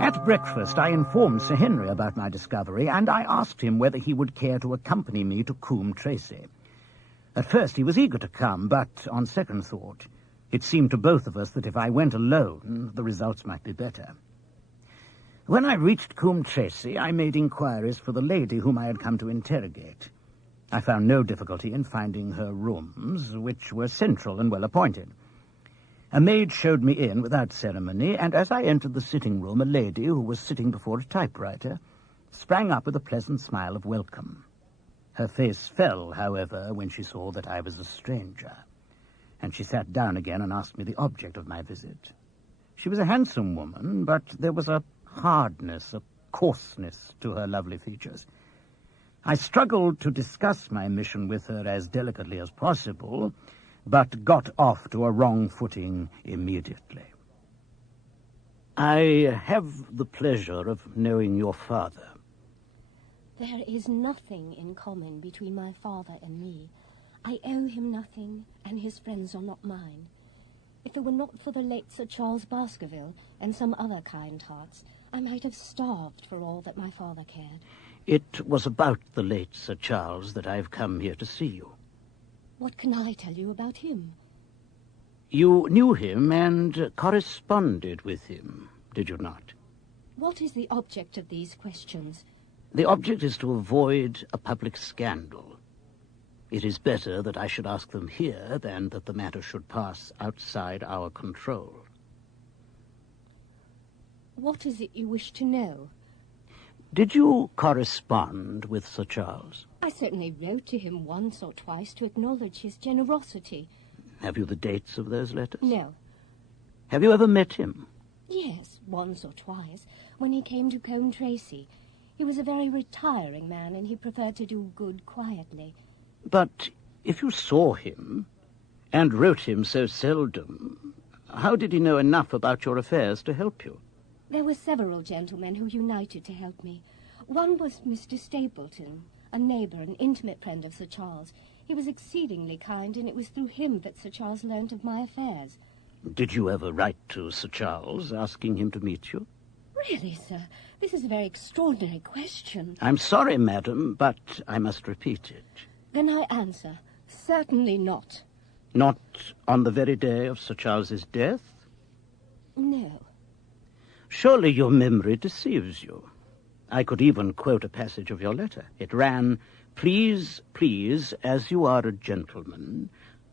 At breakfast, I informed Sir Henry about my discovery, and I asked him whether he would care to accompany me to Coombe Tracy. At first he was eager to come, but on second thought, it seemed to both of us that if I went alone, the results might be better. When I reached Coombe Tracy, I made inquiries for the lady whom I had come to interrogate. I found no difficulty in finding her rooms, which were central and well appointed. A maid showed me in without ceremony, and as I entered the sitting-room, a lady who was sitting before a typewriter sprang up with a pleasant smile of welcome. Her face fell, however, when she saw that I was a stranger, and she sat down again and asked me the object of my visit. She was a handsome woman, but there was a hardness, a coarseness to her lovely features. I struggled to discuss my mission with her as delicately as possible, but got off to a wrong footing immediately. I have the pleasure of knowing your father. There is nothing in common between my father and me. I owe him nothing, and his friends are not mine. If it were not for the late Sir Charles Baskerville and some other kind hearts, I might have starved for all that my father cared. It was about the late Sir Charles that I've come here to see you. What can I tell you about him? You knew him and corresponded with him, did you not? What is the object of these questions? The object is to avoid a public scandal. It is better that I should ask them here than that the matter should pass outside our control. What is it you wish to know? Did you correspond with Sir Charles? I certainly wrote to him once or twice to acknowledge his generosity. Have you the dates of those letters? No. Have you ever met him? Yes, once or twice, when he came to Coombe Tracy. He was a very retiring man, and he preferred to do good quietly. But if you saw him, and wrote him so seldom, how did he know enough about your affairs to help you? There were several gentlemen who united to help me. One was Mr Stapleton, a neighbour and intimate friend of Sir Charles. He was exceedingly kind, and it was through him that Sir Charles learnt of my affairs. Did you ever write to Sir Charles, asking him to meet you? Really, sir, this is a very extraordinary question. I'm sorry, madam, but I must repeat it. Then I answer, certainly not. Not on the very day of Sir Charles's death? No. Surely your memory deceives you. I could even quote a passage of your letter. It ran, "Please, please, as you are a gentleman,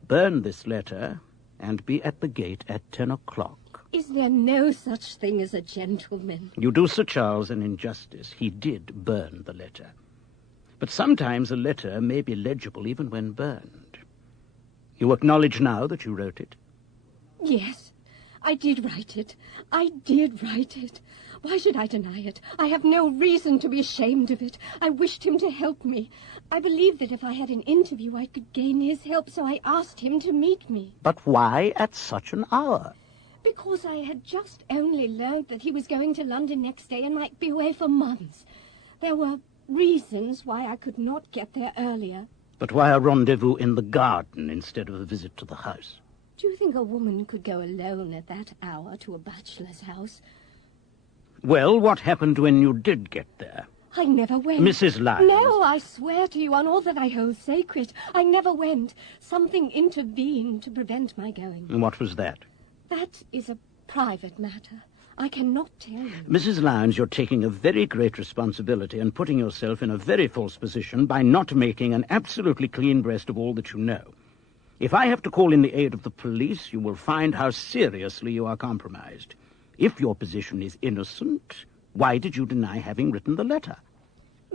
burn this letter and be at the gate at 10 o'clock. Is there no such thing as a gentleman? You do Sir Charles an injustice. He did burn the letter. But sometimes a letter may be legible even when burned. You acknowledge now that you wrote it? Yes, I did write it. I did write it. Why should I deny it? I have no reason to be ashamed of it. I wished him to help me. I believed that if I had an interview, I could gain his help, so I asked him to meet me. But why at such an hour? Because I had just only learned that he was going to London next day and might be away for months. There were reasons why I could not get there earlier. But why a rendezvous in the garden instead of a visit to the house? Do you think a woman could go alone at that hour to a bachelor's house? Well, what happened when you did get there? I never went. Mrs. Lyons. No, I swear to you on all that I hold sacred. I never went. Something intervened to prevent my going. And what was that? That is a private matter. I cannot tell you. Mrs. Lyons, you're taking a very great responsibility and putting yourself in a very false position by not making an absolutely clean breast of all that you know. If I have to call in the aid of the police, you will find how seriously you are compromised. If your position is innocent, why did you deny having written the letter?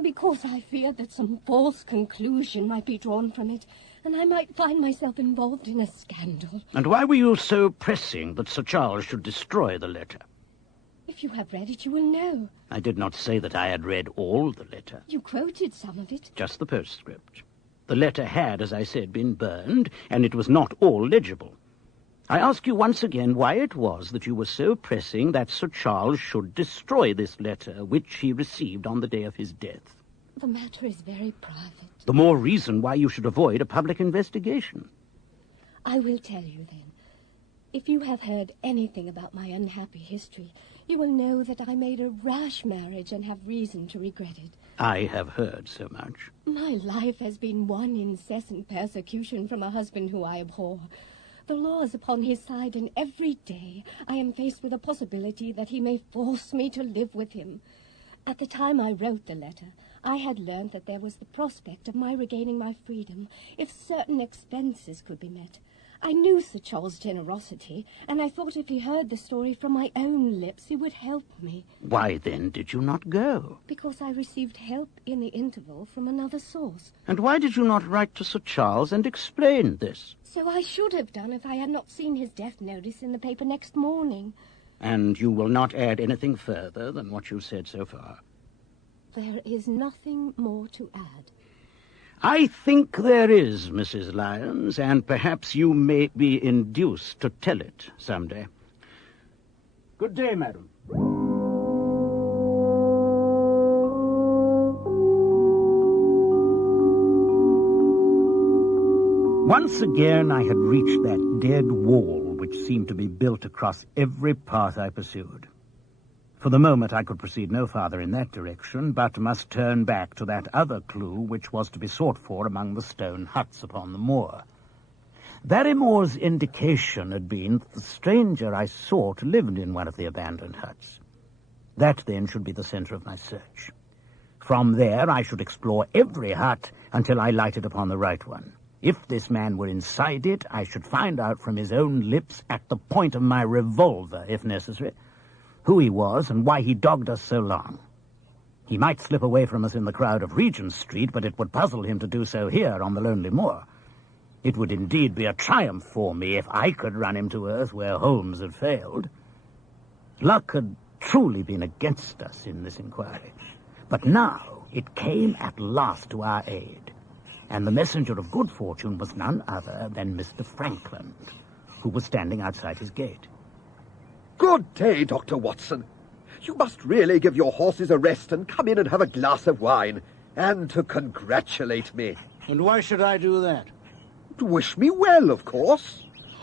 Because I feared that some false conclusion might be drawn from it, and I might find myself involved in a scandal. And why were you so pressing that Sir Charles should destroy the letter? If you have read it, you will know. I did not say that I had read all the letter. You quoted some of it. Just the postscript. The letter had, as I said, been burned, and it was not all legible. I ask you once again why it was that you were so pressing that Sir Charles should destroy this letter, which he received on the day of his death. The matter is very private. The more reason why you should avoid a public investigation. I will tell you then. If you have heard anything about my unhappy history, you will know that I made a rash marriage and have reason to regret it. I have heard so much. My life has been one incessant persecution from a husband who I abhor. The law is upon his side, and every day I am faced with a possibility that he may force me to live with him. At the time I wrote the letter, I had learned that there was the prospect of my regaining my freedom if certain expenses could be met. I knew Sir Charles' generosity, and I thought if he heard the story from my own lips, he would help me. Why, then, did you not go? Because I received help in the interval from another source. And why did you not write to Sir Charles and explain this? So I should have done if I had not seen his death notice in the paper next morning. And you will not add anything further than what you've said so far? There is nothing more to add. I think there is, Mrs. Lyons, and perhaps you may be induced to tell it some day. Good day, madam. Once again I had reached that dead wall which seemed to be built across every path I pursued. For the moment I could proceed no farther in that direction, but must turn back to that other clue which was to be sought for among the stone huts upon the moor. Barrymore's indication had been that the stranger I sought lived in one of the abandoned huts. That, then, should be the centre of my search. From there I should explore every hut until I lighted upon the right one. If this man were inside it, I should find out from his own lips, at the point of my revolver, if necessary, who he was and why he dogged us so long. He might slip away from us in the crowd of Regent Street, but it would puzzle him to do so here on the lonely moor. It would indeed be a triumph for me if I could run him to earth where Holmes had failed. Luck had truly been against us in this inquiry, but now it came at last to our aid, and the messenger of good fortune was none other than Mr. Frankland, who was standing outside his gate. Good day, Dr. Watson. You must really give your horses a rest and come in and have a glass of wine, and to congratulate me. And why should I do that? To wish me well, of course.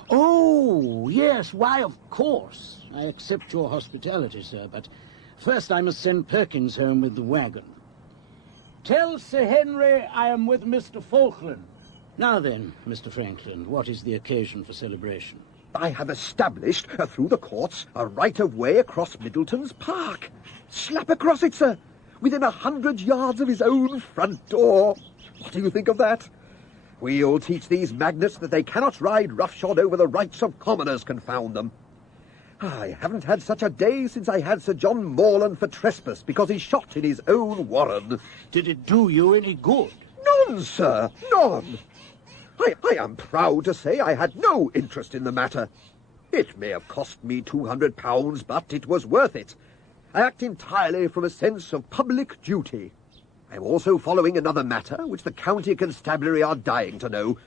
Oh, yes, why, of course. I accept your hospitality, sir, but first I must send Perkins home with the wagon. Tell Sir Henry I am with Mr. Falkland. Now then, Mr. Frankland, what is the occasion for celebration? I have established, through the courts, a right-of-way across Middleton's Park. Slap across it, sir, within 100 yards of his own front door. What do you think of that? We'll teach these magnates that they cannot ride roughshod over the rights of commoners, confound them. I haven't had such a day since I had Sir John Morland for trespass because he shot in his own warren. Did it do you any good? None, sir, none. I am proud to say I had no interest in the matter. It may have cost me £200, but it was worth it. I act entirely from a sense of public duty. I am also following another matter which the county constabulary are dying to know,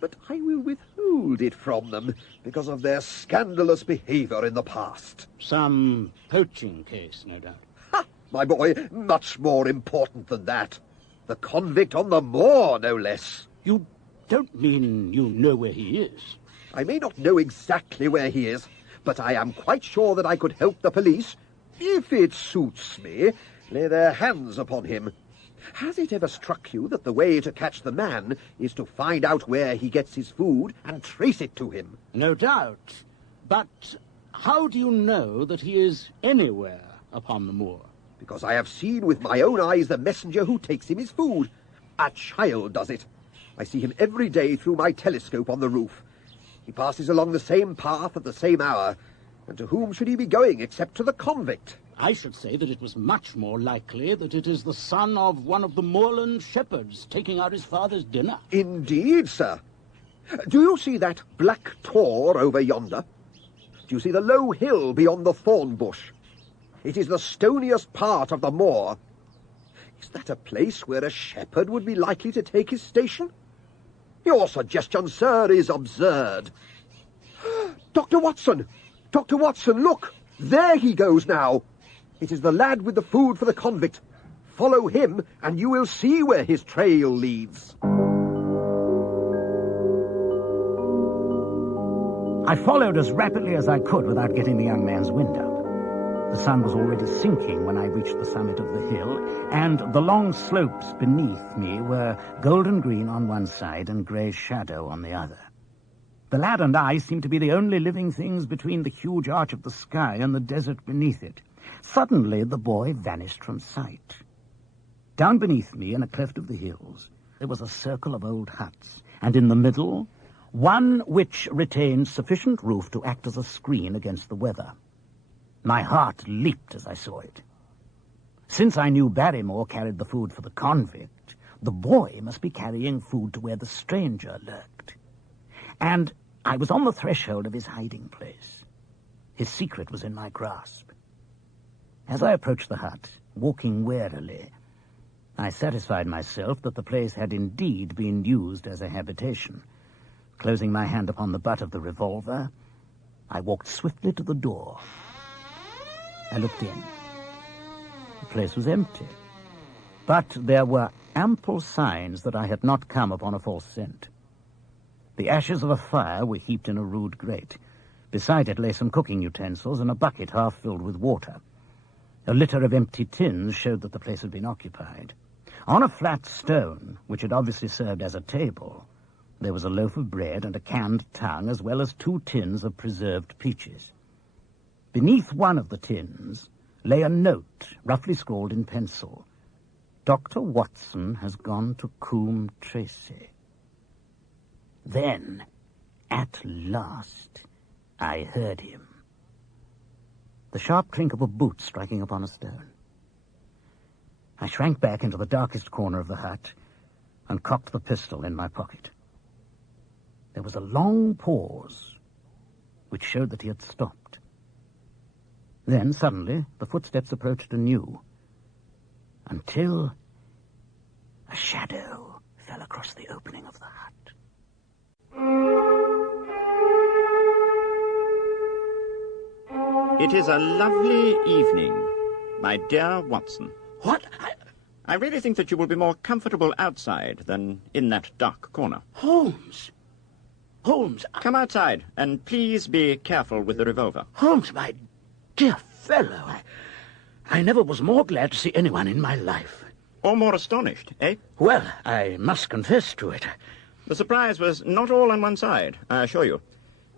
but I will withhold it from them because of their scandalous behaviour in the past. Some poaching case, no doubt. Ha! My boy, much more important than that. The convict on the moor, no less. You don't mean you know where he is? I may not know exactly where he is, but I am quite sure that I could help the police, if it suits me, lay their hands upon him. Has it ever struck you that the way to catch the man is to find out where he gets his food and trace it to him? No doubt. But how do you know that he is anywhere upon the moor? Because I have seen with my own eyes the messenger who takes him his food. A child does it. I see him every day through my telescope on the roof. He passes along the same path at the same hour. And to whom should he be going except to the convict? I should say that it was much more likely that it is the son of one of the moorland shepherds taking out his father's dinner. Indeed, sir. Do you see that black tor over yonder? Do you see the low hill beyond the thorn bush? It is the stoniest part of the moor. Is that a place where a shepherd would be likely to take his station? Your suggestion, sir, is absurd. Dr. Watson! Dr. Watson, look! There he goes now. It is the lad with the food for the convict. Follow him, and you will see where his trail leads. I followed as rapidly as I could without getting the young man's wind up. The sun was already sinking when I reached the summit of the hill, and the long slopes beneath me were golden green on one side and grey shadow on the other. The lad and I seemed to be the only living things between the huge arch of the sky and the desert beneath it. Suddenly the boy vanished from sight. Down beneath me, in a cleft of the hills, there was a circle of old huts, and in the middle, one which retained sufficient roof to act as a screen against the weather. My heart leaped as I saw it. Since I knew Barrymore carried the food for the convict, the boy must be carrying food to where the stranger lurked. And I was on the threshold of his hiding place. His secret was in my grasp. As I approached the hut, walking warily, I satisfied myself that the place had indeed been used as a habitation. Closing my hand upon the butt of the revolver, I walked swiftly to the door. I looked in. The place was empty, but there were ample signs that I had not come upon a false scent. The ashes of a fire were heaped in a rude grate. Beside it lay some cooking utensils and a bucket half filled with water. A litter of empty tins showed that the place had been occupied. On a flat stone, which had obviously served as a table, there was a loaf of bread and a canned tongue, as well as 2 tins of preserved peaches. Beneath one of the tins lay a note, roughly scrawled in pencil. Dr. Watson has gone to Coombe Tracy. Then, at last, I heard him. The sharp clink of a boot striking upon a stone. I shrank back into the darkest corner of the hut and cocked the pistol in my pocket. There was a long pause, which showed that he had stopped. Then, suddenly, the footsteps approached anew, until a shadow fell across the opening of the hut. It is a lovely evening, my dear Watson. What? I really think that you will be more comfortable outside than in that dark corner. Holmes! Holmes! Come outside, and please be careful with the revolver. Holmes, my dear fellow, I never was more glad to see anyone in my life. Or more astonished, eh? Well, I must confess to it. The surprise was not all on one side, I assure you.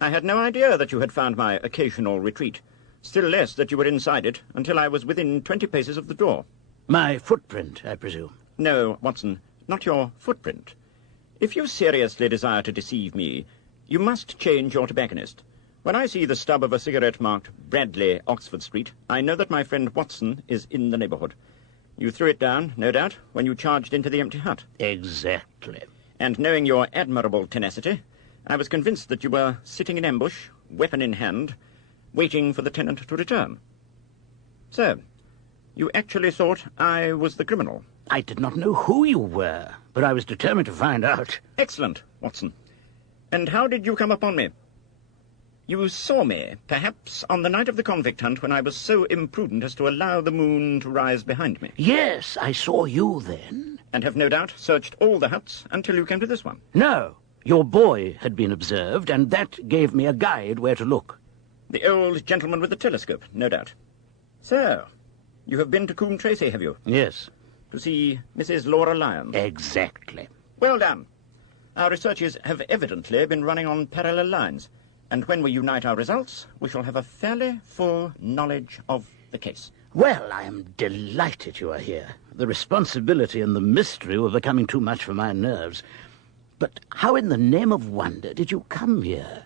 I had no idea that you had found my occasional retreat, still less that you were inside it until I was within 20 paces of the door. My footprint, I presume. No, Watson, not your footprint. If you seriously desire to deceive me, you must change your tobacconist. When I see the stub of a cigarette marked Bradley, Oxford Street, I know that my friend Watson is in the neighbourhood. You threw it down, no doubt, when you charged into the empty hut. Exactly. And knowing your admirable tenacity, I was convinced that you were sitting in ambush, weapon in hand, waiting for the tenant to return. So, you actually thought I was the criminal? I did not know who you were, but I was determined to find out. Excellent, Watson. And how did you come upon me? You saw me, perhaps, on the night of the convict hunt when I was so imprudent as to allow the moon to rise behind me. Yes, I saw you then. And have no doubt searched all the huts until you came to this one. No, your boy had been observed, and that gave me a guide where to look. The old gentleman with the telescope, no doubt. So, You have been to Coombe Tracy, have you? Yes. To see Mrs. Laura Lyons? Exactly. Well done. Our researches have evidently been running on parallel lines, and when we unite our results, we shall have a fairly full knowledge of the case. Well, I am delighted you are here. The responsibility and the mystery were becoming too much for my nerves. But how in the name of wonder did you come here?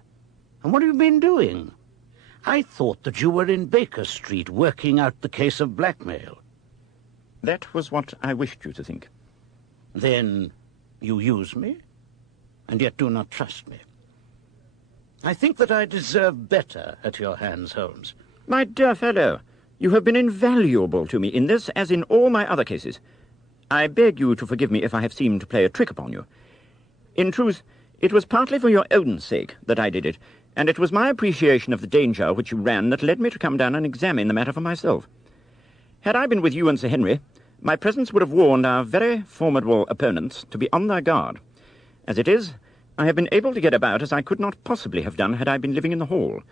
And what have you been doing? I thought that you were in Baker Street working out the case of blackmail. That was what I wished you to think. Then you use me, and yet do not trust me. I think that I deserve better at your hands, Holmes. My dear fellow, you have been invaluable to me in this as in all my other cases. I beg you to forgive me if I have seemed to play a trick upon you. In truth, it was partly for your own sake that I did it, and it was my appreciation of the danger which you ran that led me to come down and examine the matter for myself. Had I been with you and Sir Henry, my presence would have warned our very formidable opponents to be on their guard. As it is, I have been able to get about as I could not possibly have done had I been living in the hall.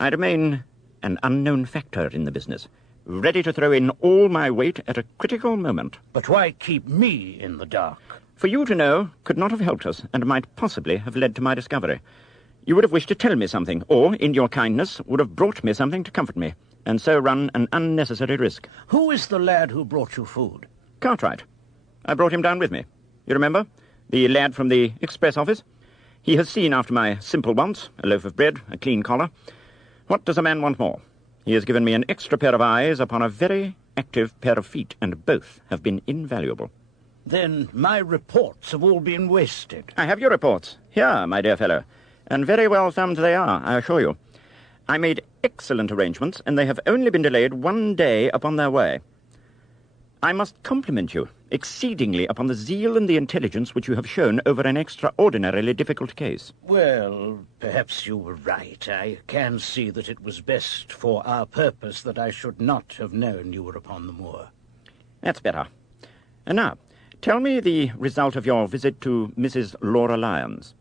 I remain an unknown factor in the business, ready to throw in all my weight at a critical moment. But why keep me in the dark? For you to know could not have helped us, and might possibly have led to my discovery. You would have wished to tell me something, or, in your kindness, would have brought me something to comfort me, and so run an unnecessary risk. Who is the lad who brought you food? Cartwright. I brought him down with me. You remember? The lad from the express office? He has seen after my simple wants, a loaf of bread, a clean collar. What does a man want more? He has given me an extra pair of eyes upon a very active pair of feet, and both have been invaluable. Then my reports have all been wasted. I have your reports. Here, my dear fellow. And very well thumbed they are, I assure you. I made excellent arrangements, and they have only been delayed 1 day upon their way. I must compliment you exceedingly upon the zeal and the intelligence which you have shown over an extraordinarily difficult case. Well, perhaps you were right. I can see that it was best for our purpose that I should not have known you were upon the moor. That's better. And now, tell me the result of your visit to Mrs. Laura Lyons.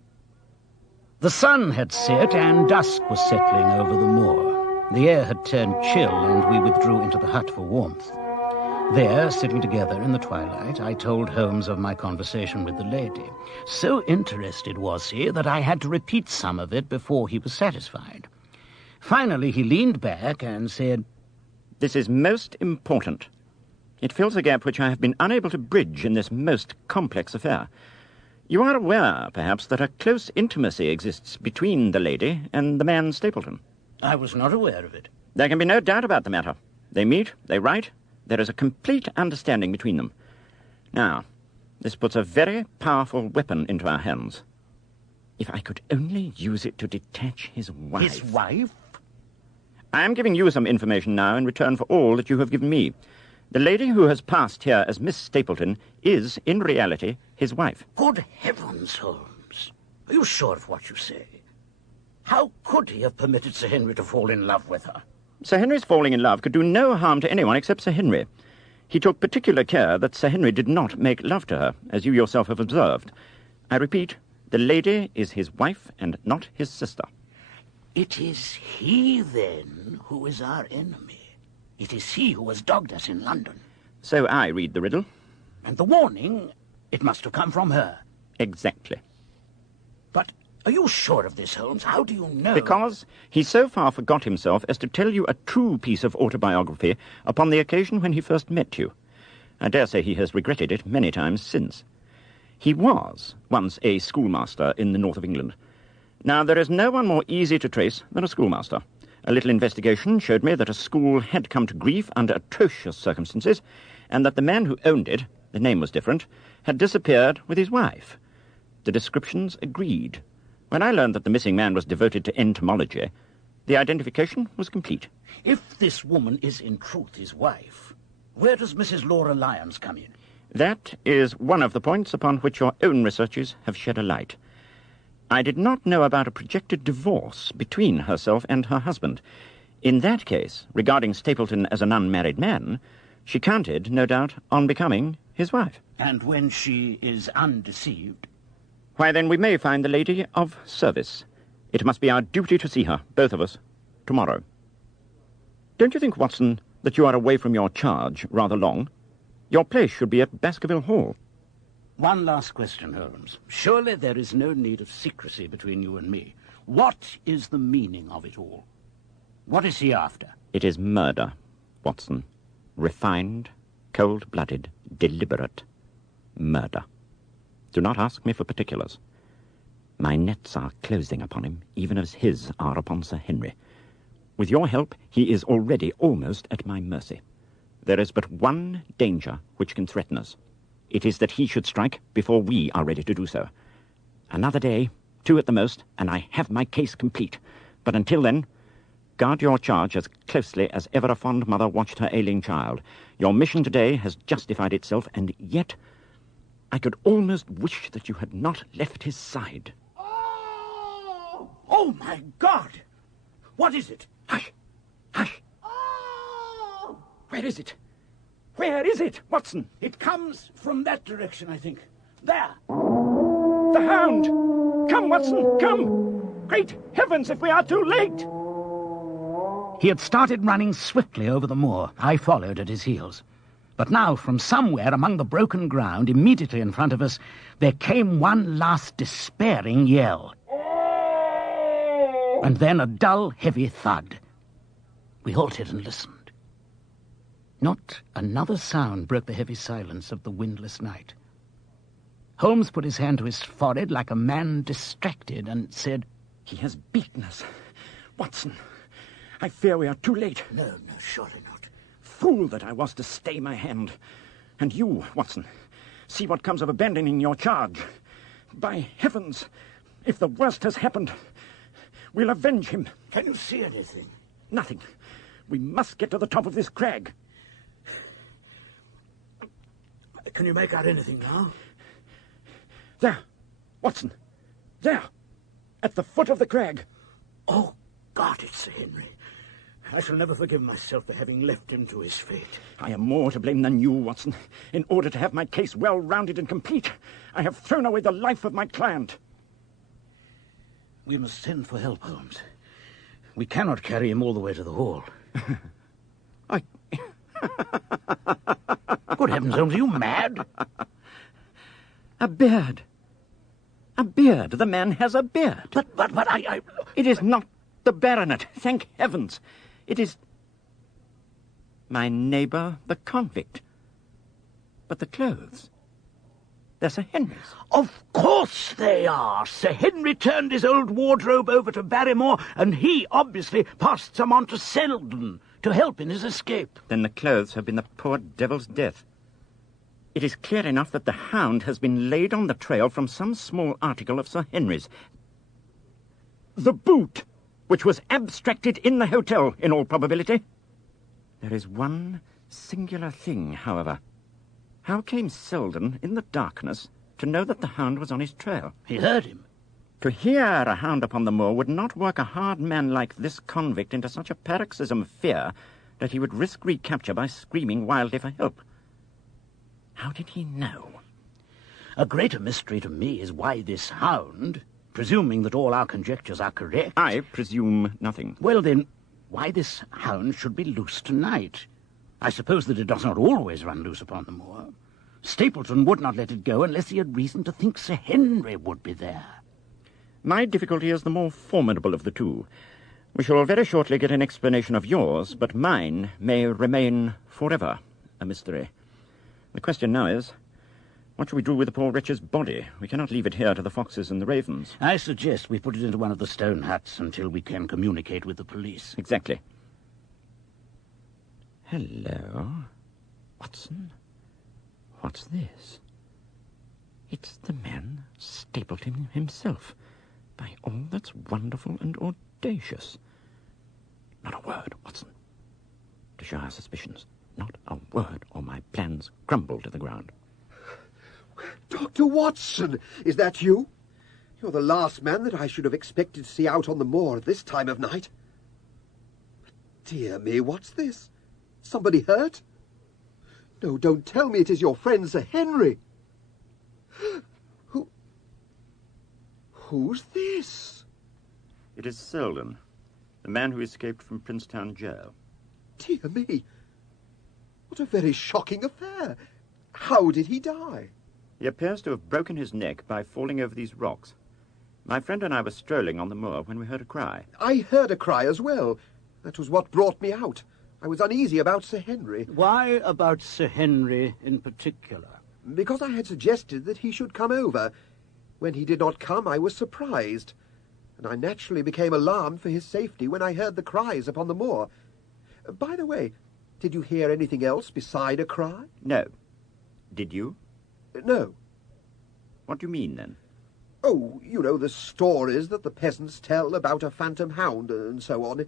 The sun had set and dusk was settling over the moor. The air had turned chill, and we withdrew into the hut for warmth. There, sitting together in the twilight, I told Holmes of my conversation with the lady. So interested was he that I had to repeat some of it before he was satisfied. Finally, he leaned back and said, "This is most important. It fills a gap which I have been unable to bridge in this most complex affair. You are aware, perhaps, that a close intimacy exists between the lady and the man Stapleton." I was not aware of it. "There can be no doubt about the matter. They meet, they write. There is a complete understanding between them. Now, this puts a very powerful weapon into our hands. If I could only use it to detach his wife." His wife? "I am giving you some information now in return for all that you have given me. The lady who has passed here as Miss Stapleton is, in reality, his wife." Good heavens, Holmes. Are you sure of what you say? How could he have permitted Sir Henry to fall in love with her? Sir Henry's falling in love could do no harm to anyone except Sir Henry. He took particular care that Sir Henry did not make love to her, as you yourself have observed. I repeat, the lady is his wife and not his sister. It is he, then, who is our enemy. It is he who has dogged us in London. So I read the riddle. And the warning, it must have come from her. Exactly. But are you sure of this, Holmes? How do you know? Because he so far forgot himself as to tell you a true piece of autobiography upon the occasion when he first met you. I dare say he has regretted it many times since. He was once a schoolmaster in the north of England. Now, there is no one more easy to trace than a schoolmaster. A little investigation showed me that a school had come to grief under atrocious circumstances, and that the man who owned it, the name was different, had disappeared with his wife. The descriptions agreed. When I learned that the missing man was devoted to entomology, the identification was complete. If this woman is in truth his wife, where does Mrs. Laura Lyons come in? That is one of the points upon which your own researches have shed a light. I did not know about a projected divorce between herself and her husband. In that case, regarding Stapleton as an unmarried man, she counted, no doubt, on becoming his wife. And when she is undeceived? Why, then we may find the lady of service. It must be our duty to see her, both of us, tomorrow. Don't you think, Watson, that you are away from your charge rather long. Your place should be at Baskerville Hall. One last question, Holmes. Surely there is no need of secrecy between you and me. What is the meaning of it all? What is he after? It is murder, Watson. Refined, cold-blooded, deliberate murder. Do not ask me for particulars. My nets are closing upon him, even as his are upon Sir Henry. With your help, he is already almost at my mercy. There is but one danger which can threaten us. It is that he should strike before we are ready to do so. Another day, 2 at the most, and I have my case complete. But until then, guard your charge as closely as ever a fond mother watched her ailing child. Your mission today has justified itself, and yet I could almost wish that you had not left his side. Oh, my God! What is it? Hush! Hush! Where is it? Where is it, Watson? It comes from that direction, I think. There! The Hound! Come, Watson, come! Great heavens, if we are too late! He had started running swiftly over the moor. I followed at his heels. But now, from somewhere among the broken ground, immediately in front of us, there came one last despairing yell. And then a dull, heavy thud. We halted and listened. Not another sound broke the heavy silence of the windless night. Holmes put his hand to his forehead like a man distracted and said, He has beaten us. Watson, I fear we are too late. No, surely not. Fool that I was to stay my hand. And you, Watson, see what comes of abandoning your charge. By heavens, if the worst has happened, we'll avenge him. Can you see anything? Nothing. We must get to the top of this crag. Can you make out anything now? There, Watson. There, at the foot of the crag. Oh, God, it's Sir Henry. I shall never forgive myself for having left him to his fate. I am more to blame than you, Watson. In order to have my case well-rounded and complete, I have thrown away the life of my client. We must send for help, Holmes. We cannot carry him all the way to the hall. Good heavens, Holmes, are you mad? A beard. A beard. The man has a beard. But I... It is not the baronet, thank heavens. It is my neighbour, the convict. But the clothes, they're Sir Henry's. Of course they are. Sir Henry turned his old wardrobe over to Barrymore, and he obviously passed some on to Selden to help in his escape. Then the clothes have been the poor devil's death. It is clear enough that the Hound has been laid on the trail from some small article of Sir Henry's. The boot, which was abstracted in the hotel, in all probability. There is one singular thing, however. How came Selden, in the darkness, to know that the Hound was on his trail? He heard him. To hear a hound upon the moor would not work a hard man like this convict into such a paroxysm of fear that he would risk recapture by screaming wildly for help. How did he know? A greater mystery to me is why this Hound, presuming that all our conjectures are correct... I presume nothing. Well, then, why this Hound should be loose tonight. I suppose that it does not always run loose upon the moor. Stapleton would not let it go unless he had reason to think Sir Henry would be there. My difficulty is the more formidable of the two. We shall very shortly get an explanation of yours, but mine may remain forever a mystery. The question now is, what shall we do with the poor wretch's body? We cannot leave it here to the foxes and the ravens. I suggest we put it into one of the stone huts until we can communicate with the police. Exactly. Hello, Watson. What's this? It's the man Stapleton himself. By all that's wonderful and audacious. Not a word, Watson, to show our suspicions. Not a word, or my plans crumble to the ground. Dr. Watson, is that you? You're the last man that I should have expected to see out on the moor at this time of night. Dear me, what's this? Somebody hurt? No, don't tell me it is your friend Sir Henry. Who's this? It is Selden, the man who escaped from Princetown jail. Dear me, What a very shocking affair. How did he die? He appears to have broken his neck by falling over these rocks. My friend and I were strolling on the moor when we heard a cry. I heard a cry as well. That was what brought me out. I was uneasy about Sir Henry. Why about Sir Henry in particular? Because I had suggested that he should come over. When he did not come, I was surprised, and I naturally became alarmed for his safety when I heard the cries upon the moor. By the way, did you hear anything else beside a cry? No. Did you? No. What do you mean, then? Oh, you know the stories that the peasants tell about a phantom hound and so on.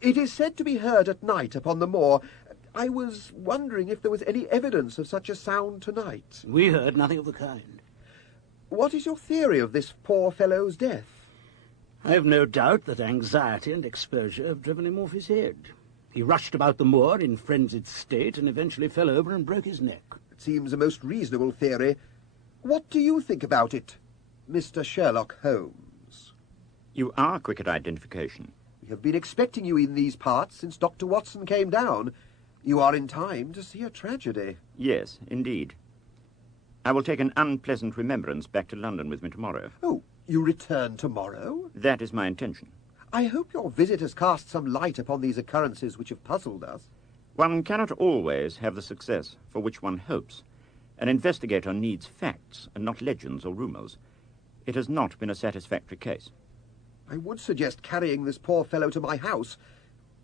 It is said to be heard at night upon the moor. I was wondering if there was any evidence of such a sound tonight. We heard nothing of the kind. What is your theory of this poor fellow's death? I have no doubt that anxiety and exposure have driven him off his head. He rushed about the moor in frenzied state and eventually fell over and broke his neck. It seems a most reasonable theory. What do you think about it, Mr. Sherlock Holmes? You are quick at identification. We have been expecting you in these parts since Dr. Watson came down. You are in time to see a tragedy. Yes, indeed. I will take an unpleasant remembrance back to London with me tomorrow. Oh, you return tomorrow? That is my intention. I hope your visit has cast some light upon these occurrences which have puzzled us. One cannot always have the success for which one hopes. An investigator needs facts and not legends or rumours. It has not been a satisfactory case. I would suggest carrying this poor fellow to my house,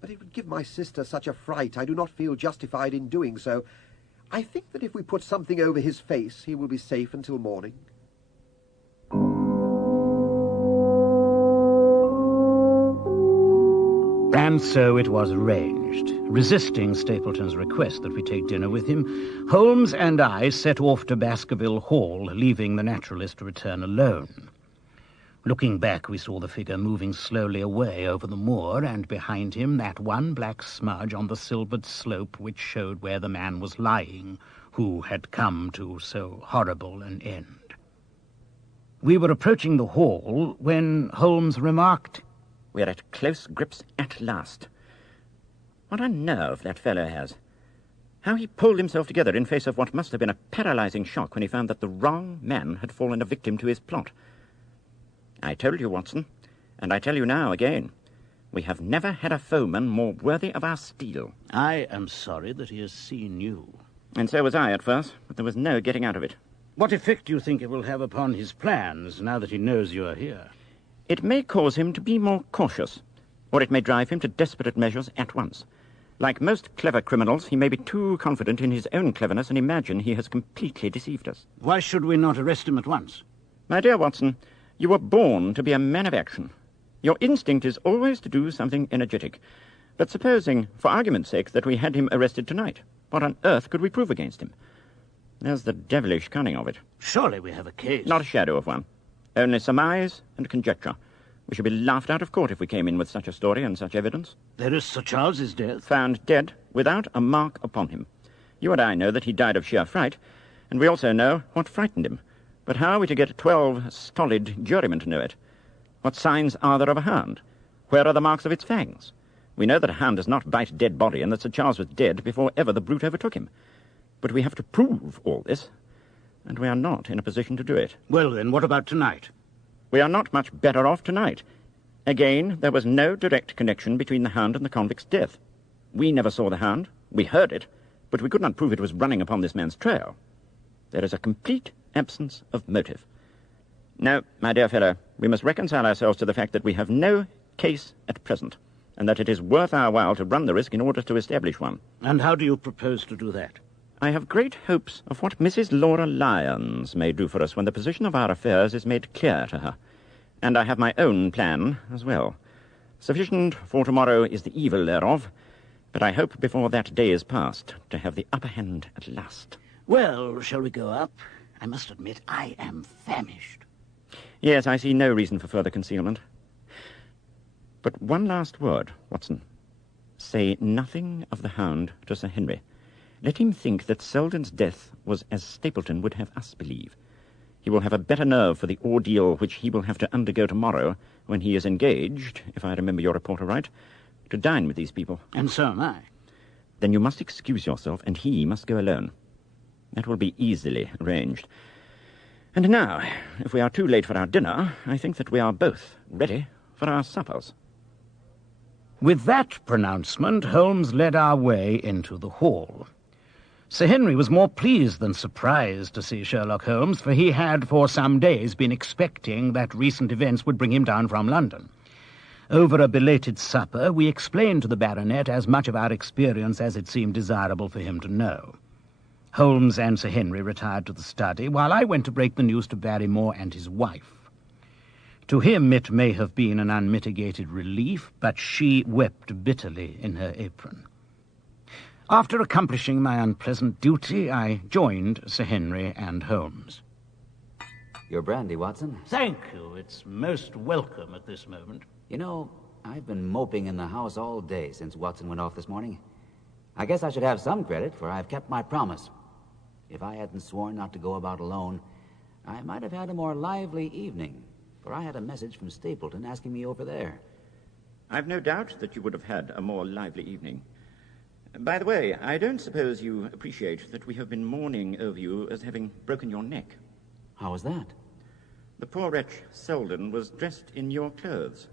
but it would give my sister such a fright I do not feel justified in doing so. I think that if we put something over his face, he will be safe until morning. And so it was arranged. Resisting Stapleton's request that we take dinner with him, Holmes and I set off to Baskerville Hall, leaving the naturalist to return alone. Looking back, we saw the figure moving slowly away over the moor, and behind him that one black smudge on the silvered slope which showed where the man was lying, who had come to so horrible an end. We were approaching the hall when Holmes remarked, "We're at close grips at last. What a nerve that fellow has. How he pulled himself together in face of what must have been a paralyzing shock when he found that the wrong man had fallen a victim to his plot. I told you, Watson, and I tell you now again, we have never had a foeman more worthy of our steel." "I am sorry that he has seen you." "And so was I at first, but there was no getting out of it." "What effect do you think it will have upon his plans, now that he knows you are here?" "It may cause him to be more cautious, or it may drive him to desperate measures at once. Like most clever criminals, he may be too confident in his own cleverness and imagine he has completely deceived us." "Why should we not arrest him at once?" "My dear Watson, you were born to be a man of action. Your instinct is always to do something energetic. But supposing, for argument's sake, that we had him arrested tonight, what on earth could we prove against him? There's the devilish cunning of it." "Surely we have a case." "Not a shadow of one. Only surmise and conjecture. We should be laughed out of court if we came in with such a story and such evidence." "There is Sir Charles's death." "Found dead without a mark upon him. You and I know that he died of sheer fright, and we also know what frightened him. But how are we to get 12 stolid jurymen to know it? What signs are there of a hound? Where are the marks of its fangs? We know that a hound does not bite a dead body and that Sir Charles was dead before ever the brute overtook him. But we have to prove all this, and we are not in a position to do it." "Well, then, what about tonight?" "We are not much better off tonight. Again, there was no direct connection between the hound and the convict's death. We never saw the hound. We heard it, but we could not prove it was running upon this man's trail. There is a complete absence of motive. No, my dear fellow, we must reconcile ourselves to the fact that we have no case at present, and that it is worth our while to run the risk in order to establish one." "And how do you propose to do that?" "I have great hopes of what Mrs. Laura Lyons may do for us when the position of our affairs is made clear to her. And I have my own plan as well. Sufficient for tomorrow is the evil thereof, but I hope before that day is past to have the upper hand at last." "Well, shall we go up? I must admit I am famished." "Yes, I see no reason for further concealment. But one last word, Watson. Say nothing of the hound to Sir Henry. Let him think that Selden's death was as Stapleton would have us believe. He will have a better nerve for the ordeal which he will have to undergo tomorrow when he is engaged, if I remember your report aright, to dine with these people." "And so am I." Then you must excuse yourself, and he must go alone. That will be easily arranged. And now, if we are too late for our dinner, I think that we are both ready for our suppers. With that pronouncement, Holmes led our way into the hall. Sir Henry was more pleased than surprised to see Sherlock Holmes, for he had for some days been expecting that recent events would bring him down from London. Over a belated supper, we explained to the baronet as much of our experience as it seemed desirable for him to know. Holmes and Sir Henry retired to the study, while I went to break the news to Barrymore and his wife. To him it may have been an unmitigated relief, but she wept bitterly in her apron. After accomplishing my unpleasant duty, I joined Sir Henry and Holmes. Your brandy, Watson. Thank you. It's most welcome at this moment. You know, I've been moping in the house all day since Watson went off this morning. I guess I should have some credit, for I've kept my promise. If I hadn't sworn not to go about alone, I might have had a more lively evening, for I had a message from Stapleton asking me over there. I've no doubt that you would have had a more lively evening. By the way, I don't suppose you appreciate that we have been mourning over you as having broken your neck. How was that? The poor wretch, Selden, was dressed in your clothes.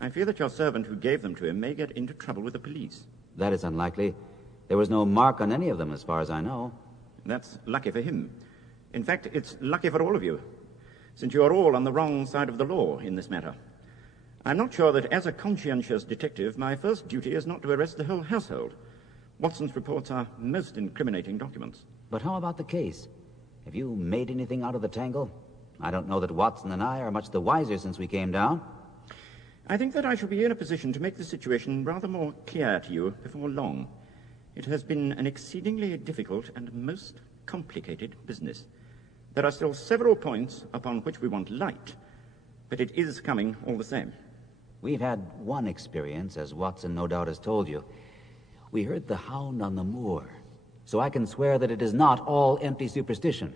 I fear that your servant who gave them to him may get into trouble with the police. That is unlikely. There was no mark on any of them, as far as I know. That's lucky for him. In fact, it's lucky for all of you, since you are all on the wrong side of the law in this matter. I'm not sure that as a conscientious detective, my first duty is not to arrest the whole household. Watson's reports are most incriminating documents. But how about the case? Have you made anything out of the tangle? I don't know that Watson and I are much the wiser since we came down. I think that I shall be in a position to make the situation rather more clear to you before long. It has been an exceedingly difficult and most complicated business. There are still several points upon which we want light, but it is coming all the same. We've had one experience, as Watson no doubt has told you. We heard the Hound on the moor, so I can swear that it is not all empty superstition.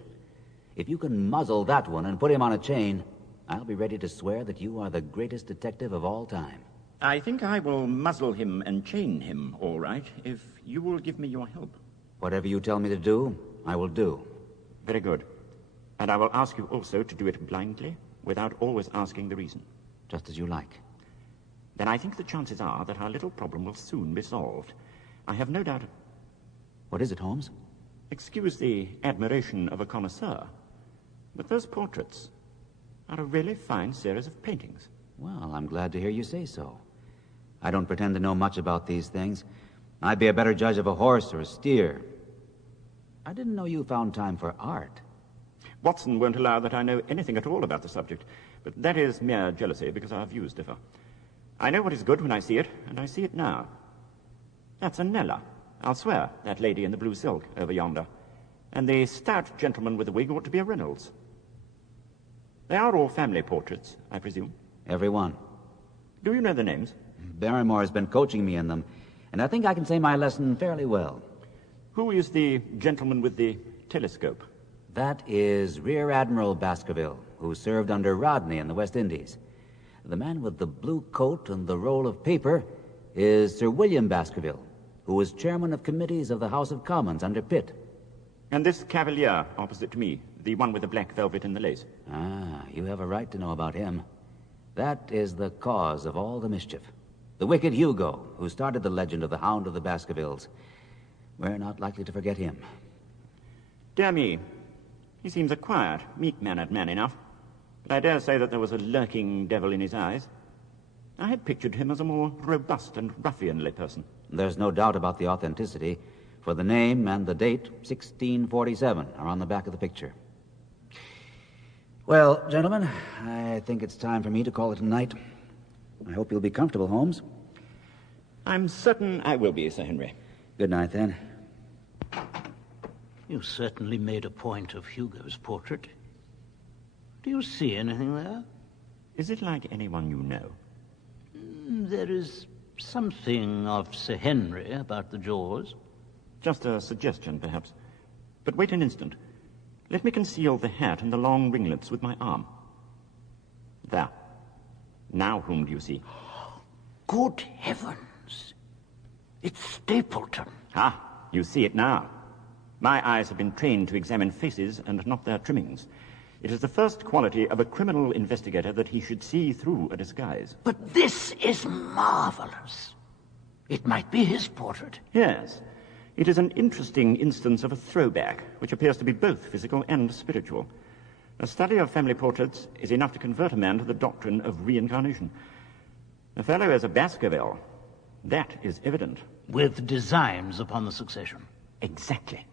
If you can muzzle that one and put him on a chain, I'll be ready to swear that you are the greatest detective of all time. I think I will muzzle him and chain him, all right, if you will give me your help. Whatever you tell me to do, I will do. Very good. And I will ask you also to do it blindly, without always asking the reason. Just as you like. Then I think the chances are that our little problem will soon be solved. I have no doubt... What is it, Holmes? Excuse the admiration of a connoisseur, but those portraits are a really fine series of paintings. Well, I'm glad to hear you say so. I don't pretend to know much about these things. I'd be a better judge of a horse or a steer. I didn't know you found time for art. Watson won't allow that I know anything at all about the subject, but that is mere jealousy because our views differ. I know what is good when I see it, and I see it now. That's a Nella, I'll swear, that lady in the blue silk over yonder. And the stout gentleman with the wig ought to be a Reynolds. They are all family portraits, I presume. Every one. Do you know the names? Barrymore has been coaching me in them, and I think I can say my lesson fairly well. Who is the gentleman with the telescope? That is Rear Admiral Baskerville, who served under Rodney in the West Indies. The man with the blue coat and the roll of paper is Sir William Baskerville, who was chairman of committees of the House of Commons under Pitt. And this cavalier opposite to me, the one with the black velvet and the lace? Ah, you have a right to know about him. That is the cause of all the mischief. The wicked Hugo, who started the legend of the Hound of the Baskervilles. We're not likely to forget him. Dear me, he seems a quiet, meek-mannered man enough, but I dare say that there was a lurking devil in his eyes. I had pictured him as a more robust and ruffianly person. There's no doubt about the authenticity, for the name and the date, 1647, are on the back of the picture. Well, gentlemen, I think it's time for me to call it a night. I hope you'll be comfortable, Holmes. I'm certain I will be, Sir Henry. Good night, then. You certainly made a point of Hugo's portrait. Do you see anything there? Is it like anyone you know? There is something of Sir Henry about the jaws. Just a suggestion, perhaps. But wait an instant. Let me conceal the hat and the long ringlets with my arm. There. Now whom do you see? Good heavens! It's Stapleton. Ah, you see it now. My eyes have been trained to examine faces and not their trimmings. It is the first quality of a criminal investigator that he should see through a disguise. But this is marvelous. It might be his portrait. Yes. It is an interesting instance of a throwback, which appears to be both physical and spiritual. A study of family portraits is enough to convert a man to the doctrine of reincarnation. The fellow is a Baskerville. That is evident. With designs upon the succession. Exactly.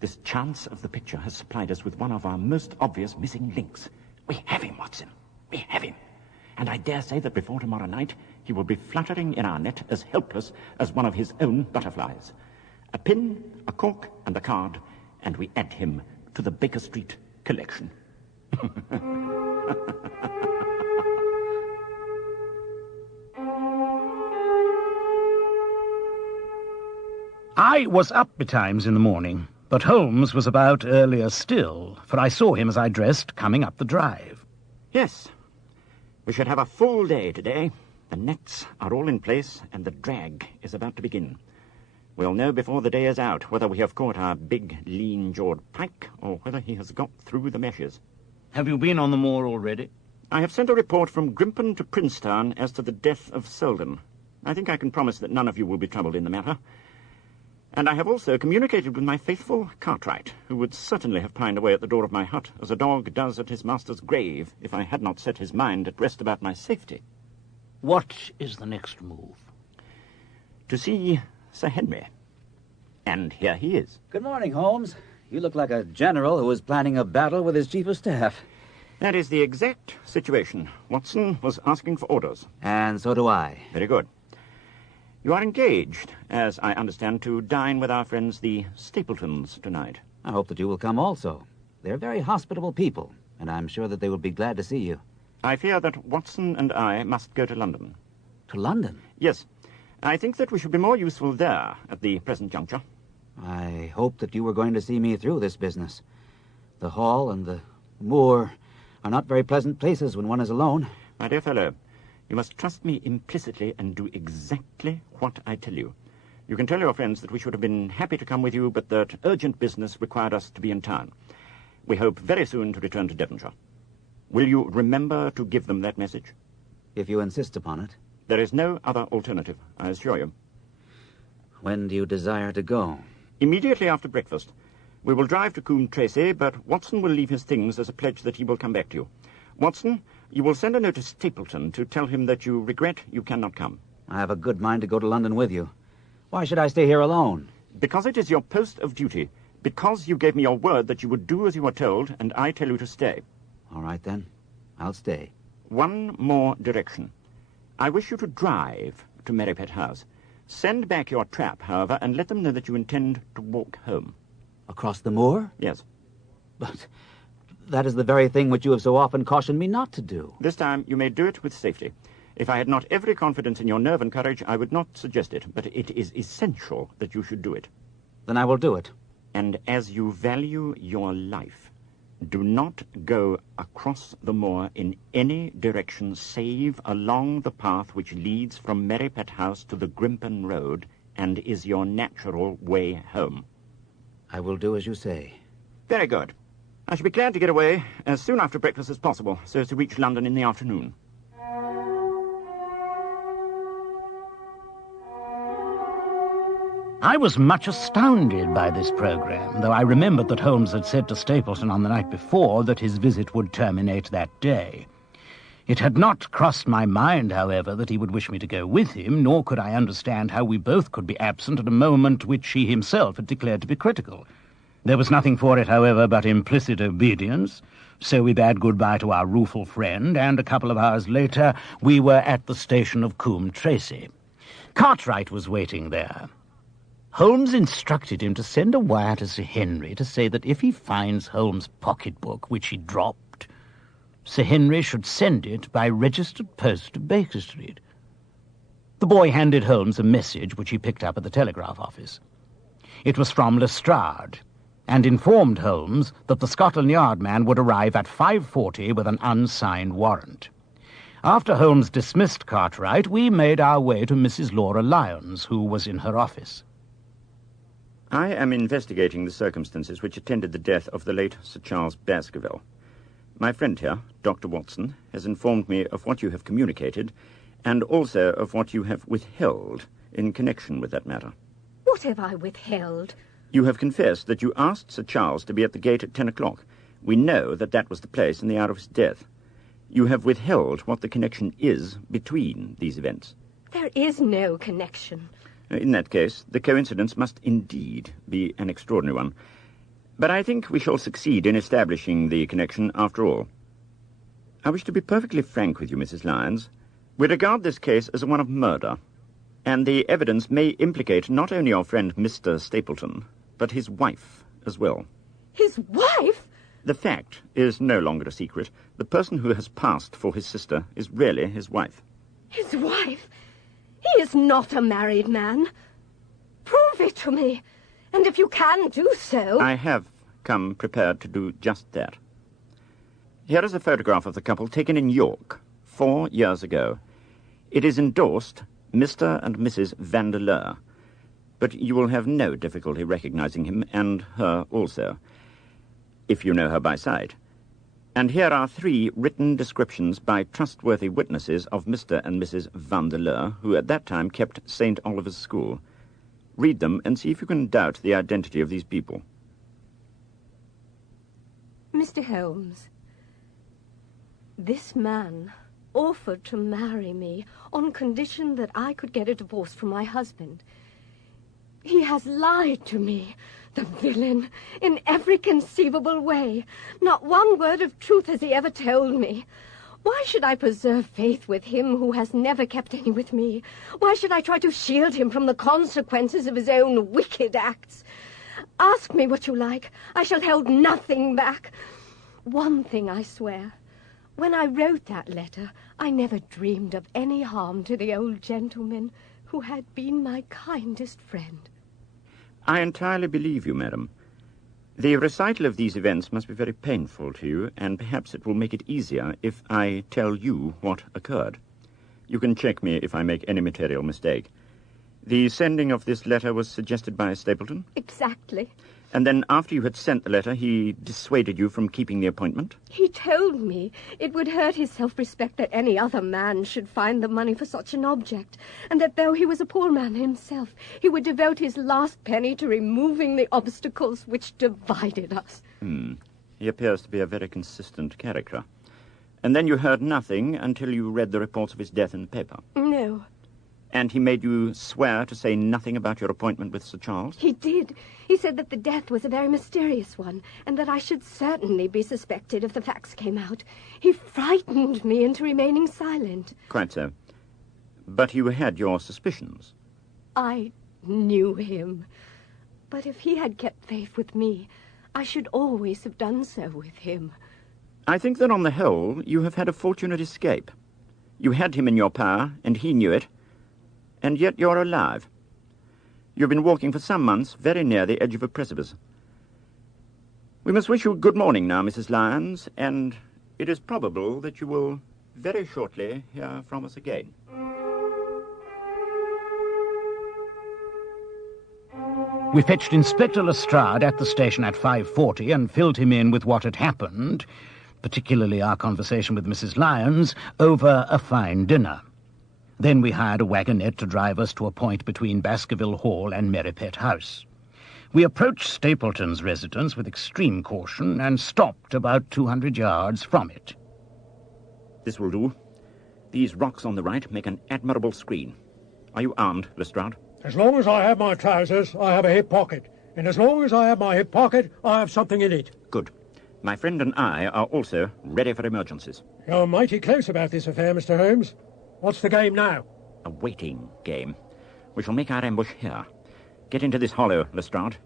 This chance of the picture has supplied us with one of our most obvious missing links. We have him, Watson. We have him. And I dare say that before tomorrow night, he will be fluttering in our net as helpless as one of his own butterflies. A pin, a cork, and a card, and we add him to the Baker Street collection. I was up betimes in the morning, but Holmes was about earlier still, for I saw him as I dressed coming up the drive. Yes. We should have a full day today. The nets are all in place, and the drag is about to begin. We'll know before the day is out whether we have caught our big, lean-jawed pike, or whether he has got through the meshes. Have you been on the moor already? I have sent a report from Grimpen to Princetown as to the death of Selden. I think I can promise that none of you will be troubled in the matter. And I have also communicated with my faithful Cartwright, who would certainly have pined away at the door of my hut, as a dog does at his master's grave, if I had not set his mind at rest about my safety. What is the next move? To see Sir Henry. And here he is. Good morning, Holmes. You look like a general who was planning a battle with his chief of staff. That is the exact situation. Watson was asking for orders. And so do I. Very good. You are engaged, as I understand, to dine with our friends the Stapletons tonight. I hope that you will come also. They're very hospitable people, and I'm sure that they will be glad to see you. I fear that Watson and I must go to London. To London? Yes. I think that we should be more useful there at the present juncture. I hoped that you were going to see me through this business. The hall and the moor are not very pleasant places when one is alone. My dear fellow, you must trust me implicitly and do exactly what I tell you. You can tell your friends that we should have been happy to come with you, but that urgent business required us to be in town. We hope very soon to return to Devonshire. Will you remember to give them that message? If you insist upon it. There is no other alternative, I assure you. When do you desire to go? Immediately after breakfast. We will drive to Coombe Tracey, but Watson will leave his things as a pledge that he will come back to you. Watson, you will send a note to Stapleton to tell him that you regret you cannot come. I have a good mind to go to London with you. Why should I stay here alone? Because it is your post of duty. Because you gave me your word that you would do as you were told, and I tell you to stay. All right, then. I'll stay. One more direction. I wish you to drive to Merripit House. Send back your trap, however, and let them know that you intend to walk home. Across the moor? Yes. But that is the very thing which you have so often cautioned me not to do. This time you may do it with safety. If I had not every confidence in your nerve and courage, I would not suggest it, but it is essential that you should do it. Then I will do it. And as you value your life, do not go across the moor in any direction save along the path which leads from Merripit House to the Grimpen Road and is your natural way home. I will do as you say. Very good. I shall be glad to get away as soon after breakfast as possible, so as to reach London in the afternoon. I was much astounded by this programme, though I remembered that Holmes had said to Stapleton on the night before that his visit would terminate that day. It had not crossed my mind, however, that he would wish me to go with him, nor could I understand how we both could be absent at a moment which he himself had declared to be critical. There was nothing for it, however, but implicit obedience, so we bade good-bye to our rueful friend, and a couple of hours later we were at the station of Coombe Tracey. Cartwright was waiting there. Holmes instructed him to send a wire to Sir Henry to say that if he finds Holmes' pocketbook, which he dropped, Sir Henry should send it by registered post to Baker Street. The boy handed Holmes a message which he picked up at the telegraph office. It was from Lestrade, and informed Holmes that the Scotland Yard man would arrive at 5:40 with an unsigned warrant. After Holmes dismissed Cartwright, we made our way to Mrs. Laura Lyons, who was in her office. I am investigating the circumstances which attended the death of the late Sir Charles Baskerville. My friend here, Dr. Watson, has informed me of what you have communicated, and also of what you have withheld in connection with that matter. What have I withheld? You have confessed that you asked Sir Charles to be at the gate at 10 o'clock. We know that that was the place and the hour of his death. You have withheld what the connection is between these events. There is no connection. In that case, the coincidence must indeed be an extraordinary one. But I think we shall succeed in establishing the connection after all. I wish to be perfectly frank with you, Mrs. Lyons. We regard this case as one of murder, and the evidence may implicate not only our friend Mr. Stapleton, but his wife as well. His wife? The fact is no longer a secret. The person who has passed for his sister is really his wife. His wife? He is not a married man. Prove it to me. And if you can do so... I have come prepared to do just that. Here is a photograph of the couple taken in York 4 years ago. It is endorsed Mr. and Mrs. Vandeleur, but you will have no difficulty recognizing him and her also, if you know her by sight. And here are 3 written descriptions by trustworthy witnesses of Mr. and Mrs. Vandeleur, who at that time kept St. Oliver's School. Read them and see if you can doubt the identity of these people. Mr. Holmes, this man offered to marry me on condition that I could get a divorce from my husband. He has lied to me, the villain, in every conceivable way. Not one word of truth has he ever told me. Why should I preserve faith with him who has never kept any with me? Why should I try to shield him from the consequences of his own wicked acts? Ask me what you like. I shall hold nothing back. One thing I swear. When I wrote that letter, I never dreamed of any harm to the old gentleman who had been my kindest friend. I entirely believe you, madam. The recital of these events must be very painful to you, and perhaps it will make it easier if I tell you what occurred. You can check me if I make any material mistake. The sending of this letter was suggested by Stapleton? Exactly. And then after you had sent the letter, he dissuaded you from keeping the appointment? He told me it would hurt his self-respect that any other man should find the money for such an object, and that though he was a poor man himself, he would devote his last penny to removing the obstacles which divided us. He appears to be a very consistent character. And then you heard nothing until you read the reports of his death in the paper? No. And he made you swear to say nothing about your appointment with Sir Charles? He did. He said that the death was a very mysterious one, and that I should certainly be suspected if the facts came out. He frightened me into remaining silent. Quite so. But you had your suspicions? I knew him. But if he had kept faith with me, I should always have done so with him. I think that on the whole, you have had a fortunate escape. You had him in your power, and he knew it. And yet you're alive. You've been walking for some months very near the edge of a precipice. We must wish you good morning now, Mrs. Lyons, and it is probable that you will very shortly hear from us again. We fetched Inspector Lestrade at the station at 5:40 and filled him in with what had happened, particularly our conversation with Mrs. Lyons, over a fine dinner. Then we hired a wagonette to drive us to a point between Baskerville Hall and Merripet House. We approached Stapleton's residence with extreme caution and stopped about 200 yards from it. This will do. These rocks on the right make an admirable screen. Are you armed, Lestrade? As long as I have my trousers, I have a hip pocket. And as long as I have my hip pocket, I have something in it. Good. My friend and I are also ready for emergencies. You're mighty close about this affair, Mr. Holmes. What's the game now? A waiting game. We shall make our ambush here. Get into this hollow, Lestrade.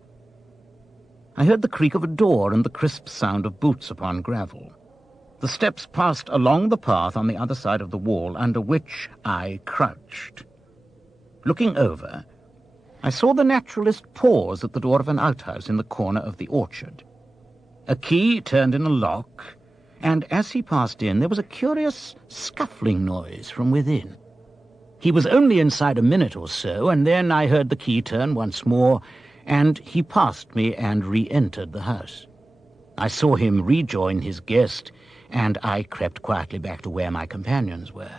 I heard the creak of a door and the crisp sound of boots upon gravel. The steps passed along the path on the other side of the wall, under which I crouched. Looking over, I saw the naturalist pause at the door of an outhouse in the corner of the orchard. A key turned in a lock, and as he passed in, there was a curious scuffling noise from within. He was only inside a minute or so, and then I heard the key turn once more, and he passed me and re-entered the house. I saw him rejoin his guest, and I crept quietly back to where my companions were.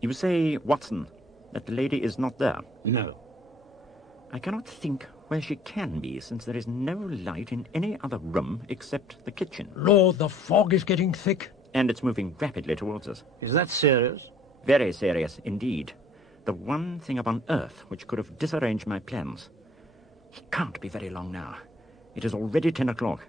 You say, Watson, that the lady is not there? No. I cannot think where she can be, since there is no light in any other room except the kitchen. Lord, the fog is getting thick. And it's moving rapidly towards us. Is that serious? Very serious indeed. The one thing upon earth which could have disarranged my plans. He can't be very long now. It is already 10 o'clock.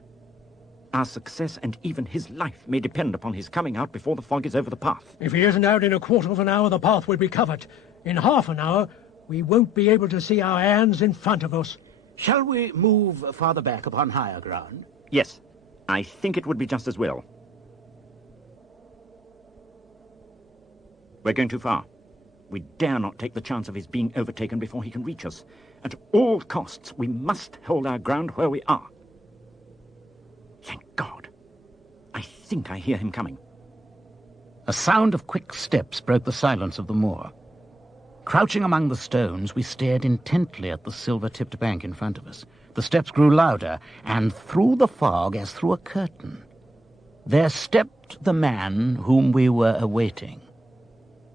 Our success and even his life may depend upon his coming out before the fog is over the path. If he isn't out in a quarter of an hour, the path will be covered. In half an hour, we won't be able to see our hands in front of us. Shall we move farther back upon higher ground? Yes, I think it would be just as well. We're going too far. We dare not take the chance of his being overtaken before he can reach us. At all costs, we must hold our ground where we are. Thank God. I think I hear him coming. A sound of quick steps broke the silence of the moor. Crouching among the stones, we stared intently at the silver-tipped bank in front of us. The steps grew louder, and through the fog, as through a curtain, there stepped the man whom we were awaiting.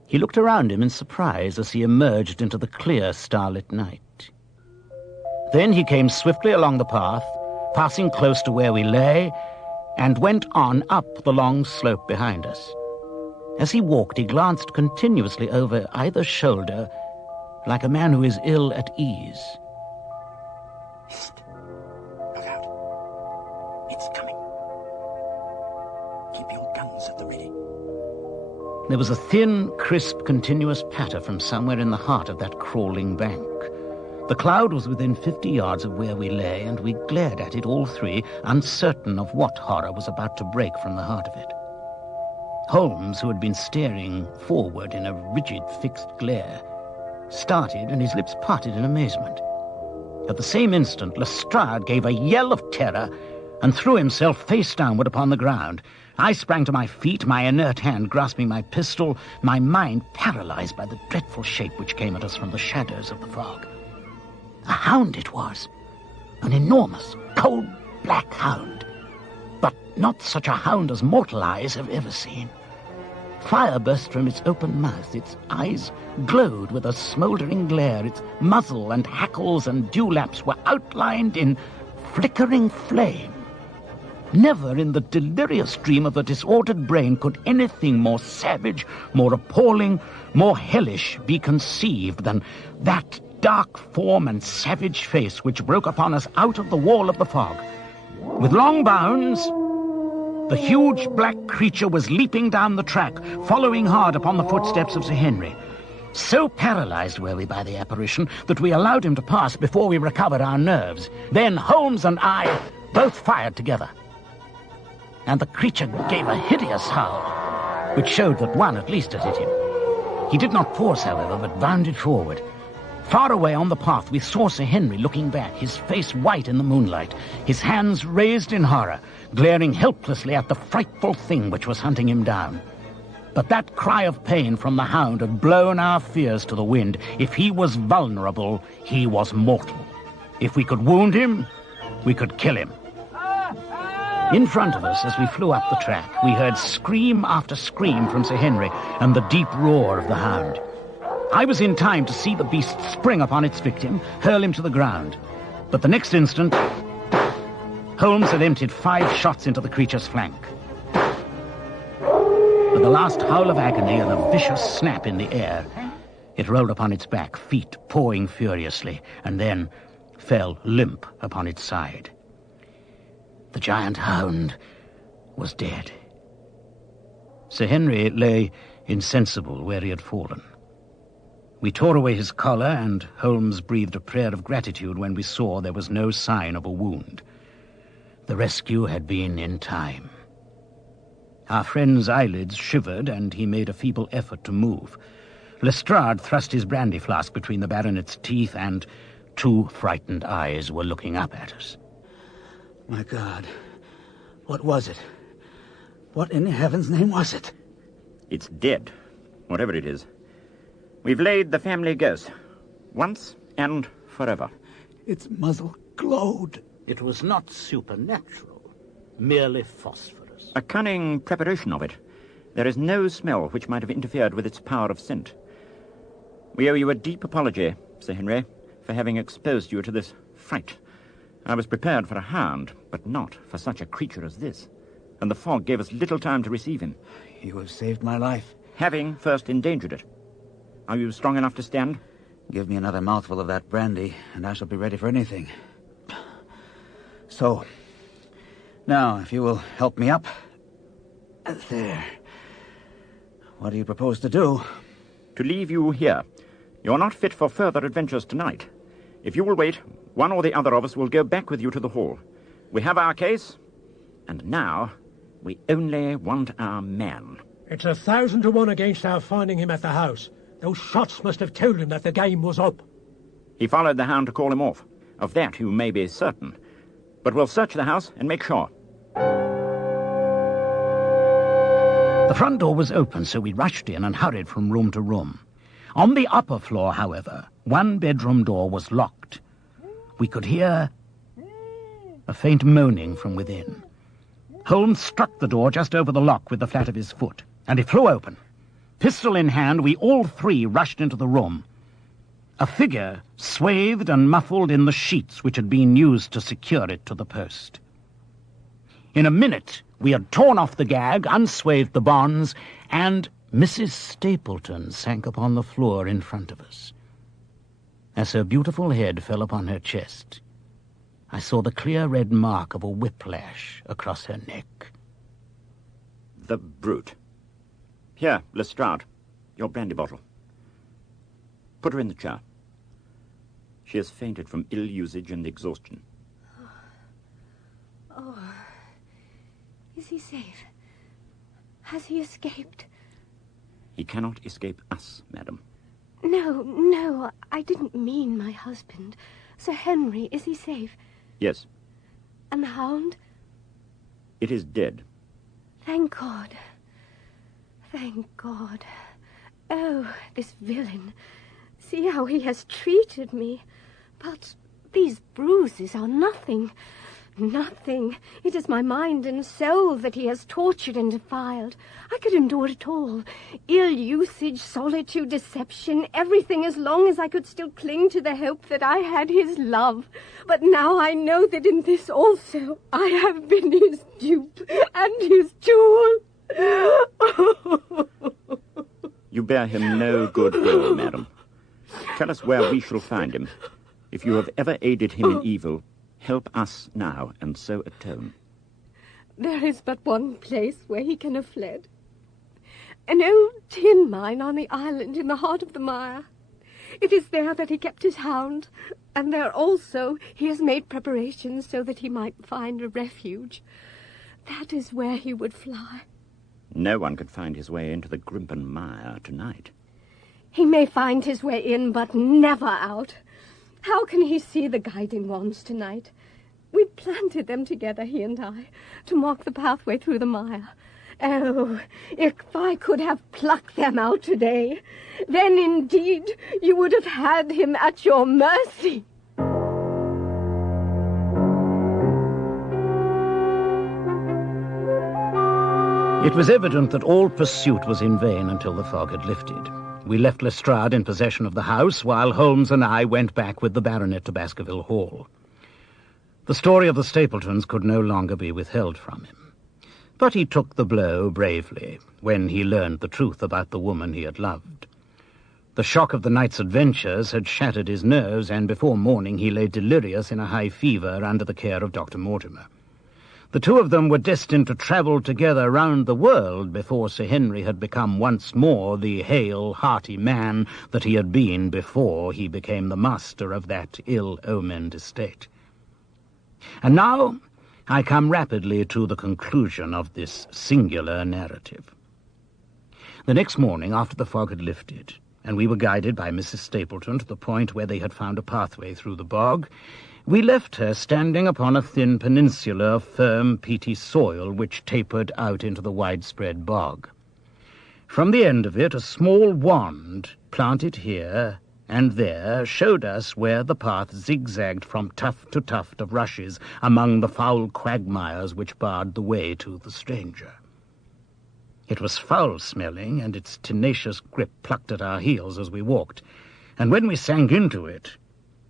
He looked around him in surprise as he emerged into the clear, starlit night. Then he came swiftly along the path, passing close to where we lay, and went on up the long slope behind us. As he walked, he glanced continuously over either shoulder, like a man who is ill at ease. Hist! Look out. It's coming. Keep your guns at the ready. There was a thin, crisp, continuous patter from somewhere in the heart of that crawling bank. The cloud was within 50 yards of where we lay, and we glared at it all three, uncertain of what horror was about to break from the heart of it. Holmes, who had been staring forward in a rigid, fixed glare, started, and his lips parted in amazement. At the same instant, Lestrade gave a yell of terror and threw himself face downward upon the ground. I sprang to my feet, my inert hand grasping my pistol, my mind paralyzed by the dreadful shape which came at us from the shadows of the fog. A hound it was, an enormous, cold, black hound, but not such a hound as mortal eyes have ever seen. Fire burst from its open mouth, its eyes glowed with a smouldering glare, its muzzle and hackles and dewlaps were outlined in flickering flame. Never in the delirious dream of a disordered brain could anything more savage, more appalling, more hellish be conceived than that dark form and savage face which broke upon us out of the wall of the fog. With long bounds, the huge black creature was leaping down the track, following hard upon the footsteps of Sir Henry. So paralyzed were we by the apparition that we allowed him to pass before we recovered our nerves. Then Holmes and I both fired together, and the creature gave a hideous howl, which showed that one at least had hit him. He did not pause, however, but bounded forward. Far away on the path, we saw Sir Henry looking back, his face white in the moonlight, his hands raised in horror, glaring helplessly at the frightful thing which was hunting him down. But that cry of pain from the hound had blown our fears to the wind. If he was vulnerable, he was mortal. If we could wound him, we could kill him. In front of us, as we flew up the track, we heard scream after scream from Sir Henry and the deep roar of the hound. I was in time to see the beast spring upon its victim, hurl him to the ground. But the next instant, Holmes had emptied 5 shots into the creature's flank. With the last howl of agony and a vicious snap in the air, it rolled upon its back, feet pawing furiously, and then fell limp upon its side. The giant hound was dead. Sir Henry lay insensible where he had fallen. We tore away his collar, and Holmes breathed a prayer of gratitude when we saw there was no sign of a wound. The rescue had been in time. Our friend's eyelids shivered, and he made a feeble effort to move. Lestrade thrust his brandy flask between the baronet's teeth, and 2 frightened eyes were looking up at us. My God, what was it? What in heaven's name was it? It's dead, whatever it is. We've laid the family ghost, once and forever. Its muzzle glowed. It was not supernatural, merely phosphorus. A cunning preparation of it. There is no smell which might have interfered with its power of scent. We owe you a deep apology, Sir Henry, for having exposed you to this fright. I was prepared for a hound, but not for such a creature as this. And the fog gave us little time to receive him. You have saved my life. Having first endangered it. Are you strong enough to stand? Give me another mouthful of that brandy, and I shall be ready for anything. So, now, if you will help me up. There. What do you propose to do? To leave you here. You're not fit for further adventures tonight. If you will wait, one or the other of us will go back with you to the hall. We have our case, and now we only want our man. It's 1,000 to 1 against our finding him at the house. Those shots must have told him that the game was up. He followed the hound to call him off. Of that you may be certain. But we'll search the house and make sure. The front door was open, so we rushed in and hurried from room to room. On the upper floor, however, one bedroom door was locked. We could hear a faint moaning from within. Holmes struck the door just over the lock with the flat of his foot, and it flew open. Pistol in hand, we all three rushed into the room. A figure swathed and muffled in the sheets which had been used to secure it to the post. In a minute, we had torn off the gag, unswathed the bonds, and Mrs. Stapleton sank upon the floor in front of us. As her beautiful head fell upon her chest, I saw the clear red mark of a whiplash across her neck. The brute. Here, Lestrade, your brandy bottle. Put her in the chair. She has fainted from ill usage and exhaustion. Oh, is he safe? Has he escaped? He cannot escape us, madam. No, I didn't mean my husband. Sir Henry, is he safe? Yes. And the hound? It is dead. Thank God. Thank God. Oh, this villain. See how he has treated me. But these bruises are nothing. Nothing. It is my mind and soul that he has tortured and defiled. I could endure it all. Ill usage, solitude, deception, everything, as long as I could still cling to the hope that I had his love. But now I know that in this also I have been his dupe and his tool. You bear him no good will, madam. Tell us where we shall find him. If you have ever aided him in evil, help us now, and so atone. There is but one place where he can have fled. An old tin mine on the island in the heart of the mire. It is there that he kept his hound, and there also he has made preparations so that he might find a refuge. That is where he would fly. No one could find his way into the Grimpen mire tonight. He may find his way in, but never out. How can he see the guiding wands tonight? We planted them together, he and I, to mark the pathway through the mire. Oh, if I could have plucked them out today, then indeed you would have had him at your mercy. It was evident that all pursuit was in vain until the fog had lifted. We left Lestrade in possession of the house, while Holmes and I went back with the baronet to Baskerville Hall. The story of the Stapletons could no longer be withheld from him. But he took the blow bravely when he learned the truth about the woman he had loved. The shock of the night's adventures had shattered his nerves, and before morning he lay delirious in a high fever under the care of Dr. Mortimer. The two of them were destined to travel together round the world before Sir Henry had become once more the hale, hearty man that he had been before he became the master of that ill-omened estate. And now I come rapidly to the conclusion of this singular narrative. The next morning, after the fog had lifted, and we were guided by Mrs. Stapleton to the point where they had found a pathway through the bog, We left her standing upon a thin peninsula of firm, peaty soil which tapered out into the widespread bog. From the end of it, a small wand, planted here and there, showed us where the path zigzagged from tuft to tuft of rushes among the foul quagmires which barred the way to the stranger. It was foul-smelling, and its tenacious grip plucked at our heels as we walked, and when we sank into it,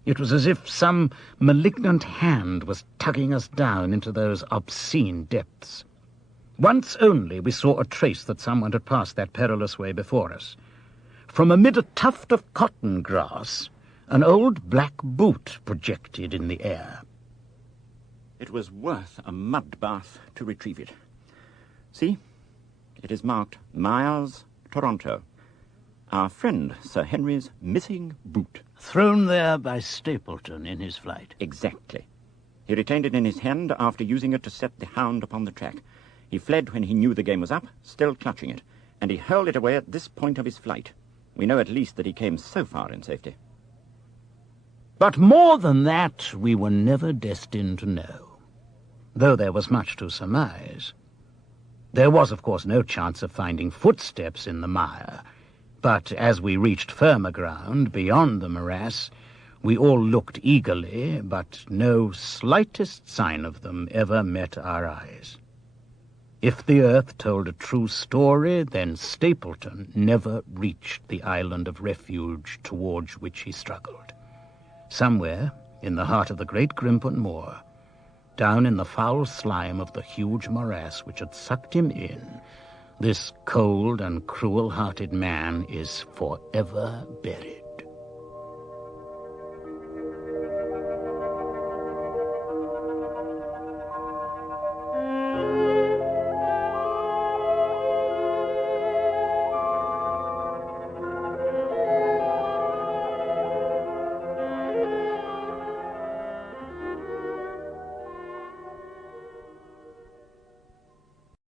it was as if some malignant hand was tugging us down into those obscene depths. Once only we saw a trace that someone had passed that perilous way before us. From amid a tuft of cotton grass, an old black boot projected in the air. It was worth a mud bath to retrieve it. See? It is marked Myers, Toronto. Our friend Sir Henry's missing boot. Thrown there by Stapleton in his flight. Exactly. He retained it in his hand after using it to set the Hound upon the track. He fled when he knew the game was up, still clutching it, and he hurled it away at this point of his flight. We know at least that he came so far in safety. But more than that, we were never destined to know, though there was much to surmise. There was, of course, no chance of finding footsteps in the mire, but as we reached firmer ground beyond the morass, we all looked eagerly, but no slightest sign of them ever met our eyes. If the earth told a true story, then Stapleton never reached the island of refuge towards which he struggled. Somewhere, in the heart of the great Grimpen Moor, down in the foul slime of the huge morass which had sucked him in, this cold and cruel-hearted man is forever buried.